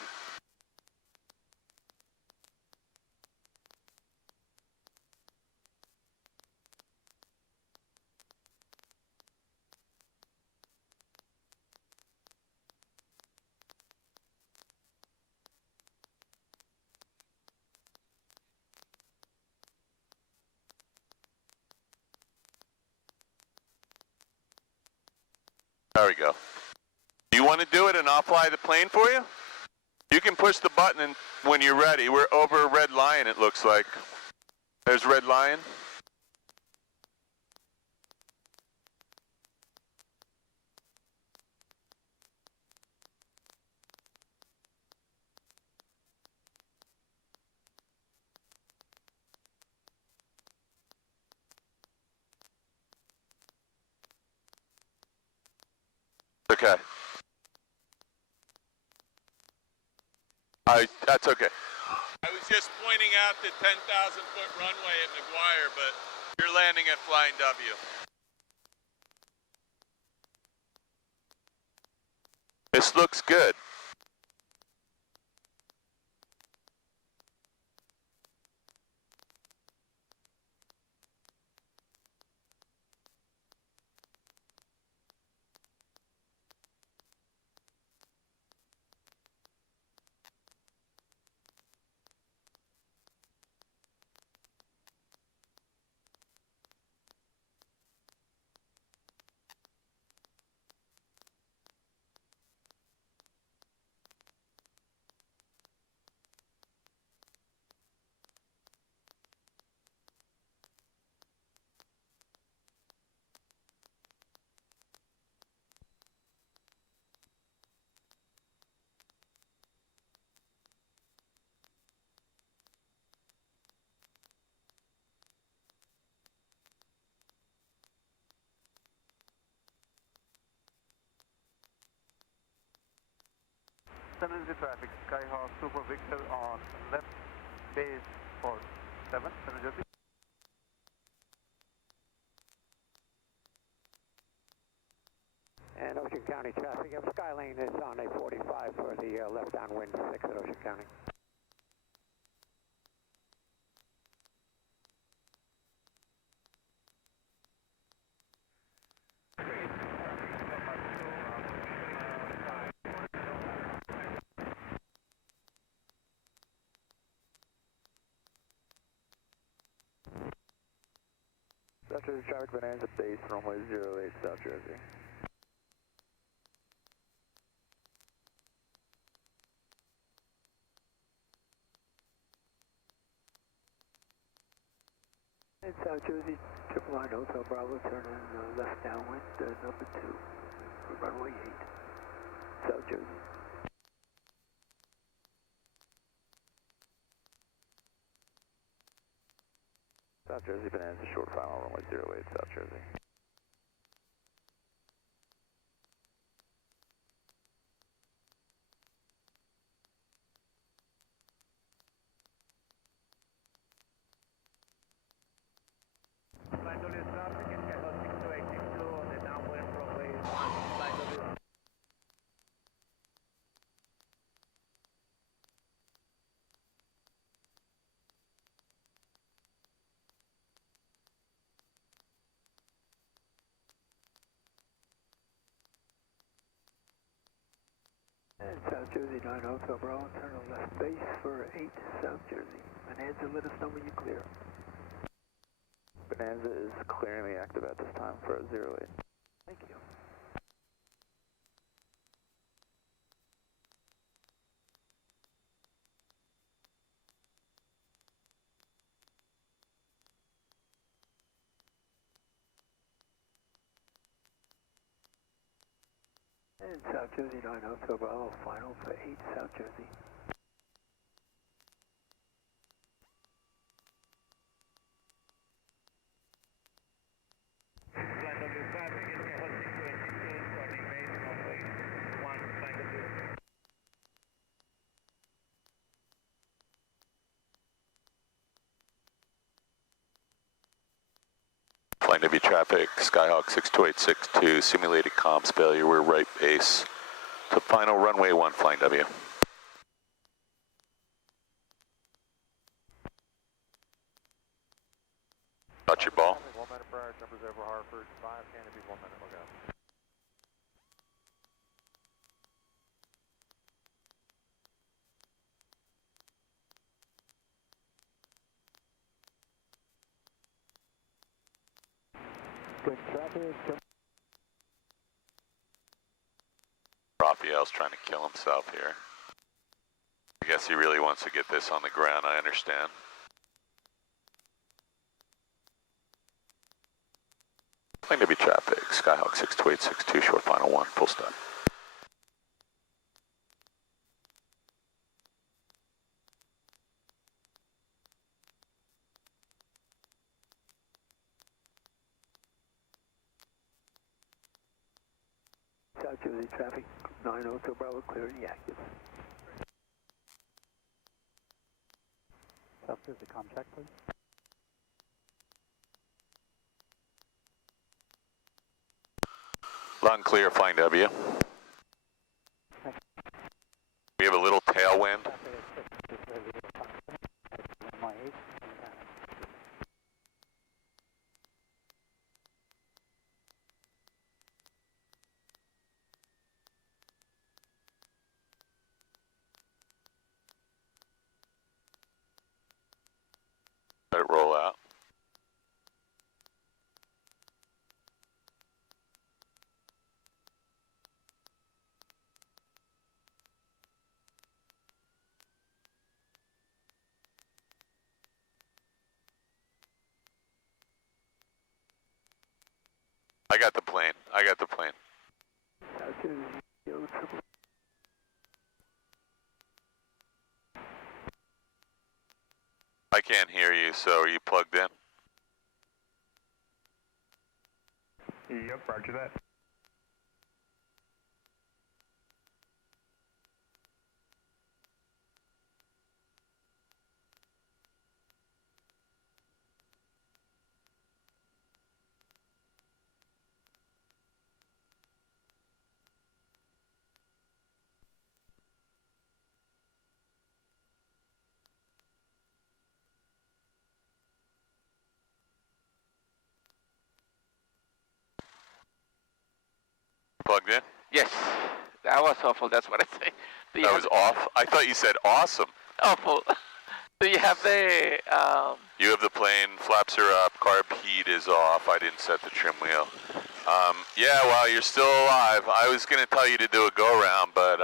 There we go. Do you want to do it and I'll fly the plane for you? You can push the button and when you're ready. We're over Red Lion, it looks like. There's Red Lion. Okay. That's okay. I was just pointing out the 10,000-foot runway at McGuire, but you're landing at Flying W. This looks good. San Jose traffic, Skyhawk Super Victor on left base for 7, San Jose. And Ocean County traffic, Skylane is on a 45 for the left downwind 6 at Ocean County. South Jersey traffic, Bonanza base, runway 08, South Jersey. In South Jersey, 999 Hotel Bravo, turn in left downwind, number 2, for runway 8, South Jersey. South Jersey, Bonanza, short final, runway 08, South Jersey. South Jersey, 9 Hotel Bravo, turn on left base for 8 South Jersey. Bonanza, let us know when you clear. Bonanza is clearing the active at this time for 08. Thank you. And South Jersey, 9 Hotel Bravo, final for 8 South Jersey. Flying W traffic, Skyhawk 62862, simulated comms failure, we're right base to final runway 1, Flying W. Got your ball. 1 minute prior, numbers over Hartford, 5 canopy, 1 minute, look out. Good traffic. Raphael's trying to kill himself here. I guess he really wants to get this on the ground, I understand. Flying W traffic, Skyhawk 62862, short final 1, full stop. South Jersey traffic, 9 Hotel Bravo, clear the active. South Jersey, com check, please. Loud and clear, Flying W. We have a little tailwind. Let it roll out. I got the plane. I got the plane. South Jersey, Yo, triple. I can't hear you, so are you plugged in? Yep, roger that. Plugged in? Yes, that was awful. That's what I say. That was off? I thought you said awesome. awful. Do you have the? You have the plane, flaps are up, carb heat is off. I didn't set the trim wheel. Yeah, well, you're still alive. I was going to tell you to do a go-around, but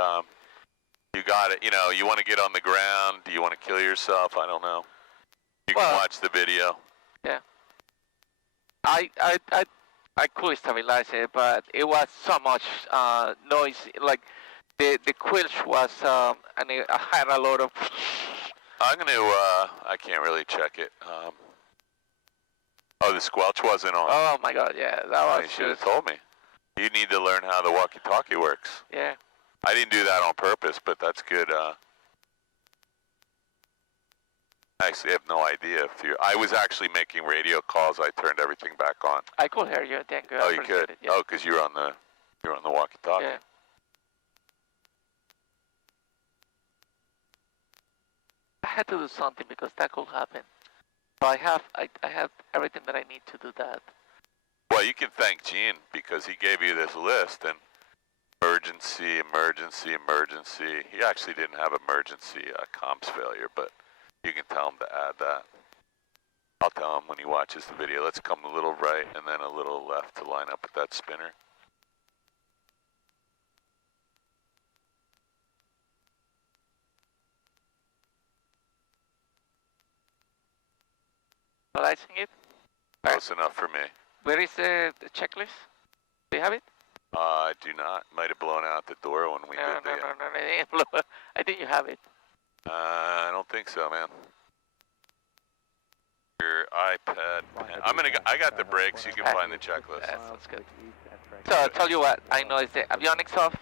you got it. You know, you want to get on the ground. Do you want to kill yourself? I don't know. You can watch the video. Yeah. I could stabilize it, but it was so much noise. Like the quilch was, and I had a lot of. I'm going to, I can't really check it. Oh, the squelch wasn't on. Oh my God, yeah, that was. You should have told me. You need to learn how the walkie-talkie works. Yeah. I didn't do that on purpose, but that's good. I actually have no idea if you. I was actually making radio calls. I turned everything back on. I could hear you. Thank you. Oh, you could. Yeah. Oh, because you're on the walkie-talkie. Yeah. I had to do something because that could happen. So I have everything that I need to do that. Well, you can thank Gene because he gave you this list, and Emergency, emergency, emergency. He actually didn't have emergency comms failure, but you can tell him to add that. I'll tell him when he watches the video. Let's come a little right and then a little left to line up with that spinner. Analyzing it. Close enough for me. Where is the checklist? Do you have it? I do not. Might have blown out the door when we did the... No. I think you have it. I don't think so, man. Your iPad. I got the brakes. You can find the checklist. That's good. So I'll tell you what. I know it's the avionics off.